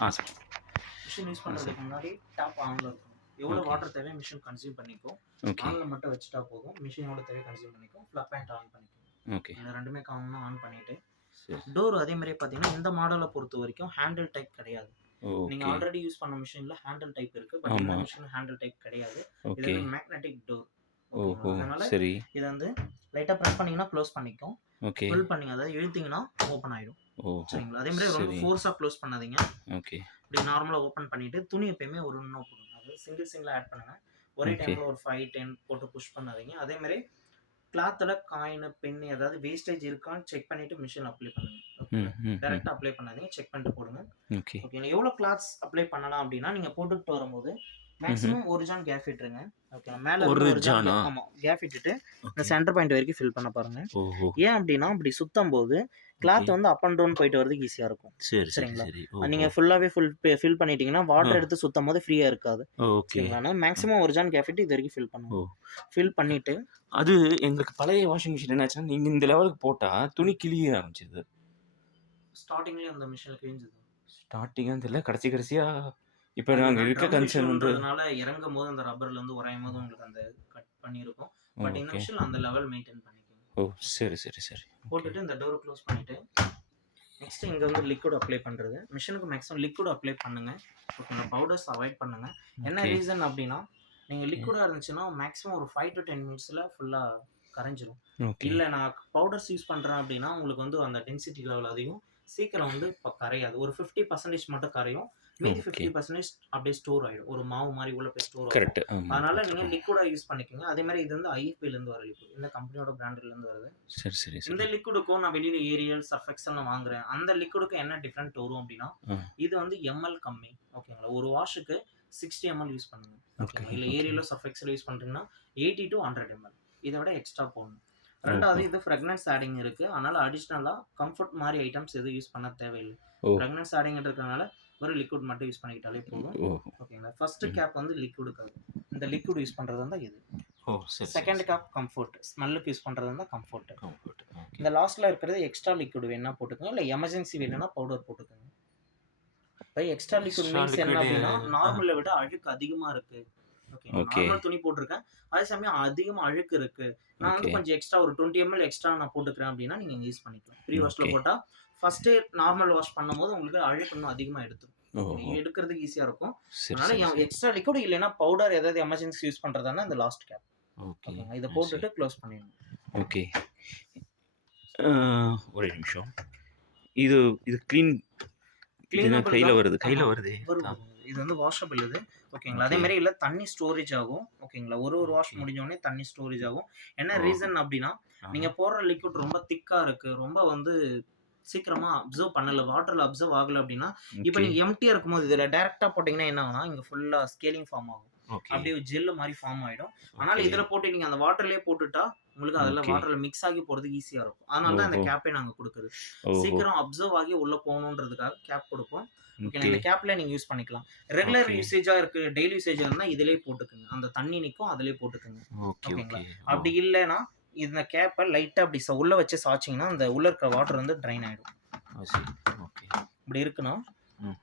Sir. Machine use sir. பண்ணுறதுக்கு முன்னாடி top ஆனில் இருக்கும். எவ்வளோ ஓகே. வாட்டர் தேவையோ மிஷின் கன்சியூம் பண்ணிக்கும். ஓகே. ஆனில் மட்டும் வச்சுட்டா போதும். மிஷின் எவ்வளோ தேவையோ கன்சியூம் பண்ணிக்கும். ஃப்ளக் பாயிண்ட் ஆன் பண்ணிக்கும். ஓகே. இந்த ரெண்டுமே காமனாக ஆன் பண்ணிவிட்டு சரி. டோர் அதே மாதிரி பார்த்தீங்கன்னா இந்த மாடலை பொறுத்த வரைக்கும் ஹேண்டில் டைப் கிடையாது. நீங்கள் ஓகே. ஆல்ரெடி யூஸ் பண்ண மிஷினில் ஹேண்டில் டைப் இருக்குது. பட் இந்த ஆமா. மிஷின் ஹேண்டில் டைப் கிடையாது. இது ஓகே. வந்து மேக்னெட்டிக் டோர். ஓஹோ! அதனால சரி. இதை வந்து லைட்டாக ப்ரெஸ் பண்ணிங்கன்னா க்ளோஸ் பண்ணிக்கும். ஓகே. ஃபுல் பண்ணிங்க அதாவது இழுத்தீங்கன்னா ஓப்பன் ஆகிடும். ஓஹோ! சரிங்களா? அதே மாதிரி ரொம்ப சரி. ஃபோர்ஸாக க்ளோஸ் பண்ணாதீங்க. ஓகே. இப்படி நார்மலாக ஓப்பன் பண்ணிவிட்டு துணி எப்பயுமே ஒரு இன்னும் போடுங்க. அதாவது சிங்கிளாக ஆட் பண்ணுங்கள். ஒரே ஓகே. டைமில் ஒரு 5, 10 போட்டு புஷ் பண்ணாதீங்க. அதே மாதிரி கிளாத்தில் காயின் பென் ஏதாவது வேஸ்டேஜ் இருக்கான்னு செக் பண்ணிவிட்டு மிஷின் அப்ளை பண்ணுங்கள். ஓகே, டேரெக்டாக அப்ளை பண்ணாதீங்க. செக் பண்ணிட்டு போடுங்க. ஓகே. ஓகே, எவ்வளோ கிளாத்ஸ் அப்ளை பண்ணலாம் அப்படின்னா நீங்கள் போட்டுக்கிட்டு வரும்போது மேக்ஸிமம் ஒரு ஜான் கேப் விட்டுருங்க. ஓகே, மேலே ஒரு ஒரு ஜான் ஜானா? ஆமாம் கேப் விட்டுட்டு இந்த சென்டர் பாயிண்ட் வரைக்கும் ஃபில் பண்ண பாருங்கள். ஓஹோ! ஏன் அப்படின்னா அப்படி சுத்தம் போது கிளாத் வந்து அப் அண்ட் டவுன் போயிட்டு வரதுக்கு ஈஸியாக இருக்கும். சரி, சரி, சரிங்களா? சரி. நீங்கள் ஃபுல்லாகவே ஃபில் பண்ணிட்டீங்கன்னா வாட்டர் எடுத்து சுத்தம் போது ஃப்ரீயாக இருக்காது. ஓகே. சரிங்களா? மேக்ஸிமம் ஒரு ஜான் கேப் விட்டு இது வரைக்கும் ஃபில் பண்ணுவோம். ஃபில் பண்ணிவிட்டு அது எங்களுக்கு பழைய வாஷிங் மிஷின் என்னாச்சுன்னா, நீங்க இந்த லெவலுக்கு போட்டா துணி கிழிய ஆரம்பிச்சது. ஸ்டார்டிங்லேயே அந்த மிஷினில் கிழிஞ்சது. ஸ்டார்டிங்கா தெரியல. கடைசியா இப்ப நாங்க இருக்க கன்சர்ன் வந்து இறங்கும் போது அந்த ரப்பர்ல இருந்து உரையும் போது உங்களுக்கு அந்த கட் பண்ணியிருக்கும். பட் இந்த ஓகே. மிஷின் அந்த லெவல் மெயின்டைன் பண்ணிக்கோங்க. ஓ! சரி, சரி, சரி. போட்டுட்டு இந்த டோர் க்ளோஸ் பண்ணிட்டு நெக்ஸ்ட் இங்கே வந்து லிக்விட் அப்ளை பண்ணுறது. மிஷினுக்கு மேக்ஸிமம் லிக்விட் அப்ளை பண்ணுங்க. ஓகேங்களா? பவுடர்ஸ் அவாய்ட் பண்ணுங்க. என்ன ஓகே. ரீசன் அப்படின்னா நீங்கள் லிக்விடாக இருந்துச்சுன்னா மேக்ஸிமம் ஒரு 5 to 10 மினிட்ஸில் ஃபுல்லாக கரைஞ்சிரும். ஓகே. இல்லை நான் பவுடர்ஸ் யூஸ் பண்ணுறேன் அப்படின்னா உங்களுக்கு வந்து அந்த டென்சிட்டி லெவல் அதிகம். சீக்கிரம் வந்து இப்போ கரையாது. ஒரு 50% மட்டும் கரையும். மீதி ஓகே. 50% அப்படியே ஸ்டோர் ஆகிடும். ஒரு மாவு மாதிரி உள்ள போய் ஸ்டோர் ஆகும். கரெக்ட். ஆமா. அதனால நீங்கள் லிக்விடாக யூஸ் பண்ணிக்கோங்க. அதே மாதிரி இது வந்து ஐஎஃப்பிலேருந்து வர லிக்விட். இந்த கம்பெனியோட பிராண்ட்லேருந்து வருது. சரி, சரி, இந்த சரி. லிக்விடுக்கும் நான் வெளியில் ஏரியல் சர்ஃபெக்சல் நான் வாங்குறேன். அந்த லிக்விடுக்கும் என்ன டிஃப்ரெண்ட் வரும் அப்படின்னா இது வந்து எம்எல் கம்மி. ஓகேங்களா? ஒரு வாஷுக்கு 60 ml யூஸ் பண்ணுங்க. ஓகேங்களா? இல்லை ஏரியலோ சர்ஃபெக்சல் யூஸ் பண்ணுறீங்கன்னா 80 to 100 ml. இதை விட எக்ஸ்ட்ரா போடணும். ரெண்டாவது இது ஃப்ரெக்னன்ஸ் ஆடிங் இருக்குது. அதனால் அடிஷ்னலாக கம்ஃபர்ட் மாதிரி ஐட்டம்ஸ் எதுவும் யூஸ் பண்ண தேவையில்லை. ஃப்ரெக்னன்ஸ் ஆடிங் இருக்கிறதுனால ஒரு லிக்விட் மட்டும் யூஸ் பண்ணிக்கிட்டாலே போதும். ஓகேங்களா? ஃபர்ஸ்ட் கேப் வந்து லிக்விடுக்காக. இந்த லிக்விட் யூஸ் பண்ணுறது வந்து இது. Second cap comfort. ஸ்மெல்லுக்கு யூஸ் பண்ணுறது வந்து கம்ஃபர்ட். இந்த லாஸ்ட்டில் இருக்கிறது எக்ஸ்ட்ரா லிக்விட் வேணா போட்டுக்கோங்க. இல்லை எமர்ஜென்சி வேணும்னா பவுடர் போட்டுக்கோங்க. இப்போ எக்ஸ்ட்ரா லிக்விட் மீன்ஸ் என்ன அப்படின்னா நார்மலை விட அழுக்கு அதிகமாக இருக்குது. ஓகே, நார்மல் துணி போட்டிருக்கேன். அதே சமயம் அதிகமாக அழுக்கு இருக்குது. நான் வந்து கொஞ்சம் எக்ஸ்ட்ரா ஒரு 20 ml எக்ஸ்ட்ரா நான் போட்டுக்கிறேன் அப்படின்னா நீங்கள் யூஸ் பண்ணிக்கலாம். ப்ரீ வாஷில் போட்டால் ஃபஸ்ட்டு நார்மல் வாஷ் பண்ணும்போது உங்களுக்கு அழுக்கு இன்னும் அதிகமாக எடுக்கிறதுக்கு ஈஸியாக இருக்கும். அதனால் எக்ஸ்ட்ரா லிக்விட் இல்லைன்னா பவுடர் ஏதாவது எமர்ஜென்சி யூஸ் பண்ணுறதானா இந்த லாஸ்ட் கேப். ஓகேங்க, இதை போட்டுட்டு க்ளோஸ் பண்ணிடணும். ஓகே, ஒரே நிமிஷம். இது க்ளீன் கையில் வருது. இது வந்து வாஷபிள் இது. ஓகேங்களா? அதே மாதிரி இல்லை தண்ணி ஸ்டோரேஜ் ஆகும். ஓகேங்களா? ஒரு வாஷ் முடிஞ்சோடனே தண்ணி ஸ்டோரேஜ் ஆகும். என்ன ரீசன் அப்படின்னா நீங்கள் போடுற லிக்விட் ரொம்ப திக்காக இருக்குது. ரொம்ப வந்து சீக்கிரமாக அப்சர்வ் பண்ணலை, வாட்டரில் அப்சர்வ் ஆகலை அப்படின்னா இப்போ நீங்கள் எம்டியாக இருக்கும்போது இதில் டேரெக்டாக போட்டிங்கன்னா என்ன ஆகுனா இங்கே ஃபுல்லாக ஸ்கேலிங் ஃபார்ம் ஆகும். அப்படியே ஜெல்லு மாதிரி ஃபார்ம் ஆகிடும். அதனால் இதில் போட்டு நீங்கள் அந்த வாட்டர்லேயே போட்டுட்டா உங்களுக்கு அதெல்லாம் வாட்டரில் மிக்ஸ் ஆகி போகிறதுக்கு ஈஸியாக இருக்கும். அதனால தான் இந்த கேப்பே நாங்கள் கொடுக்குறது. சீக்கிரம் அப்சர்வ் ஆகி உள்ளே போகணுன்றதுக்காக கேப் கொடுப்போம். ஓகே, இந்த கேப்ல நீங்கள் யூஸ் பண்ணிக்கலாம். ரெகுலர் யூசேஜாக இருக்குது, டெய்லி யூசேஜ் இருந்தால் இதிலே போட்டுக்குங்க. அந்த தண்ணி நிற்கும், அதிலே போட்டுக்குங்க. ஓகேங்களா? அப்படி இல்லைன்னா இந்த கேப்பை லைட்டாக அப்படி உள்ளே வச்சு சாய்ச்சிங்கன்னா அந்த உள்ளே இருக்கிற வாட்டர் வந்து ட்ரைன் ஆகிடும். இப்படி இருக்குன்னா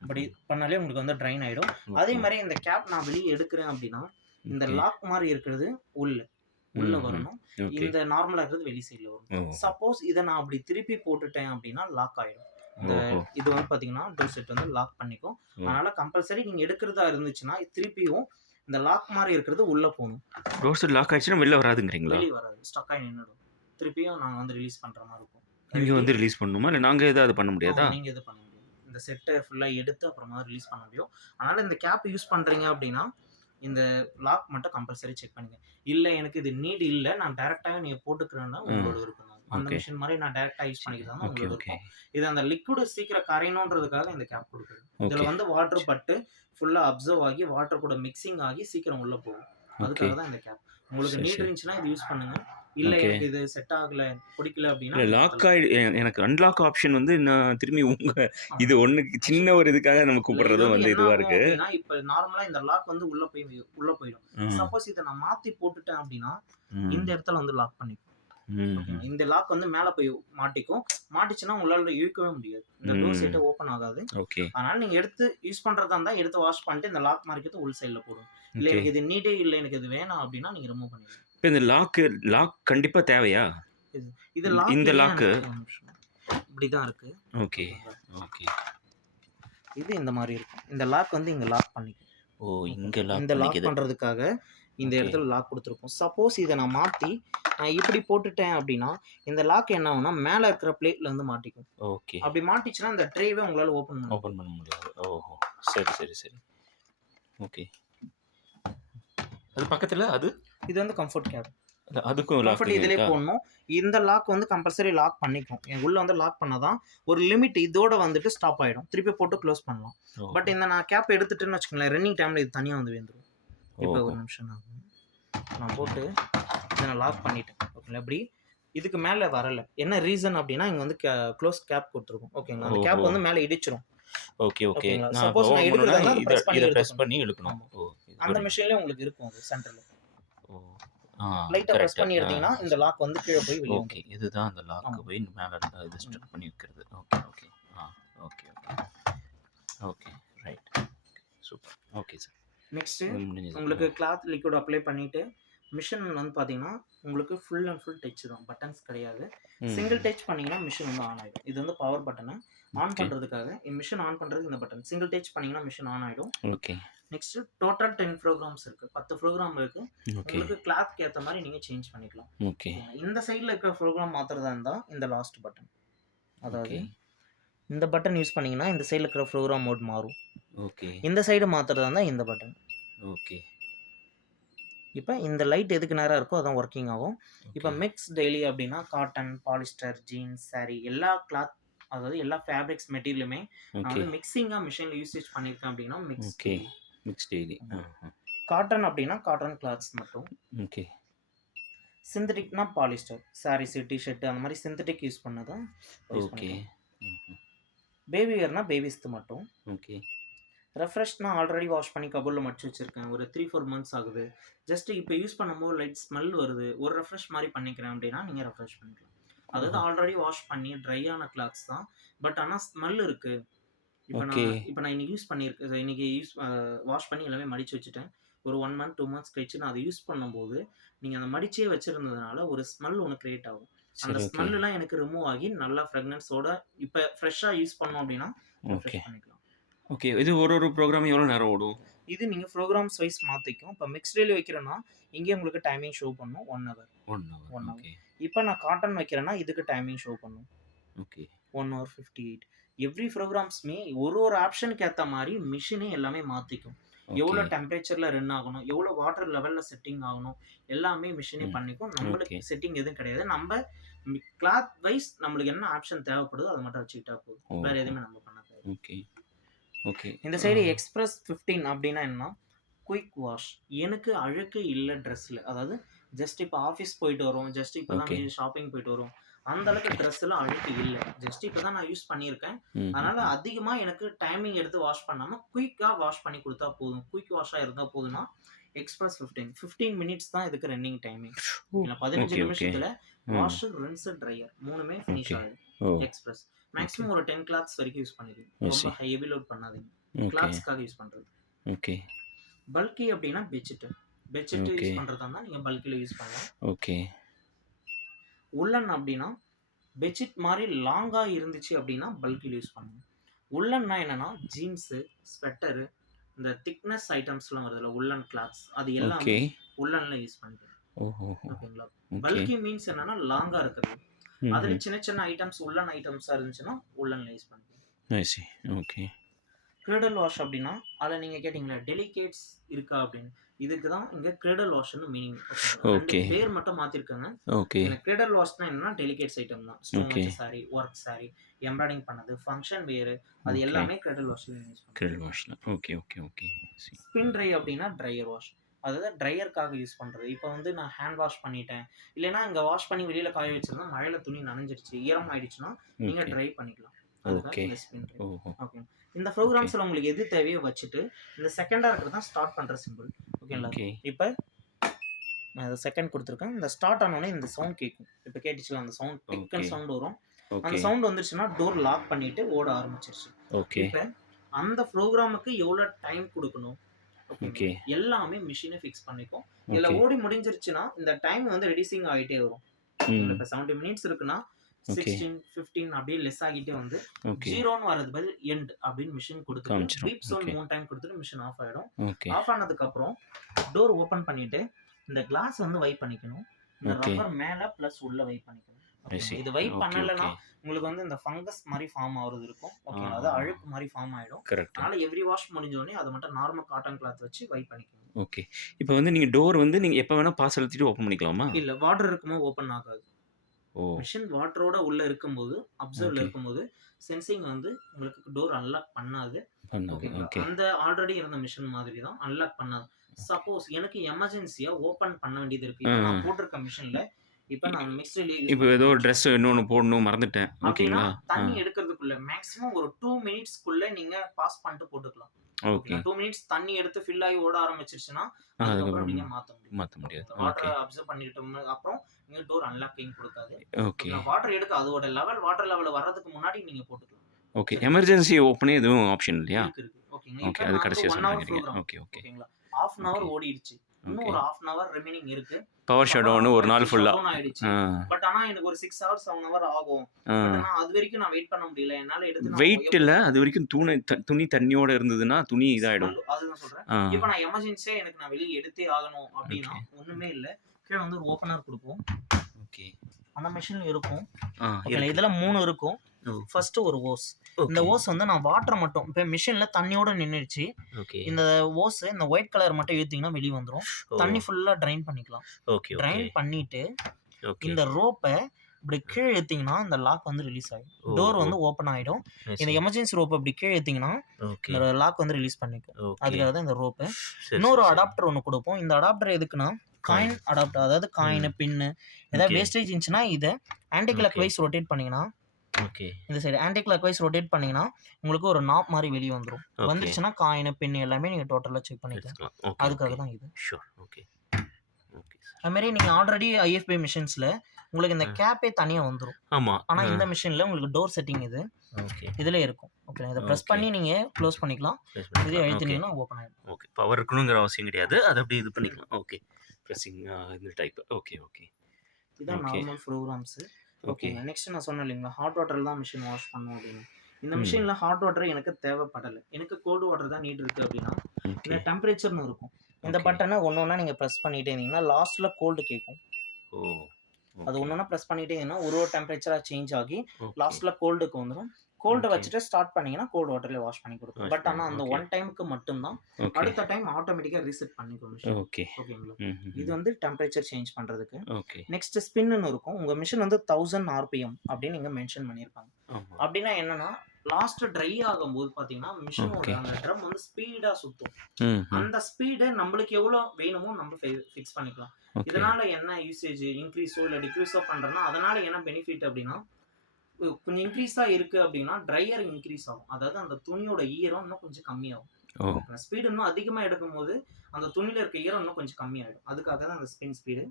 இப்படி பண்ணாலே உங்களுக்கு வந்து ட்ரைன் ஆகிடும். அதே மாதிரி இந்த கேப் நான் வெளியே எடுக்கிறேன் அப்படின்னா இந்த லாக் மாதிரி இருக்கிறது உள்ள வரணும். இந்த நார்மலாக இருக்கிறது வெளி சைடில் வரும். சப்போஸ் இதை நான் அப்படி திருப்பி போட்டுட்டேன் அப்படின்னா லாக் ஆகிடும். இந்த இது வந்து பார்த்தீங்கன்னா டோர் செட் வந்து லாக் பண்ணிக்கும். அதனால் கம்பல்சரி நீங்கள் எடுக்கிறதா இருந்துச்சுன்னா திருப்பியும் இந்த லாக் மாதிரி இருக்கிறது உள்ளே போகணும். டோர் செட் லாக் ஆயிடுச்சுன்னா வெளில வராதுங்கிறீங்களா? வெளியே வராது, ஸ்டக் ஆகி நின்றுடும். திருப்பியும் நாங்கள் வந்து ரிலீஸ் பண்ணுற மாதிரி இருக்கும். நீங்கள் வந்து ரிலீஸ் பண்ணணுமா? இல்லை நாங்கள் எதாவது பண்ண முடியாதா? நீங்கள் எது பண்ண முடியாது. இந்த செட்டை ஃபுல்லாக எடுத்து அப்புறமா ரிலீஸ் பண்ண முடியும். அதனால் இந்த கேப் யூஸ் பண்ணுறீங்க அப்படின்னா இந்த லாக் மட்டும் கம்பல்சரி செக் பண்ணுங்க. இல்லை எனக்கு இது நீட் இல்லை, நான் டேரெக்டாகவே நீங்கள் போட்டுக்கிறேன்னா உங்களோட இருக்கும். அந்த மிஷின் மாதிரி நான் டேரெக்டாக யூஸ் பண்ணிக்கிறேன்னா உங்களுக்கு இருக்கும். இது அந்த லிக்விடு சீக்கிரம் கரையணுன்றதுக்காக இந்த கேப் கொடுக்குறது. இதில் வந்து வாட்டர் பட்டு ஃபுல்லாக அப்சர்வ் ஆகி வாட்டர் கூட மிக்சிங் ஆகி சீக்கிரம் உள்ளே போகும். அதுக்காக தான் இந்த கேப். உங்களுக்கு நீட் இருந்துச்சுன்னா இது யூஸ் பண்ணுங்க. இல்லை எனக்கு இது செட் ஆகலை, பிடிக்கல அப்படின்னா லாக் எனக்கு அன்லாக் ஆப்ஷன் வந்து நான் திரும்பி இது ஒன்றுக்கு சின்ன ஒரு இதுக்காக நம்ம கூப்பிடுறதும் வந்து இதுவாக இருக்கு. இப்போ நார்மலாக இந்த லாக் வந்து உள்ளே போயிடும். சப்போஸ் இதை நான் மாற்றி போட்டுட்டேன் அப்படின்னா இந்த இடத்துல வந்து லாக் பண்ணிக்கும். ஓகேங்களா. இந்த லாக் வந்து மேல போய் மாட்டிக்கும். மாட்டிச்சுன்னா உங்களால இழுக்கவே முடியாது. இந்த டோர் ம். சீட்டே ஓப்பன் ஆகாது. ஓகே. அதனால நீங்க எடுத்து யூஸ் பண்றதா இருந்தா எடுத்து வாஷ் பண்ணிட்டு இந்த லாக் மார்க்கெத்த உள் சைடுல போடுங்க. இல்ல ஓகே. எனக்கு இது நீடே இல்ல, எனக்கு இது வேணாம் அப்டின்னா நீங்க ரிமூவ் பண்ணிடலாம். இப்ப இந்த லாக் கண்டிப்பா தேவையா? இது இது லாக் இந்த இல்லையா லாக்கு ஒரு நிமிஷம். இப்படிதான் இருக்கு. ஓகே. ஓகேங்களா. ஓகே. இது இந்த மாரி இருக்கும். இந்த லாக் வந்து இங்க லாக் பண்ணிக்கும். ஓ! இங்க ஓகேங்களா. லாக் இந்த லாக் பண்ணிக்குது. பண்றதுக்காக இந்த ஓகே. இடத்துல லாக் குடுத்துருக்கும். சப்போஸ் இத நான் மாத்தி நான் இப்படி போட்டுட்டேன் அப்டின்னா, இந்த லாக் என்ன ஆகும்னா மேல இருக்கிற பிளேட்ல வந்து மாட்டிக்கும். ஓகே. அப்படி மாட்டிச்சுன்னா இந்த ட்ரேவே உங்களால ஓப்பன் பண்ண முடியாது. ஓப்பன் பண்ண முடியாது. ஓஹோ! சரி, சரி, சரி. ஓகே. அது பக்கத்துல அது? இது வந்து கம்ஃபர்ட் கேப். அதுக்கும் கம்ஃபர்ட் லாக்கிங் இதிலயே இருக்கா? போடணும். இந்த லாக் வந்து கம்பல்சரி லாக் பண்ணிக்கும். உள்ள வந்து லாக் பண்ணா தான் ஒரு லிமிட் இதோட வந்துட்டு ஸ்டாப் ஆயிடும். திருப்பி போட்டு க்ளோஸ் பண்ணலாம். ஓஹோ! பட் இந்த நான் கேப் எடுத்துட்டேன்னு வச்சுக்கோங்களேன், ரன்னிங் டைம்ல இது தனியா வந்து விழுந்துரும். இப்ப ஓஹோ! ஒரு நிமிஷம் நான் போட்டு இத நான் லாக் பண்ணிட்டேன். ஓகேங்களா. இப்படி இதுக்கு மேல வரல. என்ன ரீசன் அப்டின்னா, இங்க வந்து க்ளோஸ் கேப் குடுத்துருக்கும். ஓகேங்களா. அந்த ஓஹோ! கேப் வந்து மேல இடிச்சிரும். Okay, okay. ஓகேங்களா. நான் இப்ப சப்போஸ் நான் ஓப்பன் எடுக்கிறதா பண்ணணும்னா இருந்தா அத பிரஸ் பண்ணி இத பிரஸ் எடுத்துக்கணும். பண்ணி இழுக்கணும். ஆமா. ஓ! அந்த மெஷின்லயே உங்களுக்கு இருக்கும் அது சென்டர்ல. ஓ! ஆ லைட்டா பிரஸ் கரெக்ட். பண்ணி எடுத்தீங்கன்னா, இந்த லாக் வந்து கீழ போய் வெளிய ஓகே. வந்துரும். இதுதான் அந்த லாக் ஆமா. போய் மேல இது ம். ஸ்ட்ரிப் பண்ணி வைக்கிறது. Okay, okay. ஆ okay, okay. Okay. Right. Super. Okay sir. Next இது முடிஞ்சது. உங்களுக்கு கிளாத் லிக்விட் அப்ளை பண்ணிட்டு, மிஷின் வந்து பார்த்தீங்கன்னா, உங்களுக்கு ஃபுல் அண்ட் ஃபுல் டச் தான். பட்டன்ஸ் கிடையாது. சிங்கிள் ம். டச் பண்ணீங்கன்னா மிஷின் வந்து ஆன் ஆயிடும். இது வந்து பவர் பட்டனு. On okay. பண்றதுக்காக மிஷின் ஆன் பண்றதுக்கு இந்த பட்டன். சிங்கிள் டச் பண்ணீங்கன்னா மிஷின் ஆன் ஆயிடும். ஓகே. நெக்ஸ்ட் டோட்டல் 10 ப்ரோகிராம்ஸ் இருக்கு. 10 ப்ரோகிராம் இருக்கு. ஓகே. உங்களுக்கு கிளாத்க்கு ஏத்த மாரி நீங்க சேஞ்ச் பண்ணிக்கலாம். ஓகே. ஓகேங்களா. இந்த சைடுல இருக்கிற ப்ரோகிராம் மாத்துறதா இருந்தா இந்த லாஸ்ட் பட்டன். அதாவது ஓகே. இந்த பட்டன் யூஸ் பண்ணீங்கன்னா, இந்த சைடுல இருக்கிற ப்ரோகிராம் மோட் மாறும். ஓகே. இந்த சைடு மாத்துறதா இருந்தா இந்த பட்டன். ஓகே. இப்ப இந்த லைட் எதுக்கு நேரா இருக்கோ அதான் வொர்க்கிங் ஆகும். இப்ப ஓகே. மிக்ஸ் டெய்லி அப்டின்னா காட்டன், பாலிஸ்டர், ஜீன்ஸ், சாரி எல்லா கிளாத் அதாவது எல்லா ஃபேப்ரிக்ஸ் மெட்டீரியலுமே நான் ஓகே. வந்து மிக்ஸிங்கா மிஷின்ல யூசேஜ் பண்ணியிருக்கேன் அப்டின்னா mix okay. Daily. Mix daily. Cotton அப்டின்னா காட்டன் கிளாத்ஸ் மட்டும். ஓகே. சிந்தட்டிக்னா பாலிஸ்டர். சாரீஸ், டீ ஷர்ட் அந்த மாரி சிந்தட்டிக் யூஸ் பண்ணத யூஸ் ஓகே. பண்ணிக்கலாம். பேபி வேர்னா பேபிஸ்து மட்டும். ஓகே. ரெஃப்ரெஷ்னா ஆல்ரெடி வாஷ் பண்ணி கபோர்ட்ல மடிச்சு வச்சிருக்கேன். ஒரு 3, 4 மந்த்ஸ் ஆகுது. ஜஸ்ட் இப்ப யூஸ் பண்ணும்போது லைட் ஸ்மெல் வருது. ஒரு ரெஃப்ரெஷ் மாரி பண்ணிக்கிறேன் அப்டின்னா, நீங்க ரெஃப்ரெஷ் பண்ணிக்கலாம். அதாவது ஓஹோ! ஆல்ரெடி வாஷ் பண்ணி ட்ரை ஆன கிளாத்ஸ் தான். பட் ஆனா ஸ்மெல் இருக்கு. ஓகே. இப்ப நான் இன்னைக்கு யூஸ் பண்ணியிருக்கேன். இன்னைக்கு வாஷ் பண்ணி எல்லாமே மடிச்சு வச்சுட்டேன். ஒரு 1 மந்த், 2 மந்த்ஸ் கழிச்சு நான் அத யூஸ் பண்ணும்போது, நீங்க அந்த மடிச்சே வச்சிருந்ததுனால ஒரு ஸ்மெல் ஒண்ணு கிரியேட் ஆகும். அந்த சரி. ஓகே. ஸ்மெல்லாம் எனக்கு ரிமூவ் ஆகி நல்லா ஃப்ராக்ரன்ஸோட இப்ப ஃப்ரெஷ்ஷா யூஸ் பண்ணோம் அப்டின்னா, ஓகே. ரெஃப்ரெஷ் பண்ணிக்கலாம். ஓகே. இது ஒரு ப்ரோகிராம் எவ்வளோ நேரம் ஓடும்? இது நீங்க ப்ரோகிராம்ஸ் வைஸ் மாத்திக்கும். இப்ப மிக்ஸ் டெய்லி வைக்கிறேன்னா, இங்கே உங்களுக்கு டைமிங் ஷோ பண்ணும் 1 ஹவர். 1 ஹவர். 1 ஹவர். ஓகே. இப்ப நான் காட்டன் வைக்கிறேன்னா, இதுக்கு டைமிங் ஷோ பண்ணும். ஓகே. 1 ஹவர் 58. எவ்ரி ப்ரோகிராம்ஸ்மே ஒரு ஆப்ஷனுக்கு ஏத்த மாரி மிஷினே எல்லாமே மாத்திக்கும். எவ்வளோ ஓகே. டெம்பரேச்சர்ல ரன் ஆகணும், எவ்வளோ வாட்டர் லெவல்ல செட்டிங் ஆகணும், எல்லாமே மிஷினே ம். பண்ணிக்கும். ஓகே. நம்மளுக்கு செட்டிங் எதுவும் கிடையாது. நம்ப கிளாத் வைஸ் நம்மளுக்கு என்ன ஆப்ஷன் தேவைப்படுதோ அத மட்டும் வச்சுக்கிட்டா போதும். வேற ஓஹோ! எதுவுமே நம்ம பண்ண தேவையில்ல. ஓகே. ஓகே. இந்த சைடு எக்ஸ்பிரஸ் 15 அப்டின்னா என்னன்னா, குயிக் வாஷ். எனக்கு அழுக்கு இல்ல ட்ரெஸ்ல. அதாவது ஜஸ்ட் இப்ப ஆஃபீஸ் போயிட்டு வரோம். ஜஸ்ட் இப்ப தான் ஓகே. ஷாப்பிங் போயிட்டு வரோம். அந்த அளவுக்கு ட்ரெஸ்லாம் அழுக்கு இல்ல. ஜஸ்ட் இப்ப தான் நான் யூஸ் பண்ணியிருக்கேன். அதனால ம்ஹ்ம். அதிகமா எனக்கு டைமிங் எடுத்து வாஷ் பண்ணாம, குயிக்கா வாஷ் பண்ணி குடுத்தா போதும். குயிக் வாஷா இருந்தா போதும்னா, எக்ஸ்பிரஸ் 15. 15 மினிட்ஸ் தான் இதுக்கு ரன்னிங் டைமிங். ஓகேங்களா. 15 ஓகே. ஓகே. நிமிஷத்துல ம். வாஷ், ரின்ஸ், ட்ரையர் 3மே ஃபினிஷ் ஓகே. ஆயிடும். ஓ! எக்ஸ்பிரஸ். மேக்ஸிமம் ஒரு 10 கிளாத்ஸ் வரைக்கும் யூஸ் பண்ணிக்கலாம். ஐ ரொம்ப சி. ஹெவி லோட் பண்ணாதீங்க. ஓகே. கிளாத்ஸ்க்காக யூஸ் பண்றது. ஓகே. பல்கி அப்டின்னா பெட்ஷீட். Bedsheet okay. யூஸ் பண்றதா இருந்தா நீங்க பல்கில யூஸ் பண்ணலாம். ஓகே. உல்லன் அப்டின்னா பெட்ஷீட் மாரி லாங்கா இருந்துச்சு அப்டின்னா பல்கில யூஸ் பண்ணுங்க. உல்லன்னா என்னன்னா ஜீன்ஸ், ஸ்வெட்டர் இந்த திக்னஸ் ஐட்டம்ஸ்லாம் வருதுல்ல உல்லன் கிளாத்ஸ் அது எல்லாமே ஓகே. உல்லன்ல யூஸ் பண்ணிக்கலாம். ஓஹோஹோ! ஓகேங்களா. ஓகே. பல்கி மீன்ஸ் என்னன்னா லாங்கா இருக்கிறது. அதுல ம்ஹ்ம். சின்ன சின்ன ஐட்டம்ஸ் உல்லன் ஐட்டம்ஸா இருந்துச்சுன்னா உல்லன்ல யூஸ் பண்ணிக்கலாம். ஐ சி. ஓகே. கிரேடல் வாஷ் அப்டின்னா, அதுல நீங்க கேட்டீங்கல்ல டெலிகேட்ஸ் இருக்கா அப்டின்னு. இதுக்கு தான் இங்க கிரேடல் வாஷ்ன்னு மீனிங். ஓகேங்களா. 2 ஓகே. பேர் மட்டும் மாத்திருக்காங்க. ஓகே. எனக்கு கிரேடல் வாஷ்னா என்னன்னா டெலிகேட்ஸ் ஐட்டம் தான். Stone okay. வச்ச சாரி, ஒர்க் சாரி, எம்ப்ராய்டிங் பண்ணது, ஃபங்ஷன் வேர் அது ஓகே. எல்லாமே கிரேடல் வாஷ்ல யூஸ் பண்ணுவோம். Grill வாஷ்ல. Okay. Okay. Okay. I C. Spin try அப்டின்னா ட்ரையர் வாஷ். அதாவது ட்ரையர்க்காக யூஸ் பண்றது. இப்ப வந்து நான் ஹேண்ட் வாஷ் பண்ணிட்டேன். இல்லைன்னா இங்க வாஷ் பண்ணி வெளியில காய வச்சிருந்தா மழையில துணி நனைஞ்சிருச்சு, ஈரம் ஆயிடுச்சுன்னா நீங்க ஓகே. ட்ரை பண்ணிக்கலாம். அதுக்காக ஓகே. இந்த ஸ்பின் ட்ரை. ஓஹோ! ஓகே. இந்த ஓகே. ப்ரோகிராம்ஸ்ல உங்களுக்கு எது தேவையோ வச்சுட்டு, இந்த செகண்டா இருக்கிறது தான் ஸ்டார்ட் பண்ற சிம்பிள். ஓகேங்களா. ஓகே. இப்ப நான் இத செகண்ட் குடுத்துருக்கேன். இந்த ஸ்டார்ட் ஆன உடனே இந்த சவுண்ட் கேட்கும். இப்ப கேட்டுச்சுல அந்த சவுண்ட் ஓகே. டிக்குன்னு சவுண்ட் வரும். அந்த ஓகே. சவுண்ட் வந்துருச்சுன்னா டோர் லாக் பண்ணிட்டு ஓட ஆரம்பிச்சிருச்சு. ஓகே. இப்ப அந்த ப்ரோகிராமுக்கு எவ்வளோ டைம் குடுக்கணும்? ஓகேங்களா? ஓகே. எல்லாமே மெஷினே ஃபிக்ஸ் பண்ணிக்கும். இதுல ஓகே. ஓடி முடிஞ்சிருச்சுன்னா, இந்த டைம் வந்து ரெடியூசிங் ஆயிட்டே வரும். ம். இப்ப 70 மினிட்ஸ் இருக்குன்னா, ஓகே. 16, 15 அப்படியே லெஸ் ஆகிட்டே வந்து ஓகே. 0ன்னு வரதுக்கு பதில் எண்ட் அப்படின்னு மிஷின் குடுத்துட்டு, காமிச்சிரும். Beep sound okay. 3 டைம் குடுத்துட்டு மிஷின் ஆஃப் ஆயிடும். ஓகே. ஆஃப் ஆனதுக்கு அப்புறம் டோர் ஓப்பன் பண்ணிட்டு, இந்த கிளாஸ் வந்து வைப் பண்ணிக்கணும். இந்த ஓகே. ரப்பர் மேல பிளஸ் உள்ள வைப் பண்ணிக்கணும். ஐ ஓகேங்களா? சி. இது வைப் ஓகே. பண்ணலன்னா, ஓகே. உங்களுக்கு வந்து இந்த ஃபங்கஸ் மாரி ஃபார்ம் ஆவுறது இருக்கும். ஆ. ஓகேங்களா? அது அழுக்கு மாரி ஃபார்ம் ஆயிடும். கரெக்ட். அதனால எவ்ரி வாஷ் முடிஞ்ச உடனே அத மட்டும் நார்மல் காட்டன் கிளாத் வச்சு வைப் பண்ணிக்கணும். ஓகே. இப்ப வந்து நீங்க டோர் வந்து நீங்க எப்ப வேணா பாஸ் அழுத்திட்டு ஓப்பன் பண்ணிக்கலாமா? இல்ல வாட்டர் இருக்கும்போது ஓப்பன் ஆகாது. ஓ! மிஷின் வாட்டரோட உள்ள இருக்கும்போது, அப்சர்வ்ல ஓகே. இருக்கும்போது, சென்சிங் வந்து உங்களுக்கு டோர் அன்லாக் பண்ணாது. பண்ணாது. ஓகேங்களா? ஓகே. அந்த ஆல்ரெடி இருந்த மிஷின் மாதிரி தான் அன்லாக் பண்ணாது. சப்போஸ் எனக்கு எமர்ஜென்சியா ஓப்பன் பண்ண வேண்டியது இருக்கு. இப்ப நான் ம். போட்டிருக்க மிஷின்ல, இப்ப நான் மிக்ஸில யூஸ் இப்ப ஏதோ ட்ரெஸ் இன்னொன்னு போடணும் மறந்துட்டேன். அப்படின்னா, ஓகேங்களா? தண்ணி எடுக்கிறதுக்குள்ள மேக்ஸிமம் ஒரு 2 மினிட்ஸ்க்குள்ள நீங்க பாஸ் பண்ணிட்டு போட்டுக்கலாம். ஓகே. ஓகேங்களா? 2 மினிட்ஸ் தண்ணி எடுத்து ஃபில் ஆகி ஓட ஆரம்பிச்சிருச்சுன்னா, அதுக்கப்புறம் அதுக்கப்புறம் நீங்க மாத்த முடியாது. மாத்த முடியாது. ஓகேங்களா? ஓகே. வாட்டர அப்சர்வ் பண்ணிட்டோம்னா அப்புறம் நீங்க டோர் அன்லாக்கிங் குடுக்காது. ஓகே. ஓகேங்களா? வாட்டர் எடுக்க அதோட லெவல் வாட்டர் லெவல் வர்றதுக்கு முன்னாடி நீங்க போட்டுக்கலாம். ஓகே. சரிங்களா? எமர்ஜென்சி ஓப்பனே எதுவும் ஆப்ஷன் இல்லையா? இருக்கு. ஓகேங்க. ஓகே. இப்ப அது நான் கடைசியா 1 ஹவர் சொன்னீங்க. ப்ரோகிராம். ஓகே. ஓகே. ஓகேங்களா? 1/2 அன் ஹவர் ஓகே. ஓடிடுச்சு. இன்னும் ஓகே. ஒரு 1/2 அன் ஹவர் ரிமைனிங் இருக்கு. Power shut power down off ஒரு நாள் ஆயிடுச்சு. ஷட் ஃபுல்லா. டவுன் ஆயிடுச்சு. ஆ. பட் ஆனா எனக்கு ஒரு 6 ஹவர் 7 ஹவர் ஆகும். ஆ. பட் ஆனா அது வரைக்கும் நான் வெயிட் பண்ண முடியல. என்னால எடுத்து நான் வெயிட் இல்ல. அது வரைக்கும் துணி தண்ணியோட இருந்ததுன்னா, துணி இதாயிடும். ஸ்மெல் அதுதான் சொல்றேன். ஆ. இப்ப நான் எமர்ஜென்சியா எனக்கு நான் வெளிய எடுத்தே ஆகணும் அப்படின்னா, ஓகே. ஒண்ணுமே இல்ல. கீழ வந்து ஒரு ஓப்பனர் குடுப்போம். ஓகே. அந்த மெஷின்ல இருக்கும். ஆ. ஓகேங்களா? இருக்கு. இதுல 3 இருக்கும். ஓ. ஃபர்ஸ்ட் ஒரு ஓஸ். இந்த ஓகே. ஓஸ் வந்து நான் வாட்டர் மட்டும் இப்ப மிஷின்ல தண்ணியோட நின்னுடுச்சு. ஓகே. இந்த ஓஸ் இந்த ஒயிட் கலர் மட்டும் இழுத்தீங்கன்னா வெளிய வந்துரும். ஓ. தண்ணி ஃபுல்லா ட்ரைன் பண்ணிக்கலாம். ஓகே. ஓகே. ட்ரைன் பண்ணிட்டு ஓகே. இந்த ரோப்ப இப்படி கீழ இழுத்தீங்கன்னா இந்த லாக் வந்து ரிலீஸ் ஆயிடும். ஓ. டோர் ஓ. வந்து ஓப்பன் ஆயிடும். ஐ இந்த சி. எமர்ஜென்சி ரோப்ப இப்படி கீழ இழுத்தீங்கன்னா ஓகே. இந்த லாக் வந்து ரிலீஸ் பண்ணிக்கும். ஓகே. அதுக்காக தான் இந்த ரோப்பு. சரி, இன்னொரு சரி, சரி. அடாப்டர் ஒண்ணு குடுப்போம். இந்த அடாப்டர் எதுக்குன்னா, காயின் அடாப்டர் அதாவது காயின், ம். பின் ஏதாவது ஓகே. வேஸ்டேஜ் இருந்துச்சுன்னா இத anti clock okay. Wise rotate பண்ணீங்கன்னா, ஓகே. இந்த side anti clock wise rotate பண்ணீங்கன்னா, உங்களுக்கு ஒரு நாப் மாரி வெளிய வந்துரும். ஓகே. வந்துருச்சுன்னா காயின், பின் எல்லாமே நீங்க டோட்டலா செக் பண்ணிக்கலாம். எடுத்துக்கலாம். ஓகே. அதுக்காக ஓகே. தான் இது. ஷூர். ஓகே. Okay sir. அது மாரி நீங்க ஆல்ரெடி ஐஎஃப்பி மிஷின்ஸ்ல உங்களுக்கு இந்த ஆ. கேப்பே தனியா வந்துரும். ஆமா. ஆனா ஆ. இந்த மிஷின்ல உங்களுக்கு டோர் செட்டிங் இது. ஓகே. இதுல இருக்கும். ஓகே. இத பிரஸ் ஓகே. பண்ணி நீங்க க்ளோஸ் பண்ணிக்கலாம். ப்ரெஸ் இதே பண்ணிக்கலாம். ஓகே. அழுத்துனீங்கன்னா ஓப்பன் ஆயிடும். ஓகே. பவர் இருக்கணுங்கிற அவசியம் கிடையாது. அத அப்படியே இது பண்ணிக்கலாம். ஓகே. பிரஸ்ஸிங் இந்த டைப். ஓகே. ஓகே. இதான் ஓகே. Normal programs. ஓகே. ஓகேங்க. நெக்ஸ்ட் நான் சொன்னேன் இல்லைங்களா, ஹாட் வாட்டர்ல தான் மிஷின் வாஷ் பண்ணும் அப்படின்னு. இந்த ம். மிஷின்ல ஹாட் வாட்டர் எனக்கு தேவைப்படல. எனக்கு கோல்ட் வாட்டர் தான் நீட் இருக்கு அப்படின்னா, ஓகே. இந்த டெம்பரேச்சர்னு இருக்கும். இந்த ஓகே. பட்டன ஒண்ணொண்ணா நீங்க பிரஸ் பண்ணிட்டே இருந்தீங்கன்னா, லாஸ்ட்ல கோல்ட் கேட்கும். ஓ. அது ஓகே. ஒண்ணொண்ணா பிரஸ் பண்ணிட்டே இருந்தீங்கன்னா, ஒரு டெம்பரேச்சரா சேஞ்ச் ஆகி ஓகே. லாஸ்ட்ல கோல்டுக்கு வந்துரும். கோல்ட ஓகே. வச்சுட்டு ஸ்டார்ட் பண்ணீங்கன்னா, கோல்ட் வாட்டர்ல வாஷ் பண்ணி கொடுக்கும். வாஷ் பட் ஆனா அந்த ஓகே. ஒன் டைம்க்கு மட்டும் தான். ஓகே. அடுத்த டைம் ஆட்டோமேட்டிக்கா ரீசெட் பண்ணிக்கும் மிஷின். ஓகே. ஓகேங்களா? ம்ஹ்ம். இது வந்து டெம்பரேச்சர் சேஞ்ச் பண்றதுக்கு. ஓகே. நெக்ஸ்ட் ஸ்பின்னு இருக்கும். உங்க மிஷின் வந்து 1000 ஆர்பிஎம் அப்படின்னு இங்க மென்ஷன் பண்ணியிருப்பாங்க. ஆமா. அப்படின்னா என்னன்னா, லாஸ்ட் ட்ரை ஆகும்போது பார்த்தீங்கன்னா, மிஷினோட ஓகே. அந்த ட்ரம் வந்து ஸ்பீடா சுத்தும். ம்ஹ்ம். அந்த ஸ்பீட நம்மளுக்கு எவ்வளோ வேணுமோ நம்ம ஃபிக்ஸ் பண்ணிக்கலாம். ஓகே. இதனால என்ன யூசேஜ் இன்க்ரீஸோ இல்ல டிக்ரீஸோ பண்றோம்னா, அதனால என்ன பெனிஃபிட் அப்படின்னா, கொஞ்சம் இன்க்ரீஸா இருக்கு அப்படின்னா, ட்ரையர் இன்க்ரீஸ் ஆகும். அதாவது அந்த துணியோட ஈரம் இன்னும் கொஞ்சம் கம்மியாகும். ஓ. ஸ்பீடு இன்னும் அதிகமா எடுக்கும்போது, அந்த துணியில இருக்க ஈரம் இன்னும் கொஞ்சம் கம்மியாயிடும். அதுக்காக தான் அந்த ஸ்பின் ஸ்பீடு.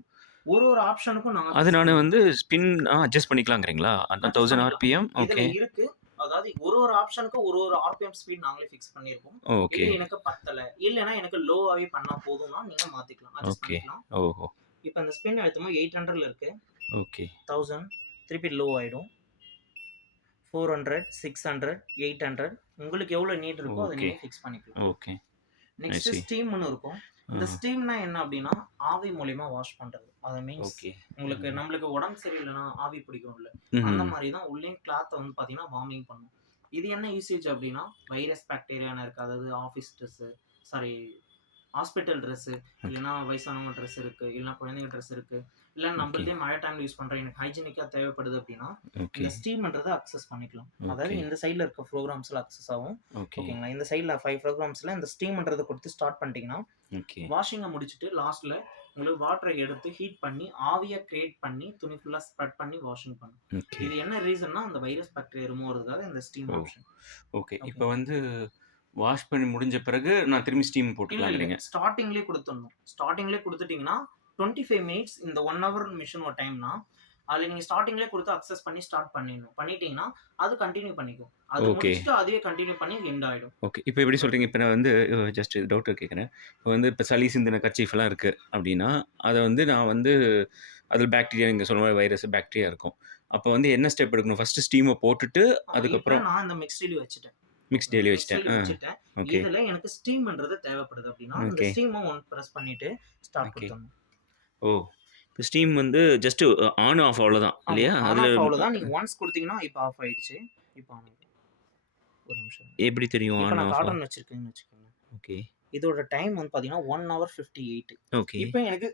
ஒரு ஆப்ஷனுக்கும் நாங்க அது ஃபிக்ஸ் நானு பண்ணிருக்கோம். வந்து ஸ்பின் அட்ஜஸ்ட் பண்ணிக்கலாங்கிறீங்களா? அந்த அட்ஜஸ்ட் 1000 பண்ணிக்கலாம். ஆர்பிஎம். இதுல ஓகே. இருக்கு. அதாவது ஆப்ஷனுக்கும் ஆர்பிஎம் ஸ்பீட் நாங்களே ஃபிக்ஸ் பண்ணியிருக்கோம். ஓகே. இல்ல எனக்கு பத்தல, இல்லன்னா எனக்கு லோவாவே பண்ணா போதும்னா நீங்க மாத்திக்கலாம். Adjust okay. பண்ணிக்கலாம். ஓஹோ. இப்ப அந்த ஸ்பின் அழுத்தும்போது 800ல இருக்கு. ஓகே. 1000 திருப்பி லோ ஆயிடும். 400, 600, 800 உங்களுக்கு எவ்வளவு நீட் இருக்கோ அத ஓகே. நீங்க ஃபிக்ஸ் பண்ணிக்கலாம். ஓகே. ஐ நெக்ஸ்ட் சி. ஸ்டீம்னு இருக்கும். இந்த ஸ்டீம்னா என்ன அப்படின்னா, ஆவி மூலியமா வாஷ் பண்றது. அது மீன்ஸ் ஓகே. உங்களுக்கு ம். நம்மளுக்கு உடம்பு சரியில்லைன்னா ஆவி பிடிக்கும்ல. அந்த ம்ஹ்ம். மாரி தான் உள்ளேயும் கிளாத்த வந்து பார்த்தீங்கன்னா, வார்மிங் பண்ணும். இது என்ன யூசேஜ் அப்படின்னா, வைரஸ் பாக்டீரியான்னு இருக்கு. அதாவது office dress, sorry hospital dress, இல்லன்னா வயசானவங்க ட்ரெஸ் இருக்கு, இல்லன்னா குழந்தைங்க ட்ரெஸ் இருக்கு, இல்ல ஓகே. நம்மள்தே மழை டைம்ல யூஸ் பண்றேன் எனக்கு ஹைஜீனிக்கா தேவைப்படுது அப்படின்னா, ஓகே. இந்த ஸ்டீம்ன்றத அக்சஸ் பண்ணிக்கலாம். அதாவது ஓகே. இந்த சைடுல இருக்க ப்ரோகிராம்ஸ்ல அக்சஸ் ஆகும். ஓகே. ஓகேங்களா? இந்த சைடுல 5 ப்ரோகிராம்ஸ்ல இந்த ஸ்டீம்ன்றத கொடுத்து ஸ்டார்ட் பண்ணிட்டீங்கன்னா, ஓகே. வாஷிங்க முடிச்சுட்டு லாஸ்ட்ல உங்களுக்கு வாட்டரை எடுத்து ஹீட் பண்ணி ஆவியா கிரியேட் பண்ணி துணி ஃபுல்லா ஸ்ப்ரெட் பண்ணி வாஷிங் பண்ணும். ஓகே. இது என்ன ரீசன்னா அந்த வைரஸ் பாக்டீரியா ரிமூவ் ஆகுறதுக்காக இந்த ஸ்டீம் ஓ. ஆப்ஷன். ஓகே. ஓகே. இப்ப வந்து வாஷ் பண்ணி முடிஞ்ச பிறகு நான் திரும்பி ஸ்டீம் இல்ல போட்டுக்கலாங்கிறீங்க. ஸ்டார்டிங்லயே கொடுத்துடணும். ஸ்டார்டிங்லயே கொடுத்துட்டீங்கன்னா 25 மினிட்ஸ் இந்த 1 ஹவர் மிஷினோட டைம்னா அதுல நீங்க ஸ்டார்ட்டிங்லயே குடுத்து அக்சஸ் பண்ணி ஸ்டார்ட் பண்ணிடணும். பண்ணிட்டீங்கன்னா, அது கன்டின்யூ பண்ணிக்கும். அது ஓகே. முடிச்சுட்டு அதுவே கன்டின்யூ பண்ணி எண்ட் ஆயிடும். ஓகே. இப்ப எப்படி சொல்றீங்க? இப்ப நான் வந்து ஜஸ்ட் டவுட் கேட்கிறேன். இப்ப வந்து இப்ப சளி சிந்தின கர்ச்சீஃப்லாம் இருக்கு அப்படின்னா, அத வந்து நான் வந்து அதில பாக்டீரியா நீங்க சொன்ன மாரி வைரஸ், பாக்டீரியா இருக்கும். அப்ப வந்து என்ன ஸ்டெப் எடுக்கணும்? ஃபர்ஸ்ட்டு ஸ்டீம போட்டுட்டு, இப்ப அதுக்கப்புறம் நான் இந்த மிக்ஸ்டிலி வச்சுட்டேன். மிக்ஸ் டெய்லி வச்சுட்டேன். மிக்ஸ்டிலி வச்சுட்டேன். ஓகே. இதுல எனக்கு ஸ்டீம்ன்றது தேவைப்படுது அப்படின்னா, இந்த ஓகே. ஸ்டீம பிரஸ் பண்ணிட்டு ஸ்டார்ட் ஓகே. குடுத்துடணும். ஓ! இப்ப ஸ்டீம் வந்து ஜஸ்ட் ஆன், ஆஃப் அவ்வளோதான் ஆமா. இல்லையா? ஆன் அதில ஆஃப் அவ்வளோதான். நீங்க ஒன்ஸ் குடுத்தீங்கன்னா, இப்ப ஆஃப் ஆயிடுச்சு. இப்ப ஆன் ஆயிடும். ஒரு நிமிஷம். எப்படி தெரியும் இப்ப ஆன், நான் ஆஃபா? கார்டன் வச்சிருக்கேன்னு வச்சுக்கோங்க. ஓகே. இதோட டைம் வந்து பார்த்தீங்கன்னா, 1 ஹவர் 58. ஓகே. இப்ப எனக்கு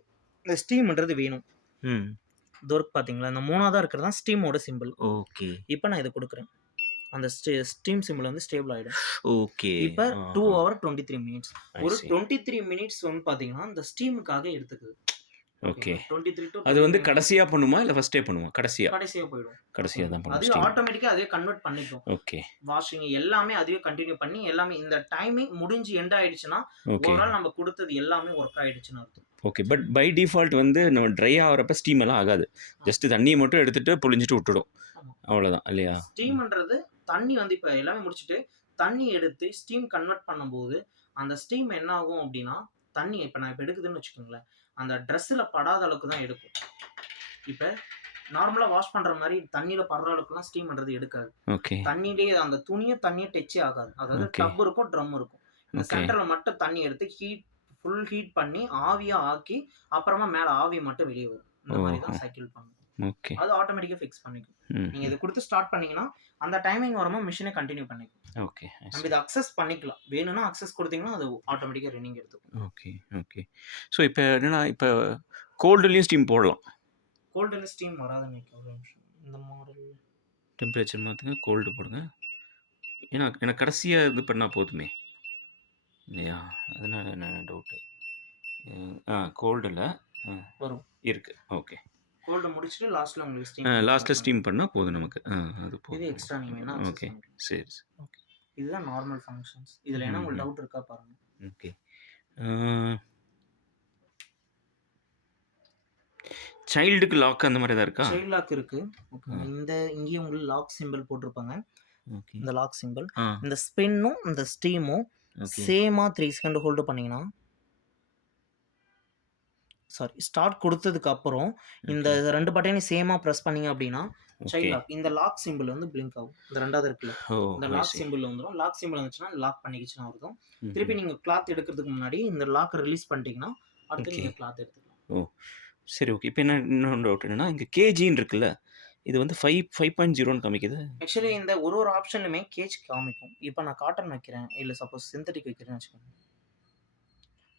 இந்த ஸ்டீம்ன்றது வேணும். ம். இதோ இருக்கு பார்த்தீங்களா? இந்த 3வதா இருக்கிறது தான் ஸ்டீமோட சிம்பல். ஓகே. இப்ப நான் இத குடுக்குறேன். அந்த ஸ்டீம் சிம்பல் வந்து ஸ்டேபிள் ஆயிடும். ஓகே. இப்ப 2 ஹவர் 23 மினிட்ஸ். ஐ ஒரு சி. 23 மினிட்ஸ் வந்து பார்த்தீங்கன்னா, இந்த ஸ்டீமுக்காக எடுத்துக்குது. ஓகே. ஓகேங்களா? 23 டூ அது வந்து 23 கடைசியா பண்ணுமா? இல்ல ஃபர்ஸ்ட்டே பண்ணுமா? கடைசியா. கடைசியா போயிடும். கடைசியா தான் பண்ணும் அதுவே ஸ்டீம். ஆட்டோமேட்டிக்கா அதுவே கன்வெர்ட் பண்ணிக்கும். ஓகே. வாஷிங் எல்லாமே அதுவே கன்டின்யூ பண்ணி எல்லாமே இந்த டைமிங் முடிஞ்சு எண்ட் ஆயிடுச்சுன்னா, ஓகே. ஓவரால் நம்ம குடுத்தது எல்லாமே ஒர்க் ஆயிடுச்சுன்னு அர்த்தம். ஓகே. பட் பை டிஃபால்ட் வந்து நம்ம ட்ரை ஆகுறப்ப ஸ்டீம் எல்லாம் ஆகாது. ஜஸ்ட் தண்ணிய மட்டும் எடுத்துட்டு புழிஞ்சிட்டு விட்டுடும். ஆமா. அவ்வளோதான் இல்லையா? ஸ்டீம்ன்றது தண்ணி வந்து இப்ப எல்லாமே முடிச்சுட்டு, தண்ணி எடுத்து ஸ்டீம் கன்வெர்ட் பண்ணும்போது, அந்த ஸ்டீம் என்ன ஆகும் அப்டின்னா, தண்ணி இப்ப நான் எடுக்குதுன்னு வச்சுக்கோங்களேன், அந்த ட்ரெஸ்ஸுல படாத அளவுக்கு தான் எடுக்கும். இப்ப நார்மலா வாஷ் பண்ற மாரி தண்ணீல படுற அளவுக்குலாம் ஸ்டீம்ன்றது எடுக்காது. ஓகே. தண்ணியிலேயே அந்த தண்ணியே டச்சே ஆகாது. அதாவது ஓகே. டப் இருக்கும், ட்ரம் இருக்கும். இந்த ஓகே. சென்டர்ல மட்டும் தண்ணி எடுத்து ஃபுல் ஹீட் பண்ணி ஆவியா ஆக்கி, அப்புறமா மேல ஆவி மட்டும் வெளிய வரும். இந்த மாரி ஓஹோ! தான் சைக்கிள் பண்ணும். ஓகே. அது ஆட்டோமேட்டிக்கா ஃபிக்ஸ் பண்ணிக்கும். ம். நீங்க இத குடுத்து ஸ்டார்ட் பண்ணீங்கன்னா, அந்த டைமிங் வரும்போது மெஷினே கன்டின்யூ பண்ணிக்கும். ஓகே. ஐ நம்ம சி. இத அக்சஸ் பண்ணிக்கலாம். வேணும்னா அக்சஸ் குடுத்தீங்கன்னா, அது ஆட்டோமேட்டிக்கா ரன்னிங் எடுத்துக்கும். ஓகே. ஓகே. ஸோ இப்ப என்னன்னா, இப்ப கோல்டுலயும் ஸ்டீம் போடலாம். கோல்டுல ஸ்டீம் வராதுன்னு நினைக்கிறேன். ஒரு நிமிஷம். இந்த மாடல் டெம்பரேச்சர் மாத்துங்க. கோல்டு போடுங்க. ஏன்னா எனக்கு கடைசியா இது பண்ணா போதுமே! இல்லையா? அதனால என்ன டவுட்டு. கோல்டுல வரும். இருக்கு. ஓகே. கோல்டு முடிச்சுட்டு லாஸ்ட்ல உங்களுக்கு ஸ்டீம் லாஸ்ட்ல ஸ்டீம் பண்ணா போதும் நமக்கு. அது இது போதும். எக்ஸ்ட்ரா நீங்க வேணா அக்சஸ் ஓகே. பண்ணிக்கலாம். சரி, சரி. ஓகே. இதுதான் நார்மல் ஃபங்ஷன்ஸ். இதுல என்ன உங்களுக்கு ம்ஹ்ம். டவுட் இருக்கா பாருங்க. ஓகே. சைல்டுக்கு லாக் அந்த மாரி ஏதாவது இருக்கா? சைல்ட் லாக் இருக்கு. ஓகே. இங்கேயும் உங்களுக்கு லாக் சிம்பல் போட்டிருப்பாங்க. ஓகே. இந்த லாக் சிம்பல். ஆ. இந்த ஸ்பின்னும், இந்த ஸ்டீமும் ஓகே. சேமா 3 செகண்ட் ஹோல்டு பண்ணீங்கன்னா ஸ்டார்ட் குடுத்ததுக்கு அப்புறம் இந்த ஓகே. 2 பட்டனையும் சேமா பிரஸ் பண்ணீங்க அப்படின்னா, ஓகே. Child lock. இந்த லாக் சிம்பல் வந்து பிளிங்க் ஆகும். இந்த 2வது இருக்குல்ல. ஓ! இந்த ஐ லாக் சி. சிம்பல் வந்துரும். லாக் சிம்பல் வந்துச்சுன்னா லாக் பண்ணிக்கிச்சுன்னு அர்த்தம். ம்ஹ்ம். திருப்பி நீங்க கிளாத் எடுக்கிறதுக்கு முன்னாடி இந்த லாக்க ரிலீஸ் பண்ணிட்டீங்கன்னா, அடுத்து ஓகே. நீங்க கிளாத் எடுத்துக்கலாம். ஓ! சரி, ஓகே. இப்ப என்ன இன்னொரு டவுட் என்னன்னா, இங்க கேஜின்னு இருக்குல்ல, இது வந்து 5.0ன்னு காமிக்குது. ஆக்சுவலி இந்த ஒரு ஆப்ஷன்லயுமே கேஜ் காமிக்கும். இப்ப நான் காட்டன் வைக்கிறேன். இல்ல சப்போஸ் சிந்தெடிக் வைக்கிறேன்னு வச்சுக்கோங்க.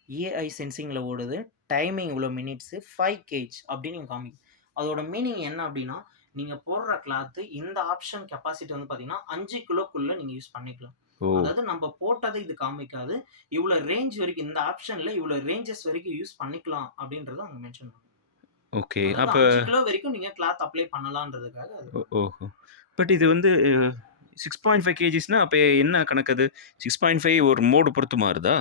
ஏஐ சென்சிங்ல ஓடுது. டைமிங் இவ்வளோ மினிட்ஸ் 5 கேஜ் அப்படின்னு நீங்க காமிக்கும். அதோட மீனிங் என்ன அப்படின்னா, நீங்க போடுற கிளாத் இந்த ஆப்ஷன் கெப்பாசிட்டி வந்து பார்த்தீங்கன்னா, 5 கிலோக்குள்ள நீங்க யூஸ் பண்ணிக்கலாம். ஓ! அதாவது நம்ம போட்டது இது காமிக்காது. இவ்வளோ ரேஞ்ச் வரைக்கும் இந்த ஆப்ஷன்ல இவ்வளோ ரேஞ்சஸ் வரைக்கும் யூஸ் பண்ணிக்கலாம் அப்படின்றத அங்க மென்ஷன் பண்ணும். ஓகே. அதாவது அப்ப 5 கிலோ வரைக்கும் நீங்க கிளாத் அப்ளை பண்ணலான்றதுக்காக அது. ஓஹோ! பட் இது வந்து 6.5 கேஜிஸ்னா அப்ப என்ன கணக்கு அது? 6.5 ஒரு மோடு பொறுத்து மாறுதா?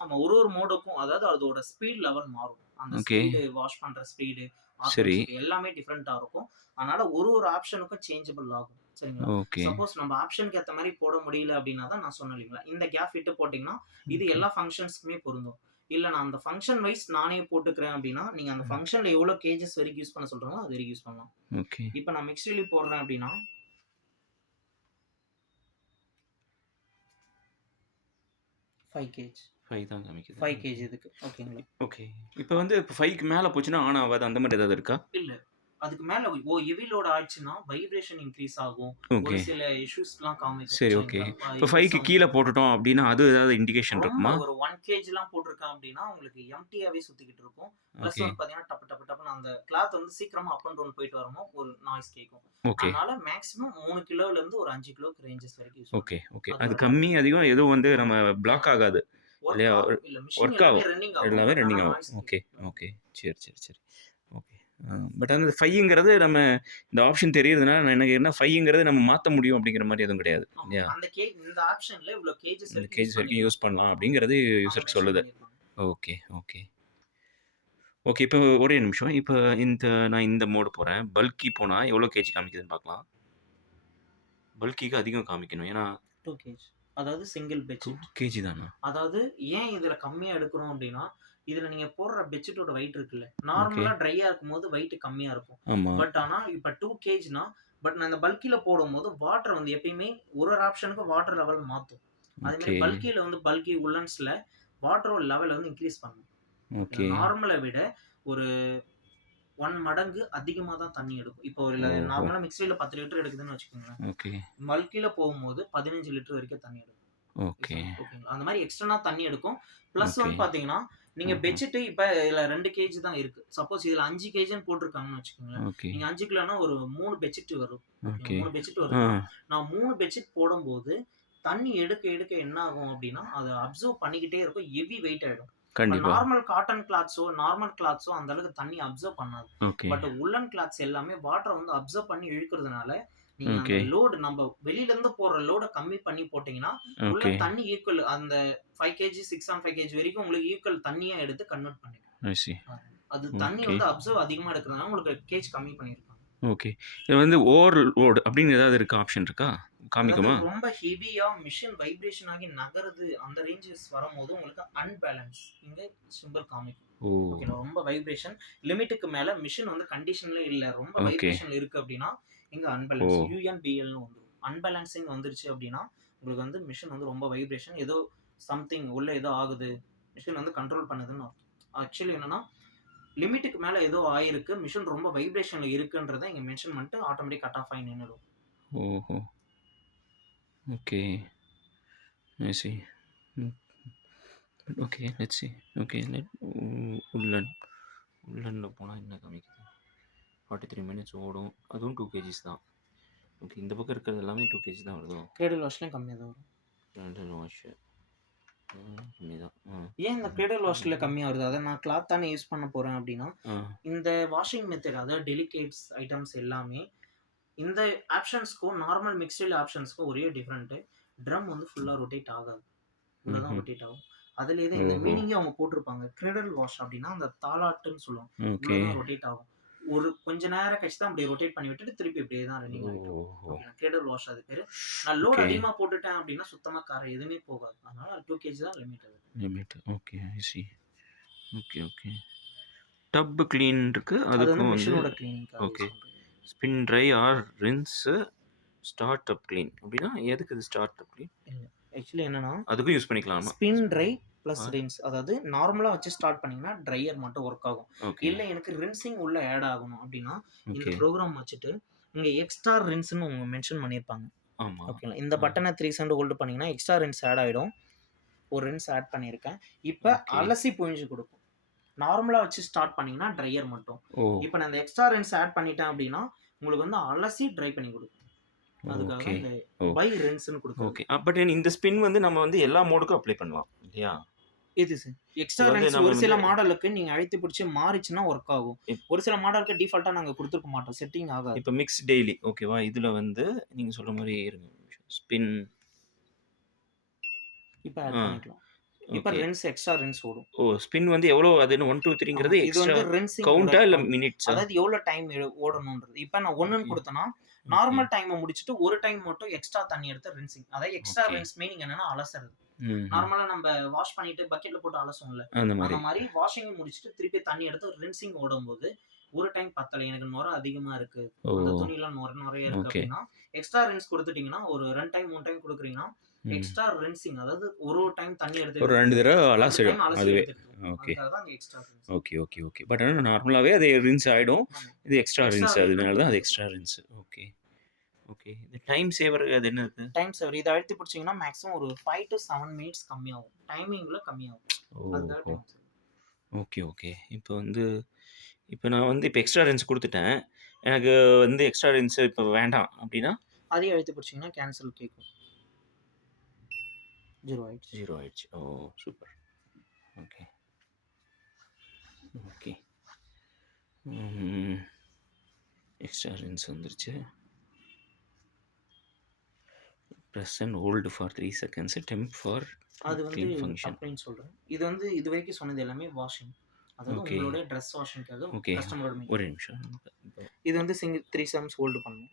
ஆமா. ஒரு மோடுக்கும் அதாவது அதோட ஸ்பீட் லெவல் மாறும். அந்த ஓகே. ஸ்பீடு வாஷ் பண்ற ஸ்பீடு, சரி. ஆட்டோமேட்டிக் எல்லாமே டிஃபரெண்ட்டா இருக்கும். அதனால ஒரு ஆப்ஷனுக்கும் சேஞ்சபிள் ஆகும். சரிங்களா? ஓகே. சப்போஸ் நம்ம ஆப்ஷனுக்கு ஏத்த மாரி போட முடியல அப்டின்னா தான் நான் சொன்னேன் இல்லைங்களா? இந்த கேப் விட்டு போட்டீங்கன்னா, இது ஓகே. எல்லா ஃபங்ஷன்ஸ்க்குமே பொருந்தும். இல்ல நான் அந்த ஃபங்ஷன் வைஸ் நானே போட்டுக்கிறேன் அப்டின்னா, நீங்க அந்த ஃபங்ஷன்ல எவ்வளோ கேஜஸ் வரைக்கும் யூஸ் பண்ண சொல்றாங்களோ, அது வரைக்கும் யூஸ் பண்ணலாம். ஓகே. இப்ப நான் மிக்ஸ்ட்லி போடுறேன் அப்டின்னா 5 கேஜ். 5 தான் காமிக்குது. 5 கேஜ் இதுக்கு. ஓகேங்களா? ஓகே. இப்ப வந்து 5க்கு மேல போச்சுன்னா ஆன் ஆவாது. அந்த மாரி ஏதாவது இருக்கா? இல்ல. அதுக்கு மேல ஹெவி லோட் ஆயிடுச்சுன்னா, வைப்ரேஷன் இன்கிரீஸ் ஆகும். ஒரு ஓகே. சில இஷ்யூஸ்லாம் காமிக்கும். சரி, ஓகே. சரிங்களா? இப்ப 5க்கு கீழ போட்டுட்டோம் அப்டின்னா, அது ஏதாவது இண்டிகேஷன் ரொம்ப இருக்குமா? ஒரு 1 கேஜ்லாம் போட்டிருக்கேன் அப்டின்னா, உங்களுக்கு எம்ப்டியாவே சுத்திக்கிட்டு இருக்கும். Plus okay. வந்து பார்த்தீங்கன்னா, டப்பு டப்பு டப்புன்னு அந்த கிளாத் வந்து சீக்கிரமா அப் அண்ட் டவுன் போயிட்டு வரும்போது ஒரு நாய்ஸ் கேட்கும். ஓகே. அதனால மேக்ஸிமம் 3 கிலோலேருந்து ஒரு 5 கிலோக்கு ரேஞ்சஸ் வரைக்கும் யூஸ் ஓகே. பண்ணலாம். ஓகே. அது அது வரைக்கும் கம்மி, அதிகம் எதுவும் வந்து நம்ம பிளாக் ஆகாது. ஒர்க் இல்லையா? ஆகும். இல்ல மிஷின் ஒர்க் எல்லாமே ஆகும். ரன்னிங் ஆகும். எல்லாமே பட் ஆனா ரன்னிங் ஆகும். Noise okay. கேட்கும். ஓகே. சரி, சரி, சரி. ஓகே. பட் அந்த 5ங்கிறது நம்ம இந்த ஆப்ஷன் தெரியறதுனால நான் என்ன கேட்கிறேன்னா, 5ங்கிறது நம்ம மாத்த முடியும் அப்படிங்கிற மாரி எதுவும் கிடையாது. ஆமா. இல்லையா? அந்த இந்த ஆப்ஷன்ல இவ்ளோ கேஜஸ் இந்த வரைக்கும் யூஸ் கேஜஸ் வரைக்கும் பண்ணிக்கலாம். யூஸ் பண்ணலாம் அப்படிங்கிறது அவங்க யூசருக்கு மென்ஷன் சொல்லுது. பண்ணியிருக்காங்க. Okay, okay. ஓகே. இப்போ ஒரே நிமிஷம். இப்போ நான் இந்த மோடு போறேன். பல்கி போனா எவ்வளோ கேஜி காமிக்குதுன்னு பார்க்கலாம். பல்கிக்கு அதிகம் காமிக்கணும். ஏன்னா 2 கேஜ். அதாவது சிங்கிள் 2 பெட்ஷீட். கேஜி தானா? அதாவது ஏன் இதுல கம்மியா எடுக்குறோம் அப்டின்னா, இதுல நீங்க போடுற பெட்ஷீட்டோட வெயிட் இருக்குல்ல, ஓகே. நார்மலா ட்ரையா இருக்கும்போது வெயிட் கம்மியா இருக்கும். ஆமா. பட் ஆனா இப்ப 2 கேஜ்னா, பட் நான் இந்த பல்கில போடும்போது வாட்டர் வந்து எப்பயுமே ஒரு ஆப்ஷனுக்கு வாட்டர் லெவல் மாத்தும். அதே மாரி ஓகே. பல்கில வந்து பல்கி வுல்லன்ஸ்ல வாட்டரோட லெவல் வந்து இன்கிரீஸ் பண்ணும். ஓகே. நார்மல விட ஒரு 1 மடங்கு அதிகமா தான் தண்ணி எடுக்கும். இப்போ ஒரு ஓஹோ! நார்மலா மிக்ஸில 10 லிட்டர் எடுக்குதுன்னு வச்சுக்கோங்களேன். ஓகே. பல்கில போகும்போது 15 லிட்டர் வரைக்கும் தண்ணி எடுக்கும். ஓகே. ஓகேங்களா. அந்த மாரி எக்ஸ்டர்னா தண்ணி எடுக்கும். Plus okay. வந்து பார்த்தீங்கன்னா, நீங்க ஆஹா. பெட்ஷீட் இப்ப இதுல 2 கேஜ் தான் இருக்கு. சப்போஸ் இதுல 5 கேஜ்ன்னு போட்டுருக்காங்கன்னு வச்சுக்கோங்களேன். ஓகே. நீங்க 5 கிலோனா ஒரு 3 பெட்ஷீட் வரும். ஓகேங்களா. ஓகே. 3 பெட்ஷீட் ஆ. வருதுன்னா, நான் 3 பெட்ஷீட் போடும்போது, தண்ணி எடுக்க எடுக்க என்ன ஆகும் அப்டின்னா, அத அப்சர்வ் பண்ணிக்கிட்டே இருக்கும். ஹெவி வெயிட் ஆயிடும். இப்ப கண்டிப்பா. நார்மல் காட்டன் நார்மல் கிளாத்ஸோ அந்த அளவுக்கு தண்ணி அப்சர்வ் பண்ணாது. ஓகே. பட் வுல்லன் கிளாத்ஸ் எல்லாமே வாட்டர வந்து அப்சர்வ் பண்ணி இழுக்கிறதுனால, நீங்க அந்த ஓகே. லோட் நம்ப வெளிலருந்து போடுற லோட கம்மி பண்ணி போட்டீங்கன்னா, உள்ள ஓகே. தண்ணி ஈக்குவல் அந்த 5 கேஜி, 6.5 கேஜி வரைக்கும் உங்களுக்கு ஈக்குவல் தண்ணியா எடுத்து கன்வெர்ட் பண்ணிடும். ஐ சி. அது தண்ணி ஓகே. வந்து அப்சர்வ் அதிகமா எடுக்கிறதுனால உங்களுக்கு கேஜ் கம்மி பண்ணியிருக்காங்க. ஓகே. இது வந்து ஓவர்லோட் அப்படின்னு ஏதாவது இருக்கா? ஆப்ஷன் இருக்கா? அதாவது காமிக்குமா? ரொம்ப ஹெவியா மிஷின் வைப்ரேஷன் ஆகி நகருது அந்த ரேஞ்சஸ் வரும்போது உங்களுக்கு அன்பேலன்ஸ் இங்க சிம்பல் காமிக்கும். ஓ! ஓகேங்களா. ரொம்ப வைப்ரேஷன் லிமிட்டுக்கு மேல மிஷின் வந்து கண்டிஷன்ல இல்ல. ரொம்ப ஓகே. வைப்ரேஷன்ல இருக்கு அப்டின்னா, இங்க ஓ! அன்பேலன்ஸ் யுஎன்பிஎல்னு வந்துரும். அன்பேலன்சிங் வந்துருச்சு அப்டின்னா, உங்களுக்கு வந்து மிஷின் வந்து ரொம்ப வைப்ரேஷன் ஏதோ சம்திங் உள்ள ஏதோ ஆகுது. மிஷின் வந்து கண்ட்ரோல் பண்ணுதுன்னு அர்த்தம். ஆக்சுவலி என்னன்னா, லிமிட்டுக்கு மேல ஏதோ ஆயிருக்கு. மிஷின் ரொம்ப வைப்ரேஷன்ல இருக்குன்றத இங்க மென்ஷன் பண்ணிட்டு ஆட்டோமேட்டிக் கட் ஆஃப் ஆயி நின்னுடும். ஓஹோ! ஓகே. I C. ம். ஓகே. Let's see. ஓகே. உல்லன். உல்லன்ல போனா என்ன காமிக்குது? 43 மினிட்ஸ் ஓடும். அதுவும் 2 கேஜிஸ் தான். ஓகே. இந்த பக்கம் இருக்கிறது எல்லாமே 2 கேஜி தான் வருதோ? கிரேடில் வாஷ்லயும் கம்மியா தான் வரும். Rental wash. கம்மி தான். ஏன் இந்த கிரேடில் வாஷ்ல கம்மியா வருது? அத நான் கிளாத் தானே யூஸ் பண்ண போறேன் அப்டின்னா, ஆ. இந்த வாஷிங் மெத்தட் அதாவது டெலிகேட்ஸ் ஐட்டம்ஸ் எல்லாமே இந்த ஆப்ஷன்ஸ்க்கும் நார்மல் மிக்ஸ்டு ஆப்ஷன்ஸ்க்கும் ஒரே டிஃபரெண்ட் ட்ரம் வந்து ஃபுல்லா ரொட்டேட் ஆகாது. உள்ள தான் ம்ஹ்ம். ரொட்டேட் ஆகும். அதிலேயே தான் இந்த ஓஹோ! மீனிங்கே அவங்க போட்டிருப்பாங்க. கிரெடல் வாஷ் அப்படின்னா அந்த தாலாட்டுன்னு சொல்லுவாங்க. உள்ள ஓகே. தான் ரொட்டேட் ஆகும். ஒரு கொஞ்ச நேரம் கழிச்சு தான் அப்படியே ரொட்டேட் பண்ணி விட்டுட்டு திருப்பி இப்படியே தான் ரன்னிங் ஆயிட்டு இருக்கும். ஓஹோ! ஓகேங்களா. கிரெடல் வாஷ் அது பேரு. நான் லோட் ஓகே. அதிகமா போட்டுட்டேன் அப்படின்னா சுத்தமா காரம் எதுவுமே போகாது. அதனால 2 கேஜி தான் லிமிட் அது. Limit. Okay. I see. Okay, okay. Tub clean இருக்கு. அது வந்து அதுக்கும் வந்து மிஷினோட கிளீனிங்காக ஓகே. யூஸ் பண்றது. Spin dry or rinse start up clean. அப்படின்னா எதுக்கு இது ஸ்டார்ட் அப் கிளீன்? இல்ல. ஆக்சுவலி என்னன்னா அதுக்கும் யூஸ் பண்ணிக்கலாமா? ஸ்பின் ட்ரை பிளஸ் ஆ. ரின்ஸ். அதாவது நார்மலா வச்சு ஸ்டார்ட் பண்ணீங்கன்னா, ட்ரையர் மட்டும் ஒர்க் ஆகும். ஓகே. இல்ல எனக்கு ரின்சிங் உள்ள ஆட் ஆகணும் அப்டின்னா, இந்த ஓகே. ப்ரோகிராம் வச்சுட்டு இங்க எக்ஸ்ட்ரா ரின்ஸ்ன்னு அவங்க மென்ஷன் பண்ணியிருப்பாங்க. ஆமா. ஓகேங்களா. இந்த பட்டன 3 செகண்ட் ஹோல்ட் பண்ணீங்கன்னா, எக்ஸ்ட்ரா ரின்ஸ் ஆட் ஆயிடும். ஒரு ரின்ஸ் ஆட் பண்ணியிருக்கேன். இப்ப ஓகே. அலசி புழிஞ்சு குடுக்கும். நார்மலா வச்சு ஸ்டார்ட் பண்ணீங்கன்னா, ட்ரையர் மட்டும். ஓ! இப்ப நான் இந்த எக்ஸ்ட்ரா ரின்ஸ் ஆட் பண்ணிட்டேன் அப்டின்னா, உங்களுக்கு வந்து அலசி ட்ரை பண்ணி குடுக்கும். அதுக்காக ஓகே. தான் இந்த ஓ! பை ரின்ஸ்ன்னு குடுக்குறது. ஓகே. பட் இந்த ஸ்பின் வந்து நம்ம வந்து எல்லா மோடுக்கும் அப்ளை பண்ணலாம். இல்லையா? இது சார். எக்ஸ்ட்ரா இது வந்து ரன்ஸ் நம்ம ஒரு சில வந்து மாடலுக்கு நீங்க அழுத்தி பிடிச்சு மாறிச்சுன்னா ஒர்க் ஆகும். இப் ஒரு சில மாடலுக்கு டிஃபால்ட்டா நாங்க குடுத்துருக்க மாட்டோம். செட்டிங் ஆகாது. இப்ப மிக்ஸ் டெய்லி ஓகேவா? இதுல வந்து நீங்க சொல்ற மாரி இருங்க ஒரு நிமிஷம். ஸ்பின் இப்ப ஆட் ஆ. பண்ணிக்கலாம். இப்ப ஓகே. ரின்ஸ் எக்ஸ்ட்ரா ரின்ஸ் ஓடும். ஓ! ஸ்பின் வந்து எவ்வளோ அதுன்னு 1, 2, 3ங்கிறது இது எக்ஸ்ட்ரா வந்து ரின்சிங் ஓட கவுண்டா? இல்ல கவுண்ட். மினிட்ஸா? அதாவது எவ்வளோ டைம் ஓடணும்ன்றது. இப்ப நான் 1ன்னு ஓகே. குடுத்தேன்னா, ஓகே. நார்மல் டைம முடிச்சுட்டு ஒரு டைம் மட்டும் எக்ஸ்ட்ரா தண்ணி எடுத்து ரின்சிங். அதாவது எக்ஸ்ட்ரா ஓகே. ரின்ஸ் மீனிங் என்னன்னா அலசுறது. ம்ஹ்ம். நார்மலா நம்ம வாஷ் பண்ணிட்டு பக்கெட்ல போட்டு அலசுவோம்ல. அந்த அந்த மாரி. மாரி வாஷிங் முடிச்சுட்டு திருப்பி தண்ணி எடுத்து ரின்சிங் ஓடும்போது, ஒரு டைம் பத்தல. எனக்கு நுரை அதிகமா இருக்கு. ஓ! அந்த துணிலாம் நுரையா இருக்கு ஓகே. அப்டின்னா, எக்ஸ்ட்ரா ரின்ஸ் குடுத்துட்டீங்கன்னா, ஒரு 2 டைம், 3 டைம் குடுக்குறீங்கன்னா, ம். எக்ஸ்ட்ரா ரின்சிங் அதாவது ஒரு டைம் தண்ணி எடுத்து ஒரு 2 தடவ 2 டைம் அலசிடும் அலசி அதுவே. எடுத்துட்டு இருக்கும். ஓகே. அதுக்காக தான் அந்த extra rinse. Okay, okay, okay. But ஆனா நார்மலாவே அது ரின்ஸ் ஆயிடும். ஆமா. இது எக்ஸ்ட்ரா எக்ஸ்ட்ரா ரின்ஸ் வேணும்னா அதனால நீங்க தான் அது எக்ஸ்ட்ரா குடுத்துக்கலாம். ரின்ஸ். ஓகே. ஓகே. இது டைம் சேவர் அது என்ன இருக்கு? டைம் சேவர் இத அழுத்தி பிடிச்சீங்கன்னா, மேக்ஸிமம் ஒரு 5 டூ 7 மினிட்ஸ் கம்மியாகும். டைமிங்ல கம்மியாகும். அதுதான் ஓஹோ! Time saver. Okay, okay. இப்ப நான் வந்து எக்ஸ்ட்ரா ரின்ஸ் குடுத்துட்டேன். எனக்கு வந்து எக்ஸ்ட்ரா ரின்ஸ் இப்ப வேண்டாம் அப்டின்னா? அதையும் அழுத்தி பிடிச்சீங்கன்னா, கேன்சல் கேட்கும். 0 ஆயிடுச்சு. 0 ஆயிடுச்சு. ஓ! சூப்பர். ஓகே. ஓகே. ம். எக்ஸ்ட்ரா ரின்ஸ் வந்துருச்சு. Press and hold for 3 seconds. Temp for அது வந்து கிளீன் ஃபங்ஷன். தப்புன்னு சொல்றேன். இது வந்து இதுவரைக்கும் சொன்னது எல்லாமே வாஷிங். அதாவது ஓகே. உங்களுடைய ட்ரெஸ் வாஷிங்க்காக ஓகே. கஸ்டமரோட மீட். ஒரு நிமிஷம். இப்போ இது வந்து 3 செகண்ட்ஸ் ஹோல்டு பண்ணணும்.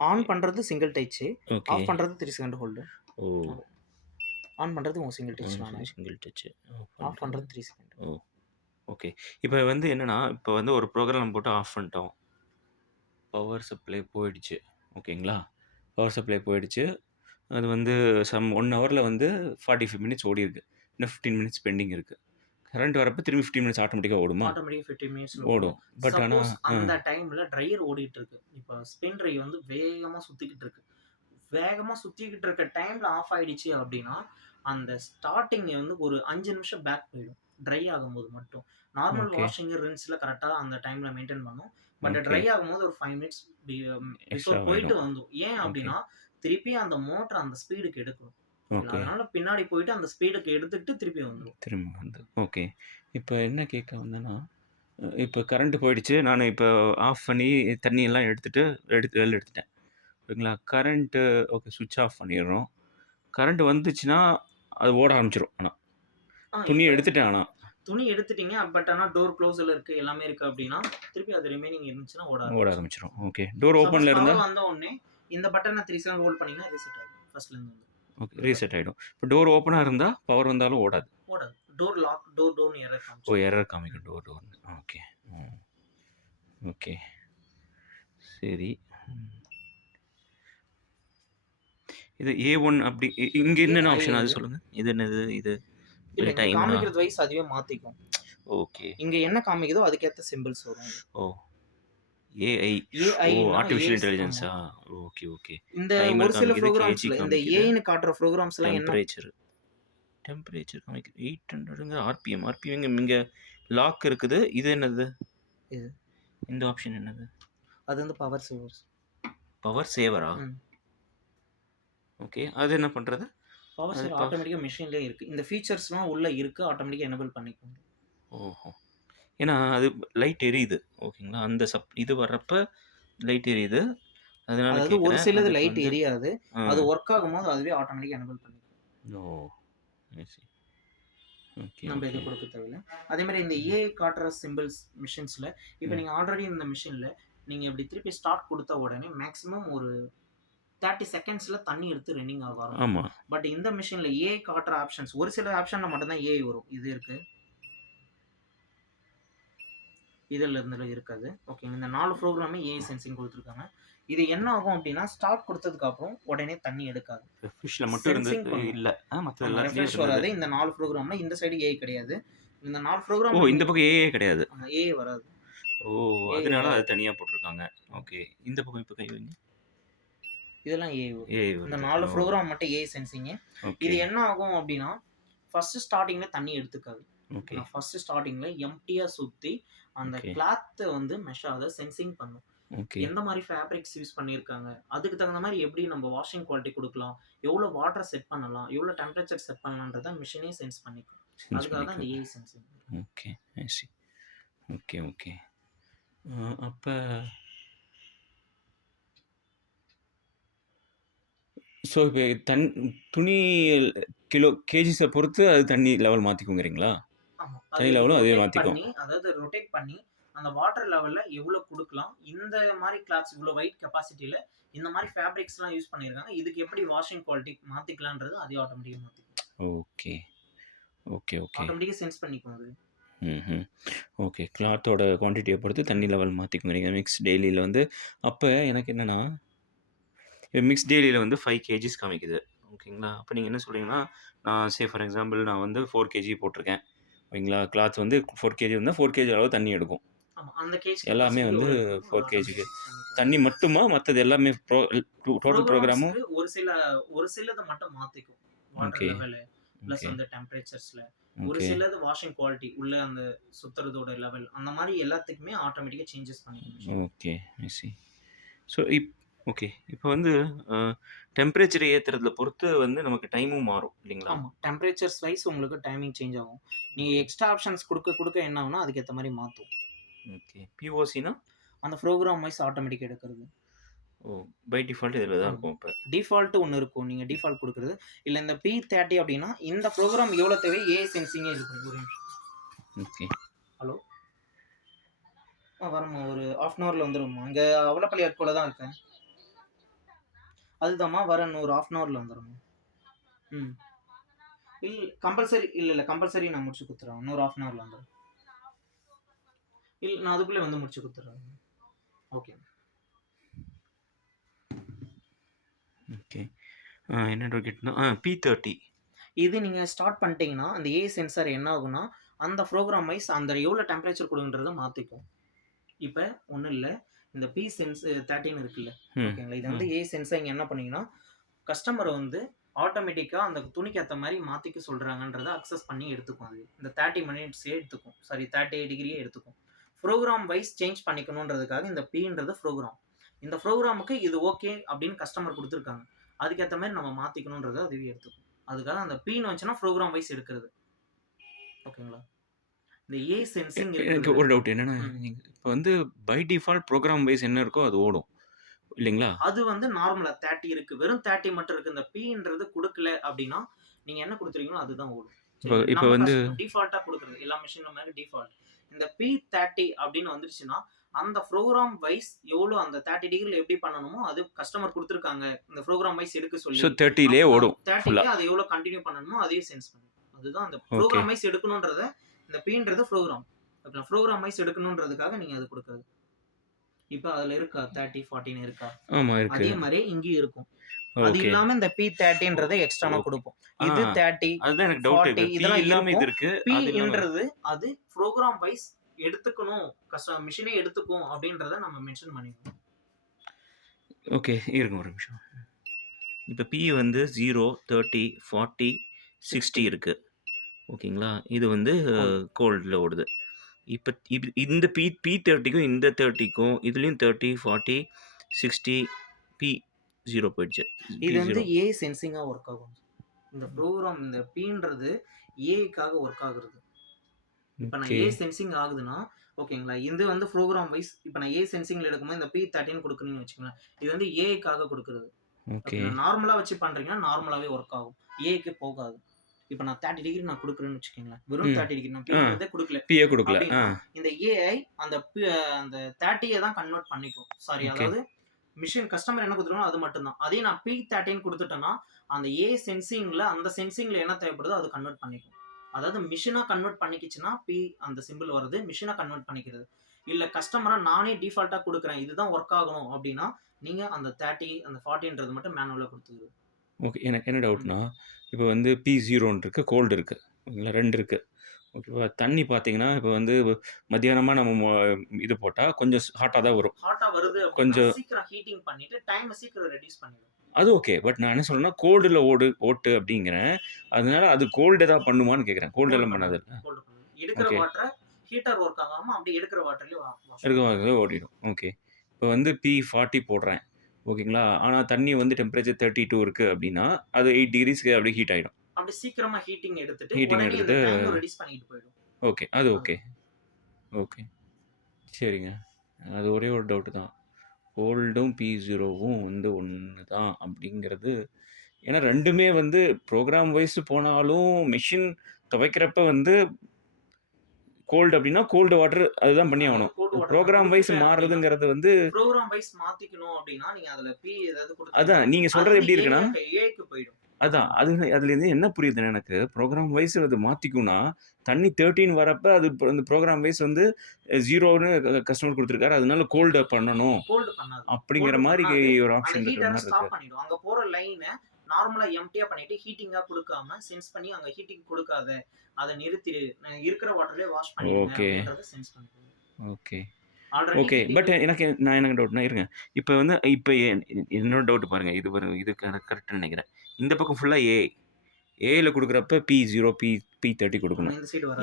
ஆன் பண்றது சிங்கிள் டச், ஓகே. ஆஃப் பண்றது 3 செகண்ட் ஹோல்டு. ஓ! ஆன் பண்றது உங்க சிங்கிள் டச் ஆன் நானு. Single touch. ஆஃப் பண்றது 3 செகண்ட். ஓ! ஓகே. இப்ப வந்து என்னன்னா, இப்ப வந்து ஒரு ப்ரோகிராம் போட்டு ஆஃப் பண்ணிட்டோம். பவர் சப்ளை போயிடுச்சு. ஓகேங்களா? பவர் சப்ளை போயிடுச்சு. அது வந்து 1 ஹவர்ல வந்து 45 மினிட்ஸ் ஓடியிருக்கு. இன்னும் 15 மினிட்ஸ் பெண்டிங் இருக்கு. கரண்ட் வரப்ப திரும்பி 15 மினிட்ஸ் ஆட்டோமேட்டிக்கா ஓடுமா? ஆட்டோமேட்டிக்கா 15 மினிட்ஸ்ல ஓடும். பட் ஆனா சப்போஸ் அந்த டைம்ல ட்ரையர் ஓடிட்டு இருக்கு. இப்ப ஸ்பின் ட்ரை வந்து வேகமா சுத்திக்கிட்டு இருக்கு. வேகமா சுத்திக்கிட்டு இருக்க டைம்ல ஆஃப் ஆயிடுச்சு அப்படின்னா, அந்த ஸ்டார்ட்டிங் வந்து ஒரு 5 நிமிஷம் பேக் போயிடும். ட்ரை ஆகும்போது மட்டும். Normal okay. வாஷிங், ரின்ஸ்ல கரெக்ட்டா அந்த டைம்ல மெயின்டெயின் பண்ணும். But okay. ட்ரை ஆகும்போது ஒரு 5 மினிட்ஸ் எக்ஸ்ட்ரா பிஃபோர் போயிட்டு ஆயிடும். வந்துரும். ஏன் ஓகே. அப்படின்னா, திருப்பி அந்த மோட்டர் அந்த ஸ்பீடுக்கு எடுக்கும். ஓகே. அதனால பின்னாடி போயிட்டு அந்த ஸ்பீடுக்கு எடுத்துட்டு திருப்பி வந்துரும். திரும்ப வந்து ஓகே. இப்ப என்ன கேட்க வந்தேன்னா, இப்ப கரண்ட் போயிடுச்சு. நானு இப்ப ஆஃப் பண்ணி தண்ணியெல்லாம் வெளில எடுத்துட்டேன். ஓகேங்களா? கரண்ட்டு ஓகே ஸ்விட்ச் ஆஃப் பண்ணிடுறோம். கரண்ட் வந்துச்சுன்னா, அது ஓட ஆரம்பிச்சுரும் ஆனா. துணிய இப்ப எடுத்துட்டேன் ஆனா. துணி எடுத்துட்டீங்க. பட் ஆனா டோர் க்ளோஸ்ல இருக்கு. எல்லாமே இருக்கு அப்படின்னா, திருப்பி அது ரிமைனிங் இருந்துச்சுன்னா ஓட ஓட ஆரம்பிச்சுரும். ஆரம்பிச்சுரும். ஓகே. டோர் சப்போஸ் ஓப்பன்ல இருந்தா? பவர் வந்த உடனே இந்த பட்டன 3 செகண்ட் ஹோல்ட் பண்ணீங்கன்னா ரீசெட் ஆயிடும். ஃபர்ஸ்ட்ல இருந்து வந்து. ஓகே. ரீசெட் ஆயிடும். இப்ப டோர் ஓப்பனா இருந்தா, பவர் வந்தாலும் ஓடாது. ஓடாது. டோர் லாக், டோர்னு எரர் ஓ! காமிச்சுரும். எரர் காமிக்கும் டோர்ன்னு. ஓகே. ம். ஓகே. சரி. ம். இது A1 அப்படி இங்க என்னென்ன ஆப்ஷன் அது சொல்லுங்க. இது என்னது? இது இல்ல இங்க டைமரா? காமிக்கிறது வைஸ் அதுவே மாத்திக்கும். ஓகே. இங்க என்ன காமிக்குதோ அதுக்கேத்த சிம்பிள்ஸ் வரும். ஓ! AI. AI ஓ! னா ஆர்டிஃபிஷியல் ஆமா. இன்டெலிஜென்ஸா? Okay, okay. இந்த டைமர் ஒரு சில காமிக்குது, கேஜி ப்ரோகிராம்ஸ்ல இந்த காமிக்குது, ஏஐன்னு காட்டுற ப்ரோகிராம்ஸ்லாம் என்ன டெம்பரேச்சர் காமிக்குது. 800ங்க ஆர்பிஎம். இங்க லாக் இருக்குது. இது என்னது? இது. இந்த ஆப்ஷன் என்னது? அது வந்து பவர் சேவர்ஸ். பவர் சேவரா? ம். ஓகே. அது என்ன பண்றது? பவர் அது சேவர் ஆட்டோமேட்டிக்கா மெஷின்லயே இருக்கு. இந்த ஃபீச்சர்ஸ்லாம் உள்ள இருக்கு. ஆட்டோமேட்டிக்கா எனேபிள் பண்ணிக்கும். ஓஹோ! ஏன்னா அது லைட் எரியுது. ஓகேங்களா? அந்த இது வர்றப்ப லைட் எரியுது. அதனால அதாவது ஒரு கேட்கிறேன். சிலது அதுக்கு லைட் வந்து எரியாது. ஆ. அது வொர்க் ஆகும்போது அதுவே ஆட்டோமேட்டிக்கா எனேபிள் பண்ணிக்கும். ஓ! ஐ சி. ஓகே, நம்ம ஓகே. எதுவும் கொடுக்க தேவையில்ல. அதே மாரி இந்த ஏஐ காட்டுற சிம்பிள்ஸ் மிஷின்ஸ்ல இப்ப ம். நீங்க ஆல்ரெடி இந்த மிஷின்ல நீங்க இப்படி திருப்பி ஸ்டார்ட் குடுத்த உடனே மேக்ஸிமம் ஒரு 30 செகண்ட்ஸ்ல தண்ணி எடுத்து ரன்னிங் ஆக ஆரம்பிக்கும். ஆமா. பட் இந்த மிஷின்ல ஏஐ காட்டுற ஆப்ஷன்ஸ் ஒரு சில ஆப்ஷன்ல மட்டும் தான் ஏஐ வரும். இது இருக்கு. இதுல இருந்து இருக்காது. ஓகேங்க. இந்த 4 ப்ரோகிராமே ஏஐ சென்சிங் குடுத்துருக்காங்க. இது என்ன ஆகும் அப்படின்னா, ஸ்டார்ட் குடுத்ததுக்கு அப்புறம் உடனே தண்ணி எடுக்காது. ரெஃப்ரெஷ்ல மட்டும் சென்சிங் இருந்தது பண்ணும். இல்ல. மத்த ஆமா, எல்லாத்துலயும் ரெஃப்ரெஷ் வராது. இருந்தது. இந்த 4 ப்ரோகிராம்ல இந்த சைடு ஏஐ கிடையாது. இந்த 4 ஓ! ப்ரோகிராம் இந்த பக்கம் ஏஐ கிடையாது. ஏஐ வராது. ஓ! ஏஐ அதனால அது வராது. தனியா போட்டுருக்காங்க. ஓகே. இந்த பக்கம் இப்ப கை வைங்க. இதெல்லாம் ஏஐ வரும். ஏஐ இந்த வருது. 4 ஓ! ப்ரோகிராம் மட்டும் ஏஐ சென்சிங். ஓகே. இது என்ன ஆகும் அப்படின்னா, ஃபர்ஸ்ட் ஸ்டார்ட்டிங்ல தண்ணி எடுத்துக்காது. ஓகே. ஃபர்ஸ்ட் ஸ்டார்ட்டிங்ல எம்ப்டியா சுத்தி அந்த ஓகே. கிளாத் வந்து அத சென்சிங் பண்ணும். ஓகே. எந்த மாரி ஃபேப்ரிக்ஸ் யூஸ் பண்ணியிருக்காங்க. அதுக்கு தகுந்த மாரி எப்படி நம்ம வாஷிங் குவாலிட்டி குடுக்கலாம். எவ்வளோ வாட்டர் செட் பண்ணலாம். எவ்வளோ டெம்பரேச்சர் செட் பண்ணலான்றத மிஷினே சென்ஸ் பண்ணிக்கும். சென்ஸ் அதுக்காக தான் இந்த பண்ணிக்கும். AI sensing. Okay. I see. Okay, okay. அப்ப ஸோ இப்ப துணி கேஜிஸ பொறுத்து அது தண்ணி லெவல் மாத்திக்குங்கிறீங்களா? ஆமா. தண்ணி அது லெவலும் அதுவே ரொட்டேட் மாத்திக்கும். பண்ணி அதாவது ரொட்டேட் பண்ணி அந்த வாட்டர் லெவல்ல எவ்வளோ குடுக்கலாம். இந்த மாரி கிளாத்ஸ் இவ்வளோ வெயிட் கெப்பாசிட்டில இந்த மாரி ஃபேப்ரிக்ஸ்லாம் யூஸ் பண்ணியிருக்காங்க. இதுக்கு எப்படி வாஷிங் குவாலிட்டி மாத்திக்கலான்றது அதே ஆட்டோமேட்டிக்கா மாத்திக்கும். ஓகே. Okay, okay. ஆட்டோமேட்டிக்கா சென்ஸ் பண்ணிக்கும் அது. ம்ஹ்ம். ஓகே. கிளாத்தோட குவான்டிட்டிய பொறுத்து தண்ணி லெவல் மாத்திக்குங்கிறீங்க. மிக்ஸ் டெய்லில வந்து அப்ப எனக்கு என்னன்னா, மிக்ஸ் டெய்லில வந்து 5 கேஜிஸ் காமிக்குது. ஓகேங்களா? அப்ப நீங்க என்ன சொல்றீங்கன்னா, நான் ஃபார் எக்ஸாம்பிள் நான் வந்து 4 கேஜி போட்டிருக்கேன். ஓகேங்களா? கிளாத் வந்து 4 கேஜி இருந்தா 4 கேஜி அளவு தண்ணி எடுக்கும். ஆமா. அந்த கேஜ் எல்லாமே கெப்பாசிட்டி வந்து எவ்வளோ இருக்குன்னு 4 அது கேஜிக்கு. ஆட்டோமேட்டிக்கா சென்ஸ் பண்ணிக்கும். தண்ணி மட்டுமா? மத்தது எல்லாமே டோட்டல் ப்ரோகிராமும்? ப்ரோகிராம்ஸ்க்கு ஒரு சிலத மட்டும் மாத்திக்கும். Water okay. Level plus okay. வந்து டெம்பரேச்சர்ஸ்ல. ஒரு ஓகே. சிலது வாஷிங் குவாலிட்டி உள்ள அந்த சுத்துறதோட லெவல் அந்த மாரி எல்லாத்துக்குமே ஆட்டோமேட்டிக்கா சேஞ்சஸ் பண்ணிக்கும் machine. Okay. I C. So okay. இப்ப வந்து டெம்பரேச்சர் ஏத்துறத பொறுத்து வந்து நமக்கு டைமும் மாறும் இல்லைங்களா? ஆமா. டெம்பரேச்சர்ஸ் வைஸ் உங்களுக்கு டைமிங் சேஞ்ச் ஆகும். நீங்க எக்ஸ்ட்ரா ஆப்ஷன்ஸ் குடுக்க என்ன ஆகும்னா அதுக்கு ஏத்த மாரி மாத்தும். ஓகே. பிஓசினா? அந்த ப்ரோகிராம் வைஸ் ஆட்டோமேட்டிக்கா எடுக்கிறது. ஓ! பை டிஃபால்ட் இதுல தான் ஆமா. இருக்கும் இப்ப. டிஃபால்ட் ஒண்ணு இருக்கும். நீங்க டிஃபால்ட் குடுக்குறது. இல்ல இந்த P30 அப்படின்னா இந்த ப்ரோகிராம் எவ்வளோ தேவை ஏஐ சென்சிங்கே இது பண்ணும். ஒரு நிமிஷம். ஓகே. ஹலோ? வரேம்மா. ஒரு 1/2 அன் ஹவர்ல வந்துரும்மா. இங்க அவலப்பள்ளியார் தான் இருக்கேன். அதுதாம்மா வரேன். இன்னும் ஒரு 1/2 அன் ஹவர்ல வந்துரும்மா. ம். இல்ல கம்பல்சரி நான் முடிச்சு குடுத்துறேன். இன்னொரு 1/2 அன் ஹவர்ல வந்துரும். நான் அதுக்குள்ள வந்து முடிச்சு குடுத்துறேன். ஓகே. ஓகே. என்ன டவுட் கேட்டனா P30. இது நீங்க ஸ்டார்ட் பண்ணிட்டீங்கன்னா, அந்த ஏ சென்சார் என்ன ஆகும்னா, அந்த புரோகிராம் வைஸ் அந்த எவ்வளோ டெம்பரேச்சர் குடுங்கன்றத மாத்திக்கும். இப்ப ஒண்ணும் இல்ல. இந்த P சென்ஸ் 13 இருக்குல்ல. ஓகேங்களா? இது வந்து ஏ சென்சார் இங்க என்ன பண்ணீங்கன்னா, கஸ்டமர் வந்து ஆட்டோமேட்டிக்கா அந்த துணிக்கு ஏத்த மாரி மாத்திக்க சொல்றாங்கன்றத அக்சஸ் பண்ணி எடுத்துக்கும் அது. இந்த 30 மினிட்ஸே எடுத்துக்கும். சாரி 30 டிகிரியே எடுத்துக்கும். புரோகிராம் வைஸ் சேஞ்ச் பண்ணிக்கணுன்றதுக்காக இந்த Pன்றது புரோகிராம். இந்த புரோகிராமுக்கு இது ஓகே அப்படின்னு கஸ்டமர் குடுத்துருக்காங்க. அதுக்கேத்த மாரி நம்ம மாத்திக்கணுன்றத அதுவே எடுத்துக்கும். அதுக்காக அந்த Pன்னு வந்துச்சுன்னா புரோகிராம் வைஸ் எடுக்கிறது. ஓகேங்களா? இந்த ஏ சென்சிங் எனக்கு இருக்குல்ல. ஒரு டவுட் என்னன்னா, இப்ப வந்து பை டிஃபால்ட் புரோகிராம் வைஸ் என்ன இருக்கோ அது ஓடும். இல்லைங்களா? அது வந்து நார்மலா 30 இருக்கு. வெறும் 30 மட்டும் இருக்கு. இந்த Pன்றது குடுக்கல அப்படின்னா, நீங்க என்ன குடுத்துறீங்களோ அதுதான் ஓடும். இப்ப நம்ம வந்து டிஃபால்ட்டா குடுக்குறது. எல்லா மெஷின்ல மாரி டிஃபால்ட். இந்த P30 அப்படின்னு வந்துருச்சுன்னா, அந்த புரோகிராம் வைஸ் எவ்வளோ அந்த 30 டிகிரில எப்படி பண்ணணுமோ, அது கஸ்டமர் குடுத்துருக்காங்க. இந்த புரோகிராம் வைஸ் எடுக்க சொல்லி. 30லயே ஓடும் ஃபுல்லா. 30க்கு அது எவ்வளோ கன்டின்யூ பண்ணணுமோ, அதையும் சென்ஸ் பண்ணும். அதுதான் அந்த ஓகே. புரோகிராம் வைஸ் எடுக்கணும்ன்றத, இந்த Pன்றது புரோகிராம். ஓகேங்களா? புரோகிராம் வைஸ் எடுக்கணும்ன்றதுக்காக நீங்க அது குடுக்குறது. இப்ப அதுல இருக்கா 30, 40ன்னு இருக்கா? ஆமா இருக்கு. அதே மாரி இங்கேயும் இருக்கும். அது ஓகே. இல்லாம இந்த P30ன்றத எக்ஸ்ட்ராவா குடுப்போம். இது 30, அதுதான் எனக்கு டவுட். 40 P இதெல்லாம் இல்லாம இது இருக்கும். இருக்கு. அது இல்லாம Pன்றது அது புரோகிராம் வைஸ் எடுத்துக்கணும். மெஷினே எடுத்துக்கும் அப்படின்றத நம்ம மென்ஷன் பண்ணிக்கணும். ஓகே. இருங்க ஒரு நிமிஷம். இப்ப P வந்து 0, 30, 40, 60 இருக்கு. ஓகேங்களா? இது வந்து கோல்ட்ல ஓடுது. இப்ப இந்த P30க்கும் இந்த 30க்கும் இதுலயும் 30, 40, 60 P0 போயிடுச்சு. இது வந்து P0. ஏ சென்சிங்கா வொர்க் ஆகும். இந்த புரோகிராம் இந்த Pன்றது ஏக்காக வொர்க் ஆகுறது. இப்ப நான் ஏ சென்சிங் ஆகுதுன்னா, ஓகேங்களா? இது வந்து புரோகிராம் வைஸ் இப்ப நான் ஏ சென்சிங்ல எடுக்கும்போது இந்த P13 குடுக்குறீங்கன்னு வச்சுக்கோங்களேன். இது வந்து ஏக்காக குடுக்குறது. ஓகே. நார்மலா வச்சு பண்றீங்கன்னா, நார்மலாவே வொர்க் ஆகும். ஏக்கு போகாது. இப்ப நான் 30 டிகிரி நான் குடுக்குறேன்னு வச்சுக்கங்களேன். வெறும் 30 டிகிரி நான் Pன்றதே குடுக்கல. P குடுக்கல. அப்படின்னா, இந்த ஏஐ அந்த அந்த 30ய தான் கன்வெர்ட் பண்ணிக்கும். சாரி அதாவது கஸ்டமர் என்ன குடுத்துருக்காங்களோ அது மட்டும் தான். அதே நான் P13 குடுத்துட்டேன்னா, அந்த ஏ சென்சிங்ல அந்த சென்சிங்ல என்ன தேவைப்படுதோ அது கன்வெர்ட் பண்ணிக்கும். அதாவது மெஷினா கன்வெர்ட் பண்ணிக்கிச்சுன்னா, அந்த சிம்பிள் வருது. மெஷினா கன்வெர்ட் பண்ணிக்கிறது. இல்ல கஸ்டமரா நானே டிஃபால்ட்டா குடுக்குறேன். இதுதான் வொர்க் ஆகணும் அப்படின்னா, நீங்க அந்த 30 அந்த 40ன்றது மட்டும் மேனுவலா குடுத்துக்கிறது. ஓகே. எனக்கு என்ன டவுட்னா, இப்போ வந்து P0ன்னு இருக்கு, கோல்டு இருக்கு. ஓகேங்களா? 2 இருக்கு. ஓகேவா? தண்ணி பார்த்தீங்கன்னா, இப்போ வந்து மத்தியானமா நம்ம இது போட்டா கொஞ்சம் ஹாட்டா தான் வரும். ஹாட்டா வருது அப்படின்னா, கொஞ்சம் சீக்கிரம் ஹீட்டிங் பண்ணிட்டு டைம சீக்கிரம் ரெடியூஸ் பண்ணிடும். அது ஓகே. பட் நான் என்ன சொல்றேன்னா, கோல்டுல ஓட்டு அப்படிங்கிறேன். அதனால அது கோல்டு ஏதாவது பண்ணுமான்னு கேட்கிறேன். கோல்டு எல்லாம் பண்ணாதுல்ல? எடுக்கிற ஓகே. வாட்டர ஹீட்டர் வொர்க் ஆகாம அப்படியே எடுக்கிற வாட்டர்லயே எடுக்கவாகவே ஓடிடும். ஓகே. இப்போ வந்து P40 போடுறேன். ஓகேங்களா? ஆனா தண்ணி வந்து டெம்பரேச்சர் 32 இருக்கு அப்படின்னா, அது 8 டிகிரிஸ்க்கு அப்படியே ஹீட் ஆயிடும். அப்படி சீக்கிரமா ஹீட்டிங் எடுத்துட்டு ஹீட்டிங் உடனே இந்த எடுத்துட்டு டைம் ரெடியூஸ் பண்ணிட்டு போயிடும். ஓகே. அது ஓகே. ஓகே. சரிங்க. அது ஒரே ஒரு டவுட் தான். கோல்டும் P0வும் வந்து ஒண்ணு தான் அப்படிங்கிறது ஏன்னா 2மே வந்து ப்ரோகிராம் வைஸ் போனாலும் மெஷின் துவைக்கிறப்ப வந்து கோல்டு அப்படின்னா, கோல்டு வாட்டர் அதுதான் பண்ணி ஆகணும். ப்ரோகிராம் வைஸ் மாறுறதுங்கிறது வந்து ப்ரோகிராம் வைஸ் மாத்திக்கணும் அப்படின்னா, நீங்க அதுல ஏதாவது கொடுத்தீங்கன்னா, அதான் நீங்க சொல்றது எப்படி இருக்குன்னா ஏக்கு போயிடும். அதான். அதுலேருந்து என்ன புரியுதுன்னா எனக்கு, ப்ரோகிராம் வைஸ் அது மாத்திக்கும்னா, தண்ணி 13 வரப்ப அது அந்த ப்ரோகிராம் வைஸ் வந்து 0ன்னு கஸ்டமர் குடுத்துருக்காரு. அதனால கோல்டு பண்ணணும். கோல்டு பண்ணாது. அப்படிங்கிற மாரி ஒரு ஆப்ஷன் இருக்கிற ஹீட்டர மாரி ஸ்டாப் இருக்கு. பண்ணிடும். அங்க போற லைன நார்மலா எம்ப்டியா பண்ணிட்டு ஹீட்டிங்கா குடுக்காம சென்ஸ் பண்ணி அங்க ஹீட்டிங் குடுக்காத. அத நிறுத்திடு. இருக்கிற வாட்டர்லயே வாஷ் பண்ணிடுங்க அப்படின்றத சென்ஸ் பண்ணிடும். ஓகே. ஓகே. பட் நான் என்ன டவுட்னா இருங்க. இப்ப வந்து என்னோட டவுட் பாருங்க. இது கரெக்ட்ன்னு நெனைக்கிறேன். இந்த பக்கம் ஃபுல்லா ஏல குடுக்குறப்ப P0, P30 குடுக்கணும்.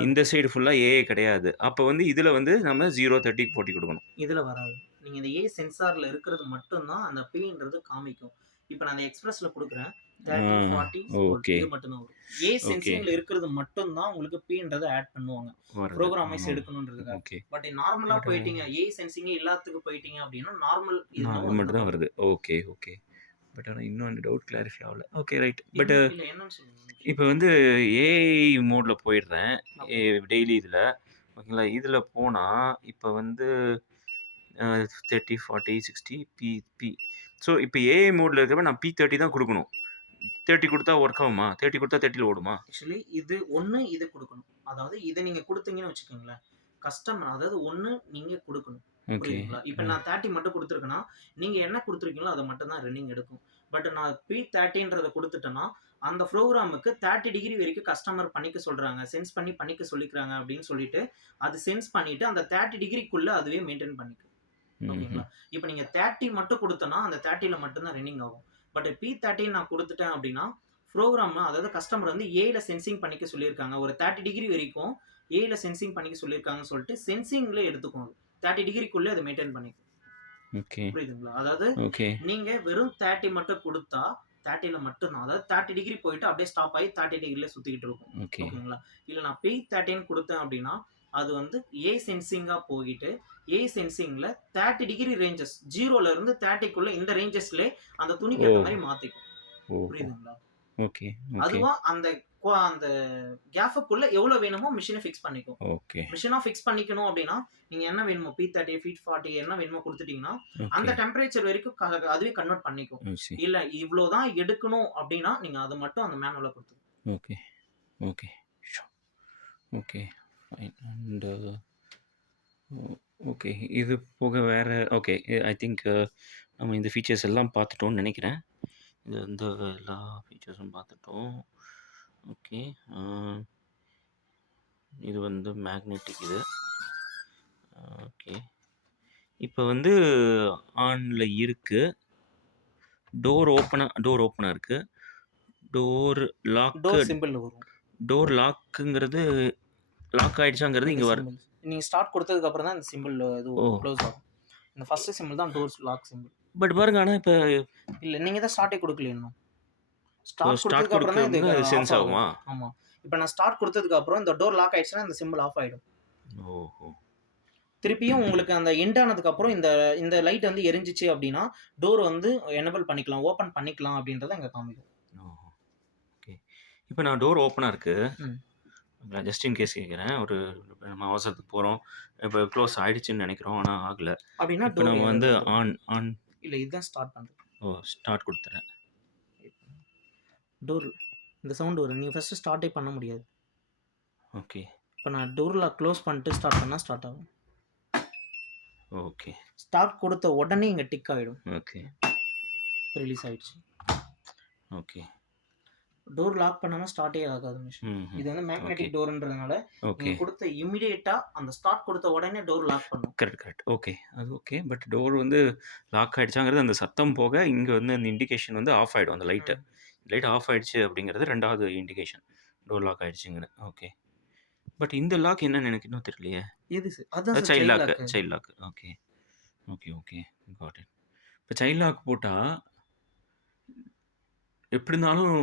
இந்த சைடு ஃபுல்லா ஏ கிடையாது. அப்ப வந்து இதுல வந்து நம்ம 0, 30, 40 குடுக்கணும். இதுல வராது. நீங்க இந்த ஏ சென்சார்ல இருக்கிறது மட்டும் தான் அந்த Pன்றது காமிக்கும். இப்ப நான் அந்த எக்ஸ்பிரஸ்ல குடுக்குறேன். 30, 40 ஓகே. இது மட்டும் தான் வரும். ஏ சென்சிங்ல இருக்கிறது மட்டும் தான் உங்களுக்கு Pன்றத ஆட் பண்ணுவாங்க. ப்ரோகிராம் வைஸ் எடுக்கணும்ன்றதுக்காக. பட் நார்மலா போயிட்டீங்க. ஏ சென்சிங் எல்லாத்துக்கும் போயிட்டீங்க அப்படின்னா நார்மல் இது மட்டும் தான் வருது. ஓகே. பட் ஆனா இன்னும் அந்த டவுட் கிளாரிஃபை ஆகல. Okay right. பட் என்னன்னு சொல்லுங்க. இப்போ வந்து ஏஐ மோட்ல போயிடுறேன். டெய்லி இதுல. ஓகேங்களா? இதில போனா இப்ப வந்து 30, 40, 60 பி. ஸோ இப்ப ஏஐ மோட்ல இருக்கிறப்ப நான் P30 தான் குடுக்கணும். 30 குடுத்தா ஒர்க் ஆகுமா? 30 குடுத்தா 30ல ஓடுமா? ஆக்சுவலி இது குடுக்கணும். அதாவது இத நீங்க குடுத்தீங்கன்னு வச்சுக்கோங்களேன், கஸ்டமர் அதாவது நீங்க குடுக்கணும். ஓகே. புரியுதுங்களா? இப்ப நான் 30 மட்டும் குடுத்துருக்கேன்னா, நீங்க என்ன குடுத்துருக்கீங்களோ அத மட்டும் தான் ரன்னிங் எடுக்கும். பட் நான் P30ன்றத குடுத்துட்டேன்னா, அந்த ப்ரோகிராமுக்கு 30 டிகிரி வரைக்கும் கஸ்டமர் பண்ணிக்க சொல்றாங்க. சென்ஸ் பண்ணி பண்ணிக்க சொல்லிக்கிறாங்க அப்படின்னு சொல்லிட்டு, அது சென்ஸ் பண்ணிட்டு அந்த 30 டிகிரிக்குள்ள அதுவே மெயின்டெயின் பண்ணிக்கும். ம்ஹ்ம். ஓகேங்களா? இப்ப நீங்க 30 மட்டும் குடுத்தோம்னா, அந்த 30ல மட்டும் தான் ரன்னிங் ஆகும். பட் P30 நான் குடுத்துட்டேன் அப்டின்னா, புரோகிராம் அதாவது கஸ்டமர் வந்து ஏஐல சென்சிங் பண்ணிக்க சொல்லியிருக்காங்க. ஒரு 30 டிகிரி வரைக்கும் ஏஐல சென்சிங் பண்ணிக்க சொல்லியிருக்காங்கன்னு சொல்லிட்டு, சென்சிங்ல எடுத்துக்கும் அது. 30 டிகிரிக்குள்ள அது மெயின்டெயின் பண்ணிக்கும். ஓகே. புரியுதுங்களா? அதாவது ஓகே. நீங்க வெறும் 30 மட்டும் குடுத்தா, 30ல மட்டும் தான். அதாவது 30 டிகிரி போயிட்டு அப்படியே ஸ்டாப் ஆயி 30 டிகிரில சுத்திக்கிட்டு இருக்கும். ஓகே. ஓகேங்களா? இல்ல நான் P30ன்னு குடுத்தேன் அப்படின்னா, அது வந்து ஏஐ சென்சிங்கா போயிட்டு, ஏஐ சென்சிங்ல 30 டிகிரி ரேஞ்சஸ் 0ல இருந்து 30க்குள்ள இந்த ரேஞ்சஸ்லயே அந்த துணிக்கு ஓ! ஏத்த மாரி மாத்திக்கும். ஓஹோ! புரியுதுங்களா? ஓகே. ஓகே. அதுவா அந்த கேப்புக்குள்ள எவ்வளவு வேணுமோ மெஷின ஃபிக்ஸ் பண்ணிக்கும். ஓகே. மெஷினா ஃபிக்ஸ் பண்ணிக்கணும் அப்படின்னா, நீங்க என்ன வேணுமோ P30, P40 என்ன வேணுமோ குடுத்துட்டீங்கன்னா, அந்த ஓகே. டெம்பரேச்சர் வரைக்கும் அதுவே கன்வெர்ட் பண்ணிக்கும். I see. இல்ல இவ்ளோ தான் எடுக்கணும் அப்படின்னா, நீங்க அது மட்டும் அந்த மேனுவல்ல குடுத்துக்கணும். Okay. Okay. Sure. Okay. Fine. And oh okay. இது போக வேற ஓகே. ஐ திங்க் நம்ம இந்த ஃபீச்சர்ஸ் எல்லாம் பார்த்துட்டோம்னு நெனைக்கிறேன். இது வந்து எல்லா ஃபீச்சர்ஸும் பார்த்துட்டோம். ஓகே. அ இது வந்து மேக்னெட்டிக் இது. ஓகே. இப்ப வந்து ஆன்ல இருக்கு. டோர் ஓப்பனா இருக்கு. டோர் லாக்கு டோர் சிம்பிள் வரும். டோர் லாக்குங்கிறது லாக் ஆயிடுச்சாங்கிறது இந்த இங்க சிம்பிள். நீங்க ஸ்டார்ட் குடுத்ததுக்கு அப்புறம் தான் இந்த சிம்பிள் ஓ! குளோஸ் ஆகும். இந்த ஃபர்ஸ்ட் சிம்பிள் தான் டோர்ஸ் லாக் சிம்பிள். பட் பாருங்க ஆனா இப்ப இல்ல நீங்க தான் ஸ்டார்ட்டே குடுக்கல இன்னும். இப்போ ஸ்டார்ட் ஸ்டார்ட் குடுத்ததுக்கு அப்புறம் தான் இது குடுக்கும்போது அது சென்ஸ் ஆஃப் ஆகும். ஆகுமா? ஆமா. இப்ப நான் ஸ்டார்ட் குடுத்ததுக்கு அப்புறம் இந்த டோர் லாக் ஆயிடுச்சுன்னா இந்த சிம்பிள் ஆஃப் ஆயிடும். ஓஹோ! திருப்பியும் உங்களுக்கு அந்த எண்ட் ஆனதுக்கு அப்புறம் இந்த இந்த லைட் வந்து எரிஞ்சுச்சு அப்டின்னா, டோர் வந்து எனேபிள் பண்ணிக்கலாம், ஓப்பன் பண்ணிக்கலாம் அப்டின்றத இங்க காமிக்கும். ஓஹோ! ஓகே. இப்ப நான் டோர் ஓப்பனா இருக்கு. ம். நான் ஜஸ்ட் இன் கேஸ் கேட்கிறேன். நம்ம அவசரத்துக்கு போறோம். இப்ப க்ளோஸ் ஆயிடுச்சுன்னு நெனைக்கிறோம். ஆனா ஆகல. அப்டின்னா இப்ப டோர் நம்ம வந்து ஆன் இல்ல இதுதான் ஸ்டார்ட் பண்றது. ஸ்டார்ட் குடுத்துறேன். டோர் இந்த சவுண்ட் வரும். நீங்க ஃபர்ஸ்ட் ஸ்டார்ட்டே பண்ண முடியாது. ஓகே. இப்ப நான் டோர் லாக் க்ளோஸ் பண்ணிட்டு ஸ்டார்ட் பண்ணா ஸ்டார்ட் ஆகும். ஓகே. ஸ்டார்ட் குடுத்த உடனே இங்க டிக் ஆயிடும். ஓகே. ரிலீஸ் ஆயிடுச்சு. ஓகே. டோர் லாக் பண்ணாம ஸ்டார்ட்டே ஆகாது மிஷின். ம்ஹ்ம். இது வந்து ஓகே. Magnetic டோர்ன்றதுனால okay. நீங்க குடுத்த இமிடியேட்டா அந்த ஸ்டார்ட் குடுத்த உடனே டோர் லாக் பண்ணும். கரெக்ட். ஓகே. அது ஓகே. பட் டோர் வந்து லாக் ஆயிடுச்சாங்கிறது அந்த சத்தம் போக, இங்க வந்து அந்த இண்டிகேஷன் வந்து ஆஃப் ஆயிடும் அந்த லைட்டு. ம். லைட் ஆஃப் ஆயிடுச்சு அப்படிங்கிறது 2வது இண்டிகேஷன். டோர் லாக் ஆயிடுச்சுங்கன்னு. ஓகே. பட் இந்த லாக் என்னன்னு எனக்கு இன்னும் தெரியலையே. எது சார்? அதான் sir child child lock. Lock. Child lock. Okay. Okay, okay. Got it. இப்ப சைல்ட் லாக் போட்டா எப்படி இருந்தாலும்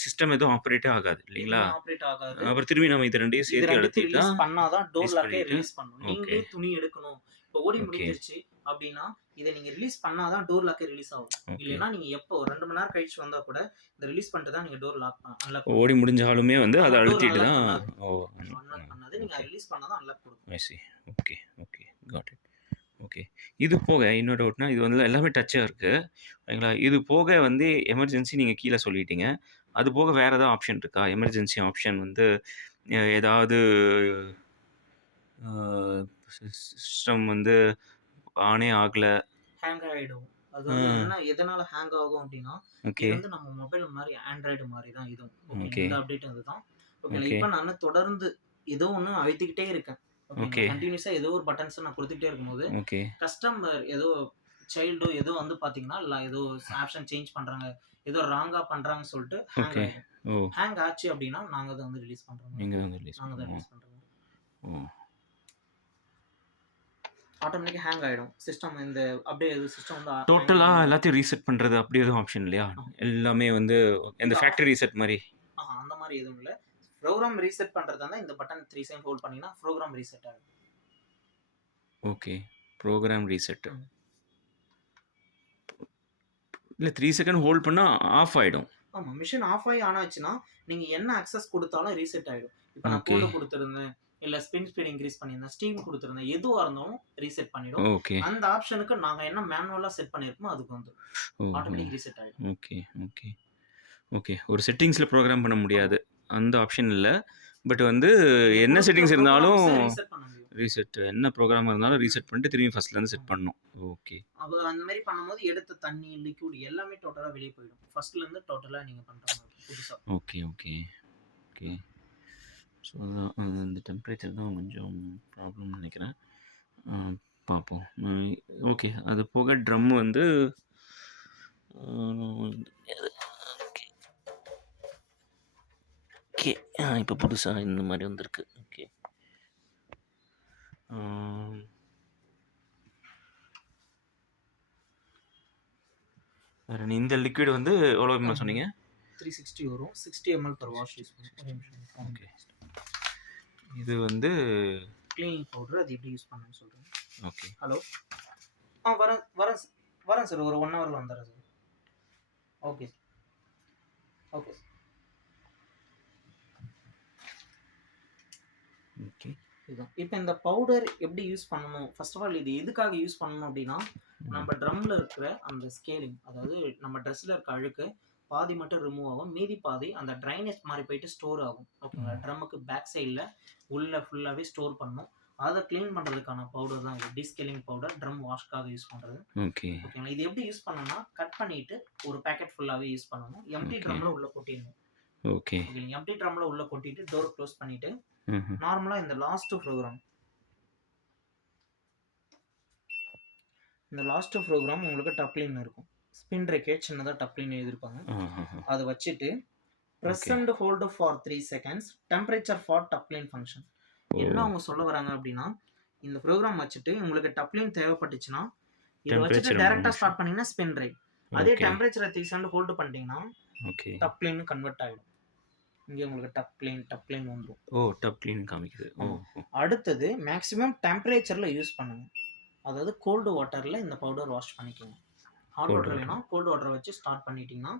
சிஸ்டம் எதுவும் ஆப்பரேட்டே ஆகாது இல்லைங்களா? எதுவுமே ஆப்பரேட் ஆகாது. அப்புறம் திரும்பி நம்ம இது 2யும் இது சேர்த்து 2த்தையும் அழுத்திட்டு ரிலீஸ் தான் பண்ணா தான் டோர் ரிலீஸ் லாக்கே பண்ணிட்டு ரிலீஸ் பண்ணும். ஓகே. நீங்களே துணி எடுக்கணும். இப்ப ஓடி ஓகே. முடிஞ்சிருச்சு அப்டின்னா, இத நீங்க ரிலீஸ் பண்ணா தான் டோர் லாக்கே ரிலீஸ் ஆகும். ஓகே. இல்லைன்னா நீங்க எப்போ 2 மணி நேரம் கழிச்சு வந்தா கூட இத ரிலீஸ் பண்ணிட்டு தான் நீங்க டோர் அன்லாக் பண்ணுவீங்க. ஓடி முடிஞ்சாலுமே வந்து அத டோர் அழுத்திட்டு அன்லாக் தான் பண்ணாது. ஓ அன்லாக் பண்ணாது. நீங்க ஓகே. ரிலீஸ் பண்ணா தான் அன்லாக் கொடுக்கும். I see. Okay, okay. Got it. Okay. இது போக இன்னொரு டவுட்னா, இது வந்து எல்லாமே டச்சா இருக்கு. சரிங்களா? இது போக வந்து எமர்ஜென்சி நீங்க கீழ சொல்லிட்டீங்க. அது போக வேற ஏதாவது ஆப்ஷன் இருக்கா? எமர்ஜென்சி ஆப்ஷன் வந்து ஏதாவது அ சிஸ்டம் வந்து ஆனே ஆகல. ஹேங் ஆயிடும். அது அ வந்து எதனால ஹேங் ஆகும் அப்டின்னா, இது ஓகே, வந்து நம்ம மொபைல் மாரி ஆண்ட்ராய்டு மாரி தான் இதுவும். ஓகேங்களா? ஓகே, இந்த அப்டேட் அதுதான். ஓகேங்களா? ஓகே, இப்ப நானு தொடர்ந்து ஏதோ ஒண்ணு அழுத்திக்கிட்டே இருக்கேன். ஓகேங்களா? ஓகே, கன்டினியூஸா ஏதோ ஒரு பட்டன்ஸ நான் குடுத்துக்கிட்டே இருக்கும்போது, ஓகே, கஸ்டமர் ஏதோ ஏதோ வந்து பார்த்தீங்கன்னா, இல்ல ஏதோ ஆப்ஷன் சேஞ்ச் பண்றாங்க. ஏதோ ராங்கா பண்றாங்கன்னு சொல்லிட்டு ஹேங் ஓகே. ஆயிடும். ஓ! ஹேங் ஆச்சு அப்டின்னா, நாங்க அத வந்து ரிலீஸ் பண்ற மாரி நீங்க இருக்கும். தான் வந்து ரிலீஸ் நாங்க தான் பண்ணணும். ரிலீஸ் பண்றோம். ஓ! ஆட்டோமேட்டிக்கா ஹேங் ஆயிடும். சிஸ்டம் அப்டியே சிஸ்டம் வந்து டோட்டலா எல்லாத்தையும் ரீசெட் பண்றது அப்படி எதுவும் ஆப்ஷன் இல்லையா? எல்லாமே வந்து இந்த ஃபேக்டரி ரீசெட் மாரி. அந்த மாரி எதுவும் இல்ல. ப்ரோகிராம் ரீசெட் பண்றதா இருந்தா இந்த பட்டன் 3 செகண்ட் ஹோல்ட் பண்ணீங்கன்னா, ப்ரோகிராம் ரீசெட் ஆகும். ஓகே. Program reset. ம். இல்ல 3 செகண்ட் ஹோல்ட் பண்ணா ஆஃப் ஆயிடும். ஆமா. மெஷின் ஆஃப் ஆயி ஆன் ஆச்சுன்னா, நீங்க என்ன அக்சஸ் குடுத்தாலும் ரீசெட் ஆயிடும். இப்ப நான் ஓகே. கோடு குடுத்திருந்தேன். இல்ல ஸ்பின் ஸ்பீட் இன்கிரீஸ் பண்ணியிருந்தேன், ஸ்டீம் குடுத்திருந்தேன், எதுவா இருந்தாலும் ரீசெட் பண்ணிடும். ஓகே. அந்த ஆப்ஷனுக்கு நாங்க என்ன மேனுவலா செட் பண்ணியிருக்கோமோ அதுக்கு வந்துரும். ஓஹோ! ஆட்டோமேட்டிக் ரீசெட் ஆயிடும். Okay, okay, okay. ஒரு செட்டிங்ஸ்ல ப்ரோகிராம் பண்ண ஆமா. முடியாது. அந்த ஆப்ஷன் இல்ல. பட் வந்து நீங்க என்ன குடுக்குற செட்டிங்ஸ் இருந்தாலும் ப்ரோகிராம்ஸ ரீசெட் பண்ண முடியும். ரீசெட் என்ன ப்ரோகிராமா இருந்தாலும் ரீசெட் பண்ணிட்டு திரும்பி ஃபர்ஸ்ட்லேருந்து செட் ஆமா. பண்ணணும். ஓகே. அப்ப அந்த மாரி பண்ணும்போது எடுத்த தண்ணி, லிக்விட் எல்லாமே டோட்டலா வெளிய போயிடும். ஃபர்ஸ்ட்ல இருந்து டோட்டலா நீங்க பண்ற மாரி இருக்கும் புதுசா. Okay, okay, okay. ஸோ இந்த டெம்பரேச்சர் தான் கொஞ்சம் ப்ராப்ளம்னு நினைக்கிறேன். பார்ப்போம். ஓகே. அது போக ட்ரம் வந்து ஓகே. ஓகே. இப்போ புதுசாக இந்த மாதிரி வந்திருக்கு. ஓகே. வேற இந்த லிக்விட் வந்து எவ்வளோ எம்எல் சொன்னீங்க? 360 வரும். 60 ml per வாஷ் யூஸ் பண்ணுவோம். ஒரே நிமிஷம். ஓகே. இது வந்து கிளீனிங் பவுடர் அது எப்படி யூஸ் பண்ணணும்னு சொல்றேன். ஓகே. ஹலோ. வரேன் சார். ஒரு 1 ஹவர்ல வந்துறேன் சார். ஓகே. ஓகே. ஓகே. இதுதான். இப்போ இந்த பவுடர் எப்படி யூஸ் பண்ணணும்? ஃபர்ஸ்ட் ஆஃப் ஆல் இது எதுக்காக யூஸ் பண்ணணும் அப்படின்னா, நம்ம ட்ரம்ல இருக்கிற அந்த ஸ்கேலிங், அதாவது நம்ம ட்ரெஸ்ல இருக்க அழுக்கு பாதி மட்டும் ரிமூவ் ஆகும். மீதி பாதி அந்த ட்ரைனேஜ் மாதிரி போயிட்டு ஸ்டோர் ஆகும். ஓகேங்களா? ட்ரம்முக்கு பேக் சைடில் உள்ள ஃபுல்லாகவே ஸ்டோர் பண்ணும். அதை க்ளீன் பண்ணுறதுக்கான பவுடர் தான் இது. டிஸ்கேலிங் பவுடர் ட்ரம் வாஷ்க்காக யூஸ் பண்ணுறது. ஓகே. ஓகேங்களா? இது எப்படி யூஸ் பண்ணணும்னா, கட் பண்ணிட்டு ஒரு பேக்கெட் ஃபுல்லாகவே யூஸ் பண்ணணும். எம்டி ட்ரம்ல உள்ள கொட்டிடணும். ஓகே. ஓகேங்களா? எம்டி ட்ரம்ல உள்ள கொட்டிட்டு டோர் க்ளோஸ் பண்ணிட்டு நார்மலா இந்த லாஸ்ட் ப்ரோக்ராம் உங்களுக்கு டப்ளின் இருக்கும். ஸ்பின் ரேக்கே சின்னதாக டப்ளின் எழுதியிருப்பாங்க. அதை வச்சுட்டு press and hold for 3 seconds temperature for Dublin function. என்ன அவங்க சொல்ல வராங்க அப்படின்னா, இந்த ப்ரோக்ராம் வச்சுட்டு உங்களுக்கு டப்ளின் தேவைப்பட்டுச்சுன்னா இதை வச்சுட்டு டைரக்டா ஸ்டார்ட் பண்ணீங்கன்னா ஸ்பின் ரேட், அதே டெம்பரேச்சரை 3 seconds ஹோல்டு பண்ணிட்டீங்கன்னா டப்ளின் கன்வெர்ட் ஆகிடும். இங்கே உங்களுக்கு டப்ளின் வந்துடும். டப்ளின் காமிக்குது. அடுத்தது மேக்ஸிமம் டெம்பரேச்சரில் யூஸ் பண்ணுங்க. அதாவது கோல்டு வாட்டரில் இந்த பவுடர் வாஷ் பண்ணிக்கோங்க. ஹாட் வாட்டர் வேணா கோல்டு வாட்டரை வச்சு ஸ்டார்ட் பண்ணிட்டீங்கன்னா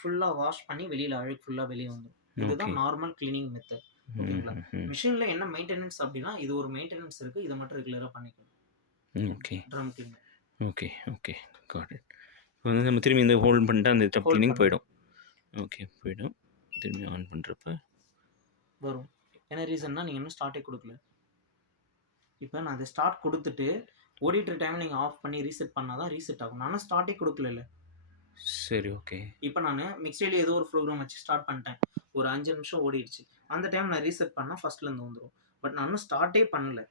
ஃபுல்லாக வாஷ் பண்ணி வெளியில் அழுக்கு ஃபுல்லாக வெளியே வந்துடும். இதுதான் நார்மல் கிளீனிங் மெத்தட். ஓகேங்களா? மிஷினில் என்ன மெயின்டெனன்ஸ் அப்படின்னா இது ஒரு மெயின்டெனன்ஸ் இருக்குது. இதை மட்டும் ரெகுலராக பண்ணிக்கணும். Okay. Drum cleaning. Okay. Okay. Got it. இப்போ வந்து நம்ம திரும்பி இந்த ஹோல்ட் பண்ணிட்டு அந்த டப் கிளீனிங் போயிடும். ஓகே. போயிடும். திரும்பி ஆன் பண்ணுறப்ப வரும். என்ன ரீசன்னா நீங்கள் இன்னும் ஸ்டார்ட்டே கொடுக்கல. இப்போ நான் அதை ஸ்டார்ட் கொடுத்துட்டு ஓடிட்டு டைம் நீங்கள் ஆஃப் பண்ணி ரீசெட் பண்ணால் தான் ரீசெட் ஆகும். நானும் ஸ்டார்ட்டே கொடுக்கல. சரி. ஓகே. இப்போ நான் மிக்ஸியில் ஏதோ ஒரு ப்ரோக்ராம் வச்சு ஸ்டார்ட் பண்ணிட்டேன். ஒரு 5 நிமிஷம் ஓடிடுச்சு. அந்த டைம் நான் ரீசெட் பண்ணால் ஃபர்ஸ்ட்லேருந்து வந்துடும். பட் நான் இன்னும் ஸ்டார்ட்டே பண்ணல.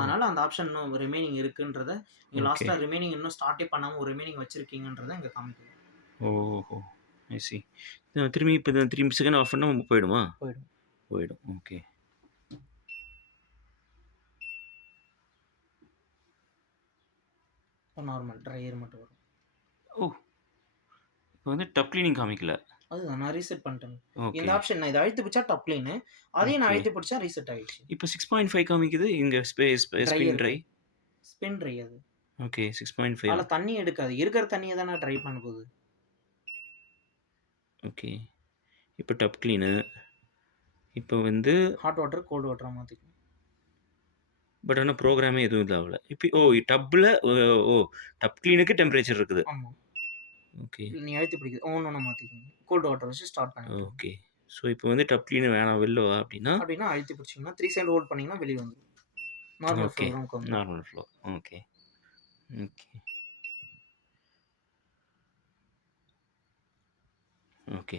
அதனால அந்த ஆப்ஷன் இன்னும் ரிமைனிங் இருக்குன்றத நீங்கள் லாஸ்ட்டாக ரிமைனிங் இன்னும் ஸ்டார்ட்டே பண்ணாமல் ஒரு ரிமைனிங் வச்சிருக்கீங்கன்றதை இங்கே காமிக்குது. ஓஹோ. ஐ சி. திரும்பி இப்போ 3 செகண்ட் ஆஃப் பண்ணால் போயிடுமா? போயிடும். ஓகே. நார்மல் ட்ரையர் மட்டும் வரும். இப்போ வந்து டப் கிளீனிங் காமிக்கல. அதுதான் நான் ரீசெட் பண்ணிட்டேன். இந்த ஆப்ஷன் நான் இதை அழுத்தி பிடிச்சா டப் கிளீன், அதையும் நான் அழுத்தி பிடிச்சா ரீசெட் ஆயிடுச்சு. இப்போ 6.5 காமிக்குது. இங்கே ஸ்பின் ட்ரை அது. ஓகே. 6.5 அதில் தண்ணி எடுக்காது. இருக்கிற தண்ணியை தான் நான் ட்ரை பண்ண போகுது. ஓகே. இப்போ டப் கிளீனு. இப்போ வந்து ஹாட் வாட்டர் கோல்டு வாட்டரை மாற்றிக்கணும். பட் ஆனால் ப்ரோக்ராமே எதுவும் இதாகல. இப்போ டப்பில் டப் கிளீனுக்கு டெம்பரேச்சர் இருக்குது. ஆமாம். ஓகே. நீ அழுத்தி பிடிக்குது ஒன்று மாற்றிக்கணும். கோல்டு வாட்டர் வச்சு ஸ்டார்ட் பண்ணி. ஓகே. ஸோ இப்போ வந்து டப் கிளீன் வேணாம் வெளில அப்படின்னா அழுத்தி பிடிச்சிங்கன்னா 3 செகண்ட் ஹோல்ட் பண்ணிங்கன்னா வெளியே வந்துடும். நார்மல் ப்ரோக்ராம்க்கு வந்து normal flow. Okay. Okay. Okay.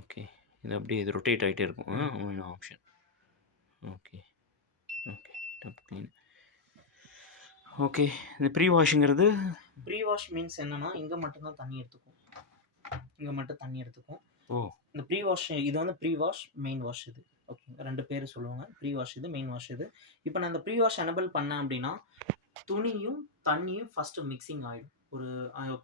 Okay. இது அப்படியே இது ரொட்டேட் ஆகிட்டே இருக்கும். Option. Okay. Okay. Tub clean. Okay. இந்த ப்ரீ வாஷுங்கிறது ப்ரீ வாஷ் மீன்ஸ் என்னன்னா இங்கே மட்டும்தான் தண்ணி எடுத்துக்கும். இங்கே மட்டும் தண்ணி எடுத்துக்கும். இந்த ப்ரீ வாஷ் இது வந்து ப்ரீ வாஷ் மெயின் வாஷ் இது. ஓகே. 2 பேர் சொல்லுவாங்க. ப்ரீ வாஷ் இது, மெயின் வாஷ் இது. இப்போ நான் இந்த ப்ரீ வாஷ் எனபிள் பண்ணேன் அப்படின்னா துணியும் தண்ணியும் ஃபஸ்ட்டு மிக்சிங் ஆகிடும். ஒரு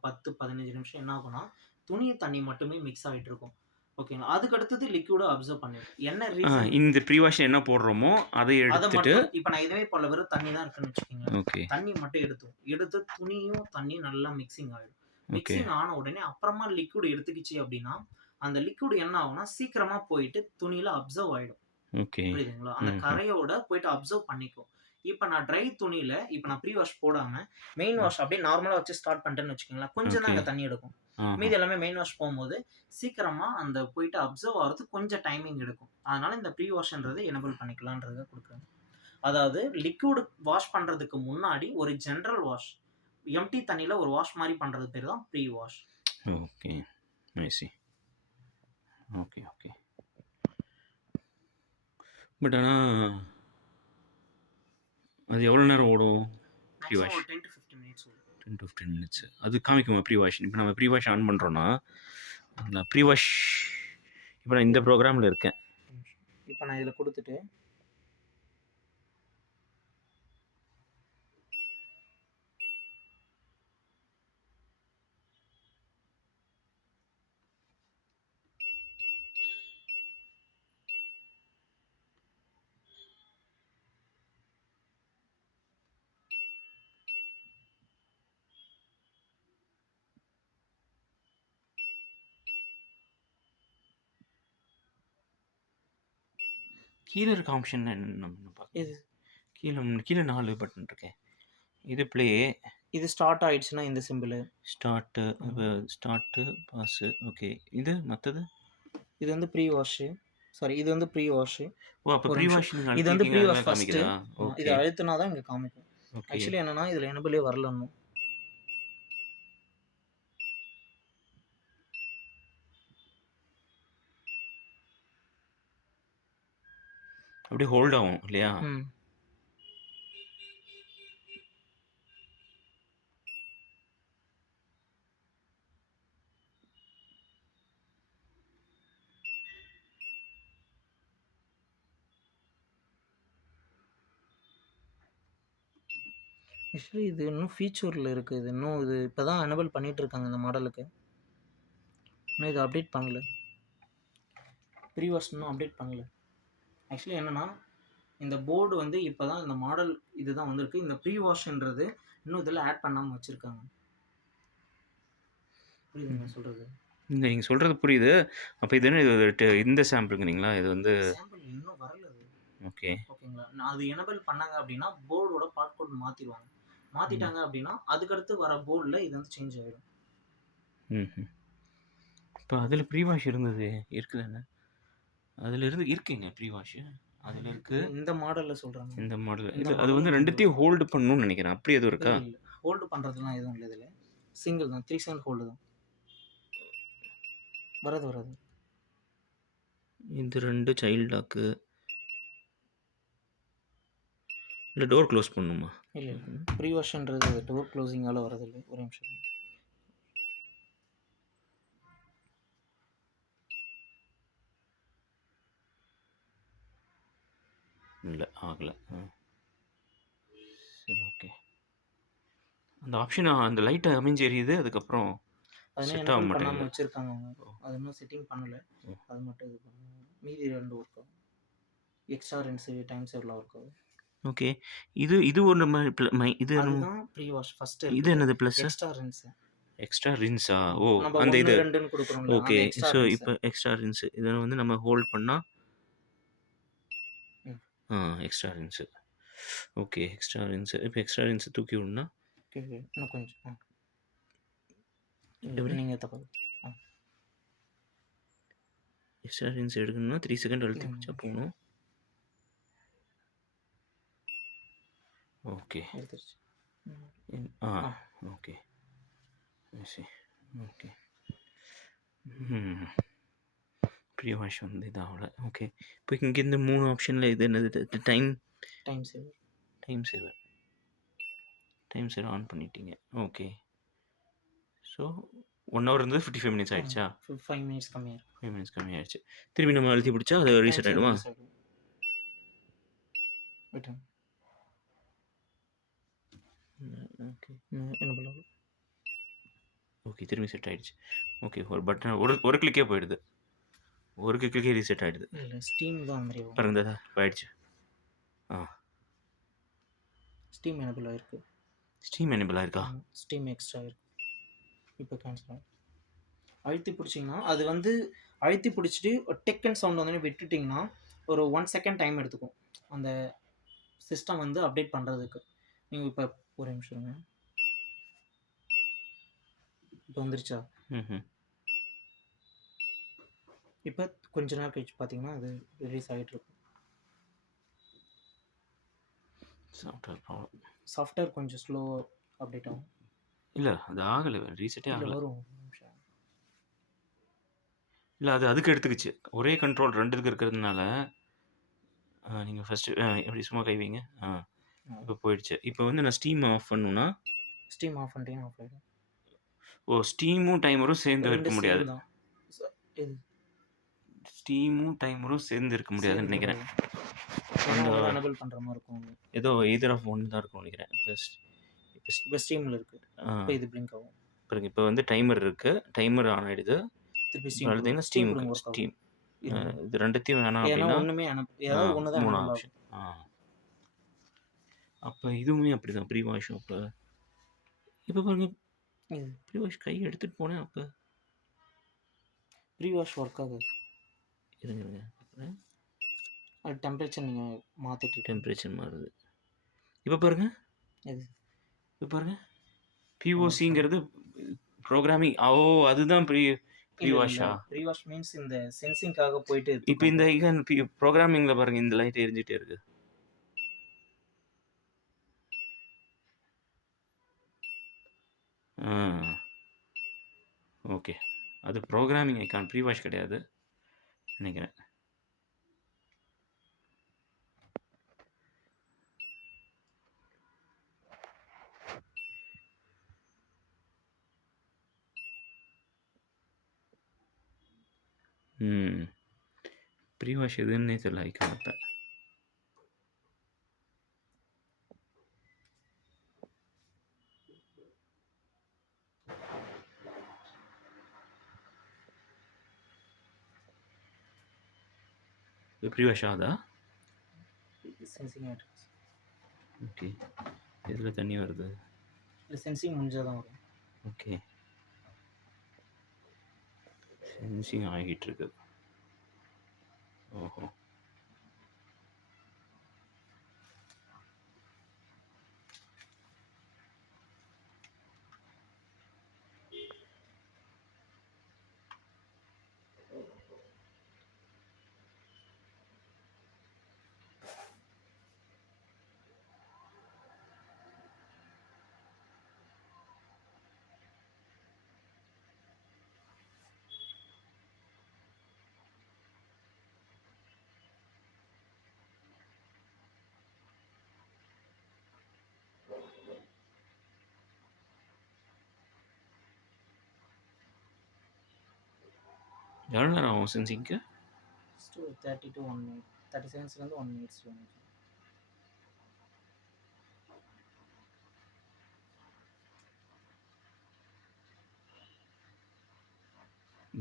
10-15 நிமிஷம் என்ன ஆகும்னா துணியும் தண்ணி மட்டுமே மிக்ஸ் ஆகிட்டு இருக்கும். ஓகேங்களா? அதுக்கு அடுத்தது லிக்விடை அப்சர்வ் பண்ணிடும். என்ன ரீசன் இந்த ப்ரீ வாஷ் என்ன போடுறோமோ அதை எடுத்துட்டு இப்போ நான் இதுவே போல வெறும் தண்ணி தான் இருக்குன்னு வச்சுக்கோங்க. தண்ணி மட்டும் எடுத்து துணியும் தண்ணியும் நல்லா மிக்சிங் ஆகிடும். மிக்சிங் ஆன உடனே அப்புறமா லிக்விட் எடுத்துக்கிச்சு அப்படின்னா அந்த லிக்விட் என்ன ஆகும்னா சீக்கிரமா போயிட்டு துணியில அப்சர்வ் ஆயிடும். ஓகே. புரியுதுங்களா? அந்த ம்ஹ்ம். கரையோட போயிட்டு அப்சர்வ் பண்ணிக்கும். இப்ப நான் ட்ரை துணியில இப்ப நான் ப்ரீ வாஷ் போடாம மெயின் ம். வாஷ் அப்படியே நார்மலா வச்சு ஸ்டார்ட் பண்ணிட்டேன்னு வச்சுக்கோங்களேன். கொஞ்சம் தான் ஓகே. அங்க தண்ணி எடுக்கும். ஆஹா. மீதி எல்லாமே மெயின் வாஷ் போம்போது சீக்கிரமா அந்த போயிட்டு அப்சர்வ் ஆகுறதுக்கு கொஞ்சம் டைமிங் எடுக்கும். அதனால இந்த ப்ரீ வாஷ்ன்றது எனபிள் பண்ணிக்கலான்றத குடுக்குறேன். அதாவது லிக்விட் வாஷ் பண்றதுக்கு முன்னாடி ஒரு ஜெனரல் வாஷ். எம்ப்டி தண்ணீல ஒரு வாஷ் மாரி பண்றது பேரு தான் pre wash. Okay. I see. Okay, okay. But ஆனா, அது எவ்வளோ நேரம் ஓடும்? Pre maximum wash? ஒரு 10 to 15 மினிட்ஸ் வரும். 10 to 15 மினிட்ஸ். அது காமிக்குமா ப்ரீ வாஷ்? இப்ப நம்ம ப்ரீ வாஷ் ஆன் பண்றோம்னா, நான் ப்ரீ வாஷ் இப்ப நான் இந்த ப்ரோகிராம்ல இருக்கேன். இப்ப நான் இதுல குடுத்துட்டு கீழ இருக்க ஆப்ஷன் என்னன்னு நம்ம பார்க்கணும். இது கீழ 4 பட்டன் இருக்கே. இது ப்ளே, இது ஸ்டார்ட் ஆயிடுச்சுன்னா இந்த simple. Start, start, pass. Okay. இது மத்தது? இது வந்து ப்ரீ வாஷ். சாரி, இது வந்து ப்ரீ வாஷ். ஓ! அப்ப ஒரு ப்ரீ நிமிஷம். வாஷ் நீங்க இது வந்து அழுத்திருக்கீங்க ப்ரீ வாஷ் அதெல்லாம் ஃபர்ஸ்ட். காமிக்குதா? இத ஓகே. அழுத்துனா தான் இங்க காமிக்கும். ஓகே. ஆக்சுவலி என்னன்னா இதுல எனபிளே வரல இன்னும். அப்படியே ஹோல்ட் ஆகும் இல்லையா? ம். ஆக்சுவலி இது இன்னும் ஃபீச்சர்ல இருக்கு. இது இன்னும் இது இப்பதான் எனபிள் பண்ணிட்டு இருக்காங்க இந்த மாடலுக்கு. இன்னும் இது அப்டேட் பண்ணல. ப்ரீ வாஷ் இன்னும் அப்டேட் பண்ணல. ஆக்சுவலி என்னன்னா இந்த போர்டு வந்து இப்பதான் இந்த மாடல் இதுதான் வந்திருக்கு. இந்த ப்ரீ வாஷ்ன்றது இன்னும் இதுல ஆட் பண்ணாம வச்சிருக்காங்க. புரியுதுங்களா சொல்றது? நீங்க சொல்றது புரியுது. அப்ப இது என்ன இது இந்த சாம்பிள்ங்கிறீங்களா? இது வந்து சாம்பிள் இன்னும் வரல அது. ஓகே. ஓகேங்களா? நான் அது எனபிள் பண்ணாங்க அப்படின்னா போர்டோட பார்ட் கோட் மாத்திருவாங்க. மாத்திட்டாங்க அப்படின்னா அதுக்கடுத்து வர போர்டுல இது வந்து சேஞ்ச் ஆயிடும். ம்ஹ்ம். இப்ப அதுல ப்ரீ வாஷ் இருந்தது. இருக்குதானே? அதுல இருக்குங்க ப்ரீ வாஷ். அதுல இருக்கு. இந்த மாடல்ல சொல்றாங்க. இந்த மாடல். இந்த இல்ல அது மாடல் வந்து 2த்தையும் ஹோல்ட் பண்ணணும்னு நெனைக்கிறேன். அப்படி எதுவும் இருக்கா? இல்ல. ஹோல்ட் பண்றதுலாம் எதுவும் இல்ல இதுல. சிங்கிள் தான். 3 செகண்ட் ஹோல்டு தான். வராது. இது 2 சைல்ட் லாக்கு. இல்ல டோர் க்ளோஸ் பண்ணணுமா? இல்ல. ப்ரீ வாஷ்ன்றது டோர் க்ளோசிங்கால வரதில்ல. ஒரே நிமிஷம் இருங்க. இல்ல ஆகல. சரி ஓகே. அந்த ஆப்ஷன் அந்த லைட் அமைஞ்சு எரியுது. அதுக்கப்புறம் அதெல்லாம் செட் ஆக எனபிள் பண்ணாம மாட்டேங்குது. வச்சிருக்காங்க அவங்க. அது இன்னும் செட்டிங் பண்ணல. அது மட்டும் இது பண்ணுவாங்க. மீதி 2 ஒர்க் ஆகும். எக்ஸ்ட்ரா ரென்ஸ் டைம் சேவ்லாம் ஒர்க் ஆகும். ஓகே. இது ஒரு மாரி இது என்னமோ அதுதான் ப்ரீ வாஷ் ஃபர்ஸ்ட் இது இருக்குது. என்னது ப்ளஸ்? Extra Reigns. எக்ஸ்ட்ரா ரின்ஸா? ஓ! நம்ம அந்த 1, இது. 2ன்னு குடுக்குறோம்ல. ஓகே. அந்த எக்ஸ்ட்ரா ஸோ ரென்ஸ். இப்ப எக்ஸ்ட்ரா ரின்ஸ். இத வந்து நம்ம ஹோல்ட் பண்ணா ம். Extra rinse. Okay. Extra rinse. இப்ப எக்ஸ்ட்ரா ரின்ஸ் தூக்கி விடணும்னா? ஓகே. இன்னும் கொஞ்சம். எப்படி? நீங்க தப்பா. எக்ஸ்ட்ரா ரின்ஸ் எடுக்கணும்னா 3 செகண்ட் அழுத்தி பிடிச்சா போணும். ஓகே. எடுத்துருச்சு. Okay. I see. Okay. Pre wash வந்து இதாகல. ஓகே. இப்போ இங்க இந்த 3 ஆப்ஷன்ல இது என்னது? Time saver. Time saver. Time saver on பண்ணிட்டீங்க. ஓகே. ஸோ 1 ஹவர் இருந்தது 55 மினிட்ஸ் ஆயிடுச்சா? 5 மினிட்ஸ் கம்மியா இருக்கு. 5 மினிட்ஸ் கம்மியாயிடுச்சு. திரும்பி நம்ம அழுத்தி பிடிச்சா அது ரீசெட் ஆயிடுமா? விட்டுருங்க. ஓகே. என்ன பண்ணலாம்? ஓகே. திரும்பி செட் ஆயிடுச்சு. ஓகே. ஒரு பட்டன் ஒரு கிளிக்கே போயிடுது. ஒரு கிளிக்கே ரீசெட் ஆயிடுது. இல்ல ஸ்டீம் தான் அந்த மாதிரி ஆகும். பாருங்க ஆயிடுச்சு. ஸ்டீம் எனபிள் ஆயிருக்கு. ஸ்டீம் எனேபிள் ஆயிருக்கா? ஸ்டீம் எக்ஸ்ட்ரா இருக்கு. இப்போ கேன்சல் ஆகும். அழுத்தி பிடிச்சிங்கன்னா அது வந்து அழுத்தி பிடிச்சிட்டு ஒரு டெக்குன்னு சவுண்ட் வந்தோடனே விட்டுட்டிங்கன்னா ஒரு 1 செகண்ட் டைம் எடுத்துக்கும் அந்த சிஸ்டம் வந்து அப்டேட் பண்ணுறதுக்கு. நீங்கள் இப்போ ஒரு நிமிஷம் இருங்க. இப்போ வந்துருச்சா? ம்ஹ்ம். இப்போ கொஞ்ச நேரம் கழிச்சு பார்த்தீங்கன்னா அது ரிலீஸ் ஆகிட்டு இருக்கும். Software problem. சாஃப்ட்வேர் கொஞ்சம் ஸ்லோ அப்டேட் ஆகும். இல்ல அது ஆகல. ரீசெட்டே இல்லை ஆகல. வரும் ஒரு நிமிஷம். இல்ல அது அதுக்கு எடுத்துக்கிச்சு. ஒரே கண்ட்ரோல் 2 இதுக்கு இருக்கிறதுனால, நீங்க ஃபர்ஸ்ட்டு எப்படி சும்மா கை வைங்க. இப்போ போயிடுச்சு. இப்போ வந்து நான் ஸ்டீம் ஆஃப் பண்ணணும்னா, ஸ்டீம் ஆஃப் பண்ணிட்டீங்கன்னா ஆஃப் ஆகிடும். ஸ்டீமும் டைமரும் சேர்ந்து 2 இருக்க சேம் முடியாது. தான். இது ஸ்டீமும் டைமரும் சேர்ந்து இருக்க முடியாதுன்னு சேர்ந்து நினைக்கிறேன். ஏன்னா அந்த ஒன்று எனபிள் பண்ணுற மாதிரி இருக்கும். ஏதோ எய்தர் ஆஃப் ஒன் தான் இருக்கும்னு நினைக்கிறேன். இப்போ ஸ்டீமில் இருக்குது. இப்போ இது பிளிங்க் ஆகும். பாருங்க இப்போ வந்து டைமர் இருக்கு. டைமர் ஆன் ஆயிடுது. திருப்பி இப்போ அழுத்திங்கன்னா ஸ்டீம் கொடுங்க ஒர்க் ஆகும். ஸ்டீம் இது ரெண்டுத்தையும் வேணாம் ஏன்னா அப்படின்னா ஒன்றுமே ஏதாவது ஒன்று தான் 3 enable ஆப்ஷன். ஆகும். அப்போ இதுவுமே அப்படிதான் ப்ரீ வாஷ். அப்போ இப்போ பாருங்க இது ப்ரீ வாஷ் கை எடுத்துட்டு போனேன். அப்போ ப்ரீ வாஷ் ஒர்க் ஆகுது. இருங்க அது டெம்பரேச்சர் நீங்கள் மாற்றிட்டு டெம்பரேச்சர் மாறுது. இப்போ பாருங்க இது இப்போ பாருங்க பிஓசிங்கிறது ப்ரோக்ராமிங். அதுதான் ப்ரீ வாஷா? ப்ரீ வாஷ் மீன்ஸ் இந்த சென்சிங்காக போயிட்டு இப்போ இந்த ஐகான் ப்ரோக்ராமிங்கில் பாருங்க இந்த லைட் எரிஞ்சிட்டே இருக்கு. ஓகே அது ப்ரோக்ராமிங் ஐகான், ப்ரீ வாஷ் கிடையாது நினைக்கிறேன். ப்ரீ வாஷ் எதுன்னே தெரியல ஐகான். இப்போ ப்ரீ வாஷ் ஆகுதா? சென்சிங் ஆகிட்டு ஓகே இதில் தண்ணி வருது. இல்லை சென்சிங் முடிஞ்சால் தான் வரும். ஓகே சென்சிங் ஆகிட்டு இருக்கு. ஓஹோ எவ்வளோ நேரம் ஆகும் சென்சிங்க்கு? 30 to 1 minute, 30 செகண்ட்ஸ்லேருந்து 1 minutes.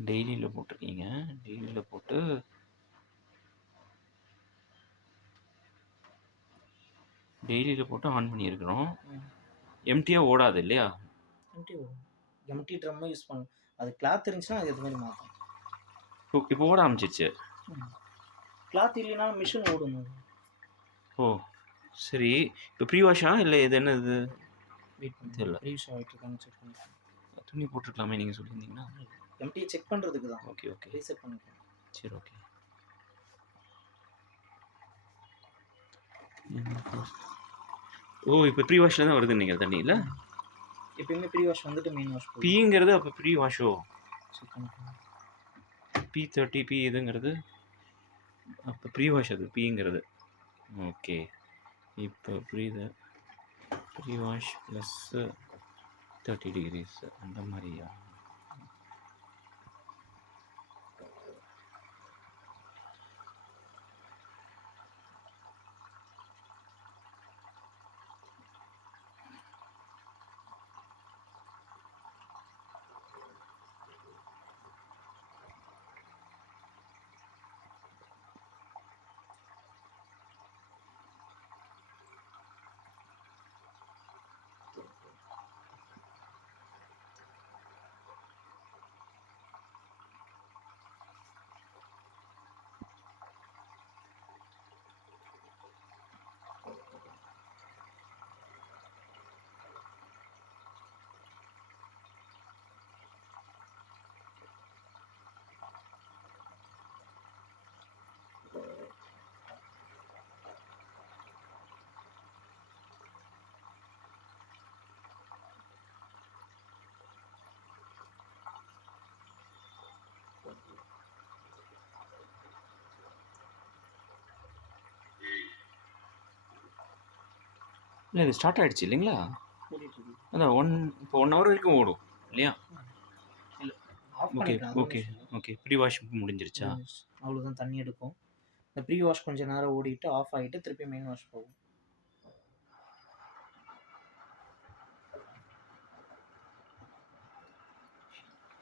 டெய்லியில் போட்டிருக்கீங்க. டெய்லியில் போட்டு ஆன் பண்ணியிருக்கிறோம். எம்டியாக ஓடாது இல்லையா? எம்டி ட்ரம்மை யூஸ் பண்ணும். அது கிளாத் இருந்துச்சுன்னா அது எது மாதிரி மாற்றும். இப்போ ஓட ஆரம்பிச்சிச்சு. கிளாத் இல்லைன்னா மிஷின் ஓடும். ஓ சரி. இப்போ ப்ரீ வாஷா இல்லை இது என்ன இது வெயிட் பண்ணி தெரியல. ப்ரீ வாஷ் ஆகிட்டு இருக்கான்னு செக் பண்ணிக்கலாம். துணி போட்டிருக்கலாமே நீங்கள் சொல்லியிருந்தீங்கன்னா. எம்டியை செக் பண்ணுறதுக்கு தான். ஓகே ரீசெட் பண்ணிக்கலாம். சரி ஓகே. ஓ இப்போ ப்ரீ வாஷில் தான் வருது நீங்கள் தண்ணி இல்லை? எப்பயுமே ப்ரீ வாஷ் வந்துட்டு மெயின் வாஷ் பீங்கிறது அப்போ ப்ரீ வாஷோ? செக் பண்ணிக்கலாம். P30 P இதுங்கிறது அப்போ ப்ரீ வாஷ். அது பீங்கிறது ஓகே. இப்போ ப்ரீ வாஷ் ப்ளஸ் 30 degrees அந்த மாதிரியா? இல்ல இது ஸ்டார்ட் ஆயிடுச்சு இல்லைங்களா? ஓடிட்டு இருக்கு. அதான் இப்போ 1 ஹவர் வரைக்கும் ஓடும் இல்லையா? இல்ல ஆஃப் ஓகே, பண்ணிட்டேன். அது ஒண்ணும் ஓகே, இஷ்யூ இல்ல. ஓகே. ப்ரீ வாஷ் முடிஞ்சிருச்சா? முடிஞ்சிருச்சு. அவ்வளோதான் தண்ணி எடுக்கும். இந்த ப்ரீ வாஷ் கொஞ்ச நேரம் ஓடிட்டு ஆஃப் ஆயிட்டு திருப்பி மெயின் வாஷ் போகும்.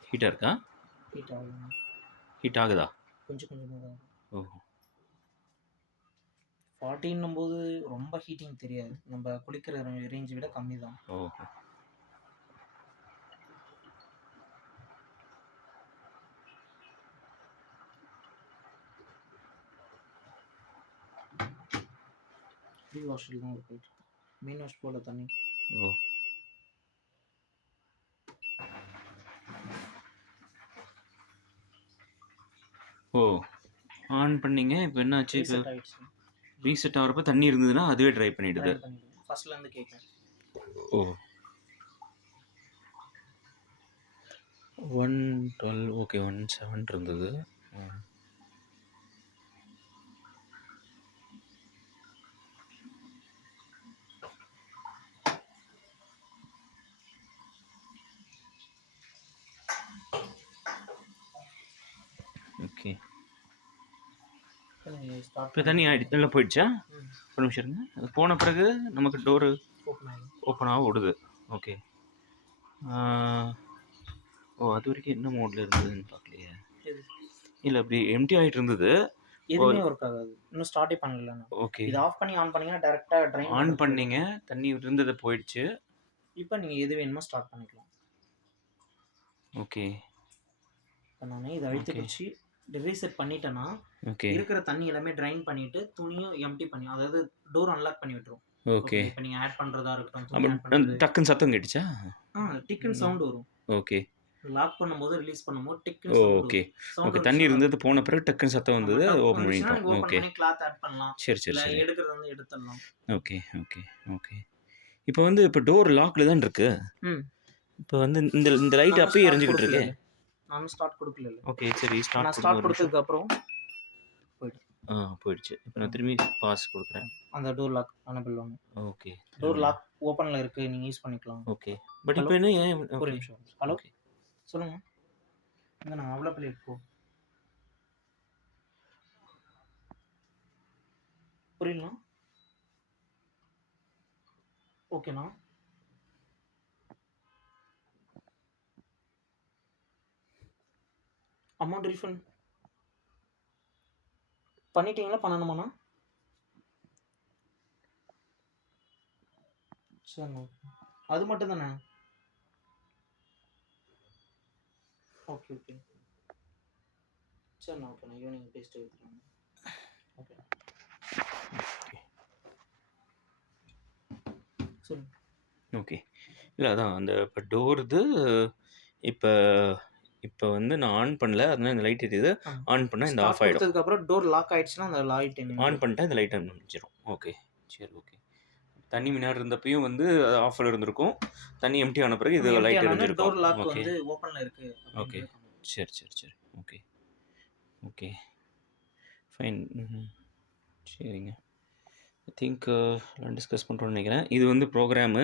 ஹீட்டா இருக்கா? ஹீட் ஆகுதுங்க. ஹீட் ஆகுதா? கொஞ்சம் கொஞ்சமா தான் ஆகும். ஓஹோ! 40ன்னும்போது ரொம்ப ஹீட்டிங் தெரியாது. நம்ம குளிக்கிற ரேஞ்ச் விட கம்மி தான். ஓஹோ! ப்ரீ வாஷ்ல தான் போயிட்டு இருக்கு. மெயின் வாஷ் போல தண்ணி. ஓ! ஓ! ஆன் பண்ணீங்க. இப்போ என்னாச்சு? இப்போ ரீசெட் ஆயிடுச்சு. ரீசெட் ஆகுறப்ப தண்ணி இருந்ததுன்னா, அதுவே ட்ரை பண்ணிடுது. ட்ரை பண்ணிடுங்க. ஃபர்ஸ்ட்ல இருந்து கேட்கும். ஓ! 112 ஓகே 17 இருந்தது. ஓகே. ஸ்டார்ட் இப்போ தண்ணி உள்ள போயிடுச்சா? ஒரு நிமிஷம் இருங்க. அது போன பிறகு நமக்கு டோரு ஓப்பன் ஆகும். ஓப்பனாக ஓடுது. ஓகே. ஓ! அது வரைக்கும் என்ன மோட்ல இருந்ததுன்னு பார்க்கலையே. இல்ல அப்படி எம்ப்டி ஆயிட்டு இருந்தது. எதுவுமே ஒர்க் ஆகாது. இன்னும் ஸ்டார்ட்டே பண்ணல நான். ஓகே. இது ஆஃப் பண்ணி ஆன் பண்ணீங்கன்னா டைரக்ட்டா ட்ரைன் ஆன் பண்ணீங்க. தண்ணி இருந்தது போயிடுச்சு. இப்போ நீங்க எது வேணுமோ ஸ்டார்ட் பண்ணிக்கலாம். ஓகே. இப்போ நான் இதை அழுத்தி பிடிச்சி ரீசெட் பண்ணிட்டேன்னா ஓகே. இருக்கிற தண்ணி எல்லாமே ட்ரைன் பண்ணிட்டு துணியும் எம்ப்டி பண்ணி அதாவது டோர் அன்லாக் பண்ணி விட்டுரும். ஓகே. இப்போ நீங்க ஆட் பண்றதா இருக்கட்டும், துணி ஆட் அப்ப பண்றது. டக்குன்னு சத்தம் கேட்டுச்சா? டிக்குன்னு சவுண்ட் வரும். ஓகே. லாக் பண்ணும்போது ரிலீஸ் பண்ணும்போது டிக்குன்னு ஓ! Sound okay. வரும். ஓகே. தண்ணி இருந்தது போன பிறகு டக்குன்னு சத்தம் வந்தது. ஓப்பன் பண்ணிட்டோம். Open okay. பண்ணி கிளாத் ஆட் பண்ணலாம். சரி, சரி, இல்ல சரி. எடுக்கிறது வந்து எடுத்துடலாம். Okay, okay, okay. இப்போ வந்து இப்போ டோர் லாக்ல தான் இருக்கு. இப்போ வந்து இந்த லைட் அப்பயே எரிஞ்சுக்கிட்டு இருக்கு. நானும் ஸ்டார்ட் கொடுக்கல. ஓகே, சரி ஸ்டார்ட் நான் ஸ்டார்ட் கொடுத்ததுக்கு அப்புறம் போயிடுச்சு. இப்போ நான் திரும்பி பாஸ் கொடுக்குறேன். அந்த டோர் லாக் எனேபிள் ஆகும். ஓகே. டோர் லாக் ஓப்பன்ல இருக்கு. நீங்க யூஸ் பண்ணிக்கலாம். ஓகே. பட் இப்போ என்ன ஒரு நிமிஷம். ஹலோ. சொல்லுங்க. இங்க நான் அவைலபிள் இருக்கு. புரியல. ஓகேண்ணா. அமௌண்ட் ரீஃபண்ட் பண்ணிட்டீங்களா? பண்ணணுமாண்ணா? சரிண்ணா. அது மட்டும் தானே? Okay, okay. சரிண்ணா, ஓகேண்ணா. ஈவினிங் பேசிட்டு எடுத்துக்கலாம். ஓகே. சொல்லுங்க. ஓகே. இல்லை அதான் அந்த இப்போ டோர் இது இப்போ இப்போ வந்து நான் ஆன் பண்ணல. அதனால இந்த லைட் எரியுது. ஆன் பண்ணால் இந்த ஆஃப் ஆகிடும். அதுக்கப்புறம் டோர் லாக் ஆயிடுச்சுன்னா அந்த லைட் ஆன் பண்ணிட்டா இந்த லைட் முடிஞ்சிடும். ஓகே, சரி, ஓகே. தண்ணி முன்னாடி இருந்தப்பையும் வந்து அது ஆஃபில் இருந்திருக்கும். தண்ணி எம்டி ஆன பிறகு இது லைட் எரிஞ்சிருக்கும். டோர் லாக் வந்து ஓப்பன்ல இருக்கு. ஓகே, சரி, சரி, சரி. Okay, okay, fine. சரிங்க. ஐ திங்க் நான் டிஸ்கஸ் பண்ணுறோன்னு நினைக்கிறேன். இது வந்து ப்ரோக்ராமு.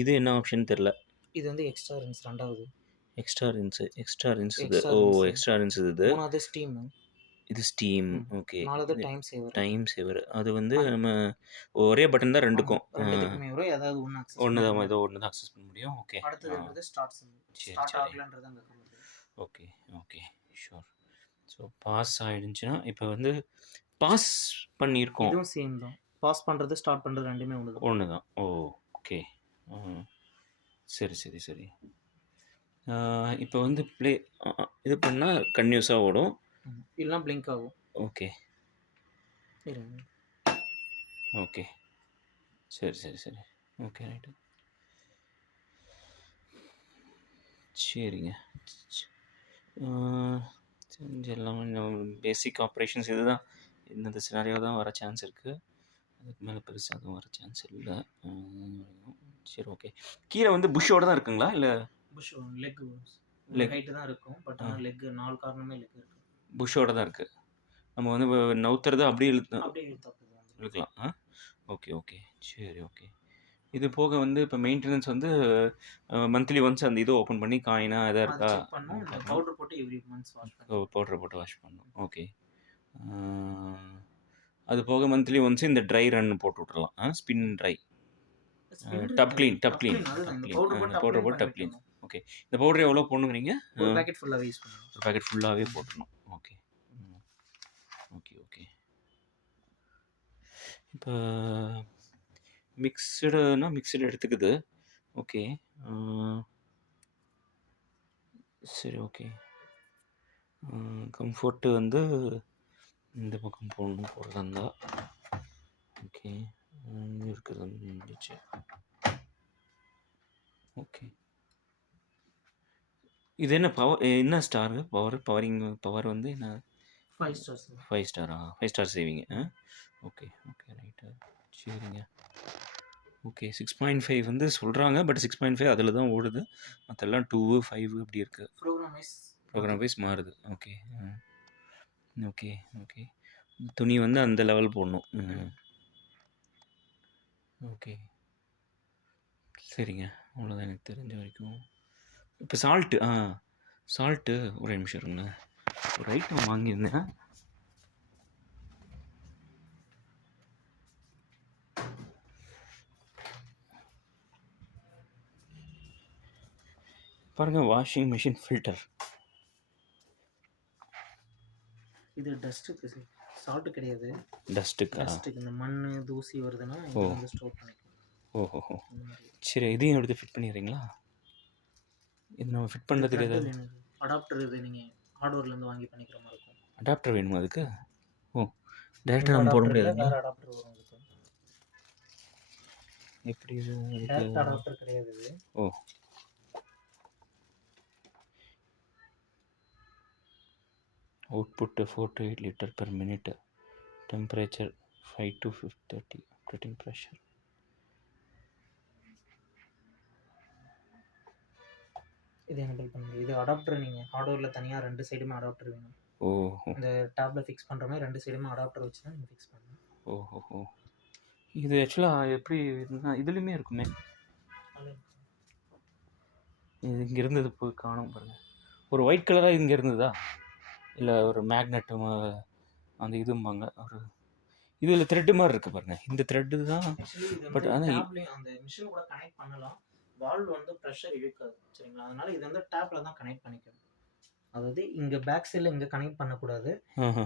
இது என்ன ஆப்ஷன் தெரில. இது வந்து எக்ஸ்ட்ரா ரின்ஸ் ரெண்டாவது. எக்ஸ்ட்ரா ரின்ஸ் இது. ஓ! எக்ஸ்ட்ரா ரின்ஸ் இது. மூணாவது ஸ்டீம். இது ஸ்டீம். ஓகே. நாலாவது டைம் சேவர். டைம் சேவர். அது வந்து நம்ம ஒரே பட்டன் தான் ரெண்டுக்கும். ரெண்டுத்துக்குமே வரும். ஏதாவது ஒன்று அக்சஸ் ஒன்று தான் ஏதோ ஒன்று தான் அக்சஸ் பண்ண முடியும். ஓகே. அடுத்தது ஸ்டார்ட் ஸ்டார்ட் ஆகலன்றது அங்க காமிக்குது. Okay, okay, sure. So pass ஆயிடுச்சுன்னா இப்போ வந்து பாஸ் பண்ணியிருக்கோம். இதுவும் சேம் தான். பாஸ் பண்ணுறது ஸ்டார்ட் பண்ணுறது ரெண்டுமே ஒன்று தான். ஓ! ஓகே. சரி, சரி, சரி. இப்போ வந்து ப்ளே இது பண்ணால் கன்டினியூஸாக ஓடும். இல்லைனா பிளிங்க் ஆகும். ஓகே. ஓகே. சரி, சரி, சரி. Okay, right. சரிங்க. எல்லாமே பேசிக் ஆப்ரேஷன்ஸ் இதுதான். இந்த சினாரியோ தான் வர சான்ஸ் இருக்குது. அதுக்கு மேலே பெருசாக அதுவும் வர சான்ஸ் இல்லை. சரி, ஓகே. கீழே வந்து புஷ்ஷோட தான் இருக்குங்களா? இல்லை புஷ் ஹைட்டு தான் இருக்கும். பட் ஆனால் லெக் 4 காரணமே லெக் இருக்குது. புஷ்ஷோட தான் இருக்குது. நம்ம வந்து நவுத்துறது அப்படியே இழுக்கலாம். Okay, okay. சரி, ஓகே. இது போக வந்து இப்போ மெயின்டெனன்ஸ் வந்து மந்த்லி ஒன்ஸ் அந்த இது ஓப்பன் பண்ணி காயினா எதா அது இருக்கா செக் பண்ணணும். இந்த பார்க்கணும். பவுடர் போட்டு எவ்ரி மந்த்ஸ் வாஷ் ஓ பண்ணணும். பவுடர் போட்டு வாஷ் பண்ணணும். ஓகே. அது போக மந்த்லி ஒன்ஸ் இந்த ட்ரை ரன் போட்டு விட்றலாம். Spin dry. Spin tub clean tub clean அதுதான். இந்த பவுடர் போட்டு இந்த டப் பவுடர் க்ளீன் போட்டு பண்ணி டப் க்ளீன். விட்டுறணும். ஓகே. இந்த பவுடர் எவ்வளோ போடணுங்கிறீங்க? ஒரு பாக்கெட் ஃபுல்லாவே யூஸ் பண்ணணும். ஒரு பாக்கெட் ஃபுல்லாகவே போட்டுடணும். ஓகே. Okay okay. இப்போ மிக்சடு எடுத்துக்குது. ஓகே. சரி ஓகே. கம்ஃபோர்ட்டு வந்து இந்த பக்கம் போடுறதா இருந்தா ஓகே. இருக்கிறது வந்து இருந்துச்சு. ஓகே. இது என்ன என்ன ஸ்டாரு பவர் வந்து என்ன 5 stars. 5 ஸ்டாரா? 5 star saving. Okay okay right. சரிங்க. ஓகே 6.5 வந்து சொல்கிறாங்க. பட் 6.5 அதில் தான் ஓடுது. மற்றெல்லாம் 2, 5 இப்படி இருக்குது. ப்ரோக்ராம் வைஸ் மாறுது. ஓகே. Okay okay. துணி வந்து அந்த லெவல் போடணும். ஓகே சரிங்க. அவ்வளோதான் எனக்கு தெரிஞ்ச வரைக்கும். இப்போ சால்ட்டு ஒரு நிமிஷம் இருங்க. ஒரு ஐட்டம் வாங்கியிருந்தேன். பாருங்கள், வாஷிங் மிஷின் ஃபில்டர். இது டஸ்ட்டுக்கு சால்ட் கிடையாது. டஸ்ட்டுக்கு இந்த மண் தூசி வருதுன்னா இங்க வந்து ஸ்டோர் பண்ணிக்கலாம். ஓஹோ. சரி இதையும் எடுத்து ஃபிட் பண்ணிடுறீங்களா? இது நம்ம ஃபிட் பண்ணுறதுக்கு ஏதாவது அடாப்டர் இது நீங்கள் ஹார்ட்வேர்லேருந்து வாங்கி பண்ணிக்கிற மாதிரி இருக்கும். அடாப்டர் வேணுமா அதுக்கு? டேரெக்டாக நம்ம போட முடியாதுங்களா? வேறு அடாப்டர் வரும் அதுக்கு. எப்படி இது? டேரெக்ட் அடாப்டர் கிடையாது இது. Output 4 to 8 liter per minute. Temperature 5 to 30. Operating pressure. இது எனபிள் பண்ணுங்க. இது அடாப்டர் நீங்கள் ஹார்ட்வேரில் தனியாக 2 சைடுமே அடாப்டர் வேணும். இந்த டேப்ல ஃபிக்ஸ் பண்ணுற மாதிரி 2 சைடுமே அடாப்டர் வச்சு தான் நீங்கள் ஃபிக்ஸ் பண்ணணும். ஓஹோ. இது ஆக்சுவலாக எப்படி இதுலேயுமே இருக்குமே. இது இங்கே இருந்தது போய் காணும் பாருங்கள். ஒரு ஒயிட் கலராக இங்கே இருந்ததா? இல்லை ஒரு மேக்னெட்டும் அந்த இதும்பாங்க. ஒரு இதில் த்ரெட்டு மாதிரி இருக்குது பாருங்கள். இந்த த்ரெட்டு தான். பட் ஆனால் அந்த மிஷின் கூட கனெக்ட் பண்ணலாம். வால்வ் வந்து ப்ரெஷர் இழுக்காது. சரிங்களா? அதனால இது வந்து டேப்ல தான் கனெக்ட் பண்ணிக்கணும். அதாவது இங்கே பேக் சைடில் இங்கே கனெக்ட் பண்ணக்கூடாது.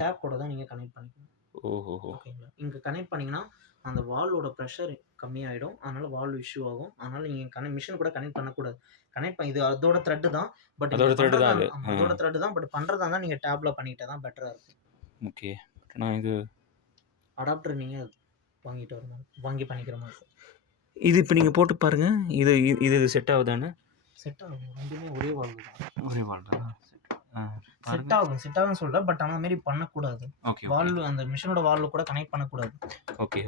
டேப் கூட தான் நீங்கள் கனெக்ட் பண்ணிக்கணும். ஓகேங்களா? இங்கே கனெக்ட் பண்ணிங்கன்னா அந்த வால்வோட ப்ரெஷர் கம்மியாயிடும். அதனால வால்வ் இஷ்யூ ஆகும். அதனால நீங்கள் மிஷின் கூட கனெக்ட் பண்ணக்கூடாது. இது அதோட த்ரெட்டு தான். பட் அதோட த்ரெட்டு தான். பட் பண்ணுறதா இருந்தால் நீங்கள் டேப்ல பண்ணிக்கிட்டா தான் பெட்டராக இருக்கும். ஓகே. நான் இது அடாப்டர் நீங்கள் வாங்கிட்டு வரணும். வாங்கி பண்ணிக்கிற மாதிரி. இது இப்போ நீங்கள் போட்டு பாருங்கள். இது செட் ஆகுதானே? செட் ஆகும். ரெண்டுமே ஒரே வால்வு தான். ஒரே வால்வு தான். செட் ஆகும் சொல்கிறேன். பட் அந்த மாதிரி பண்ணக்கூடாது. வால்வு அந்த மிஷினோட வால்வு கூட கனெக்ட் பண்ணக்கூடாது. ஓகே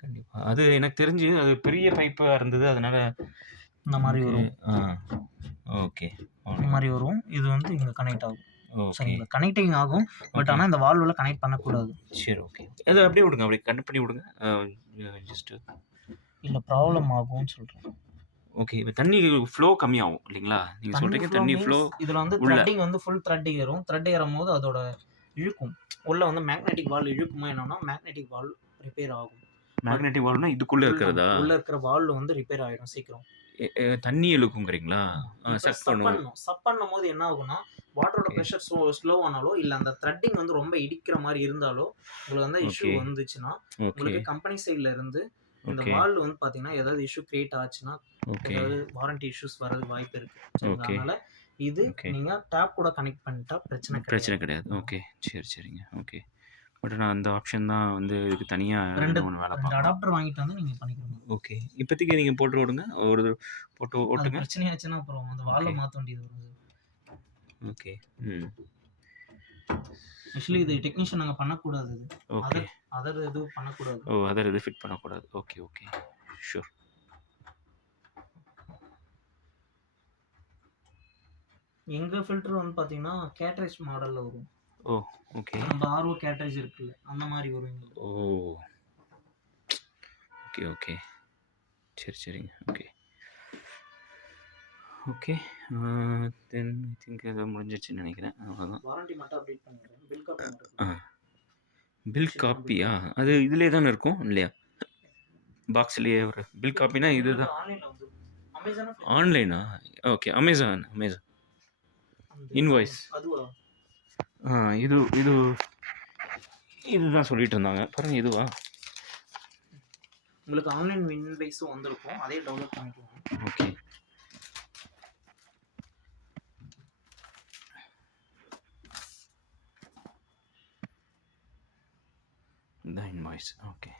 கண்டிப்பாக. அது எனக்கு தெரிஞ்சு அது பெரிய பைப்பாக இருந்தது. அதனால் இந்த மாதிரி வரும். ஓகே இந்த மாதிரி வரும். இது வந்து இங்கே கனெக்ட் ஆகும். சரிங்களா? கனெக்டிங் ஆகும். பட் ஆனால் இந்த வால்வில் கனெக்ட் பண்ணக்கூடாது. சரி ஓகே. அது அப்படியே விடுங்க. அப்படியே கனெக்ட் பண்ணி விடுங்க. ஜஸ்ட்டு இல்லை ப்ராப்ளம் ஆகும்னு சொல்கிறேன். ஓகே. இப்போ தண்ணி ஃப்ளோ கம்மியாகும் இல்லைங்களா? நீங்கள் சொல்கிறீங்க தண்ணி ஃப்ளோ. இதில் வந்து த்ரெட்டிங் வந்து ஃபுல் த்ரெட் ஏறும். த்ரெட் ஏறும் போது அதோட இழுக்கும். உள்ள வந்து மேக்னெட்டிக் வால்வ் இழுக்குமா என்னன்னா மேக்னெட்டிக் வால்வ் ரிப்பேர் ஆகும். மேக்னெட்டிக் வால்வ்னா இதுக்குள்ளே இருக்கிறதா? உள்ள இருக்கிற வால்வ் வந்து ரிப்பேர் ஆகிடும் சீக்கிரம். தண்ணி இழுக்குங்கிறீங்களா? சப் பண்ணும்போது என்ன ஆகும்னா வாட்டரோட ப்ரெஷர் ஸ்லோ ஆனாலோ இல்லை அந்த த்ரெட்டிங் வந்து ரொம்ப இடிக்கிற மாதிரி இருந்தாலோ உங்களுக்கு வந்து இஷ்யூ வந்துச்சுன்னா உங்களுக்கு கம்பெனி சைடில் இருந்து இந்த வால்வ் வந்து பார்த்தீங்கன்னா ஏதாவது இஷ்யூ கிரியேட் ஆச்சுன்னா ஏதாவது வாரண்டி இஷ்யூஸ் வரது வாய்ப்பு இருக்கு. அதனால இது நீங்கள் டேப் கூட கனெக்ட் பண்ணிட்டா பிரச்சனை கிடையாது. ஓகே சரிங்க. ஓகே. பட் நான் அந்த ஆப்ஷன் தான் வந்து இதுக்கு தனியாக வேலை பார்ப்பேன். அடாப்டர் வாங்கிட்டு வந்து நீங்கள் பண்ணிக்கணும். ஓகே. இப்போதைக்கு நீங்கள் போட்டு விடுங்க. ஒரு போட்டு ஓட்டுங்க. பிரச்சனை ஆச்சுன்னா அப்புறம் அந்த வால்வை மாற்ற வேண்டியது வரும். ஓகே. ஆக்சுவலி இது டெக்னீஷியன் நாங்கள் பண்ணக்கூடாது. ஓகே. அதர் எதுவும் பண்ணக்கூடாது. அதர் எதுவும் ஃபிட் பண்ணக்கூடாது. Okay sure. எங்கள் ஃபில்டர் வந்து பார்த்தீங்கன்னா கேட்ரேஜ் மாடலில் வரும். ஓகே. நம்ம ஆர்ஓ கேட்ரேஜ் இருக்குல்ல அந்த மாதிரி வரும். Okay, okay. சரி, சரிங்க. Okay. Okay. Then I think எல்லாம் முடிஞ்சிருச்சுன்னு நெனைக்கிறேன். அவ்வளோதான். வாரண்டி மட்டும் அப்டேட் பண்ணிடுறேன். பில் காப்பி மட்டும் ஆ. குடுங்க. பில் சின்ன பில் காப்பியா? காப்பி. அது இதிலயே தானே இருக்கும் இல்லையா? பாக்ஸ்லயே ஒரு பில் காப்பினா உங்களுக்கு இதுதான். ஆன்லைன்ல வந்துரும். அமேசானா ஃப்ளிப்கார்ட்டா? ஆன்லைனா? ஓகே. அமேசான். அந்த இன்வாய்ஸ். அதுவா? இது இது இதுதான் சொல்லிட்டு இருந்தாங்க. பாருங்க இதுவா? உங்களுக்கு ஆன்லைன் இன்வாய்ஸும் வந்திருக்கும். அதே டவுன்லோட் பண்ணிக்கோங்க. ஓகே. The invoice. Okay.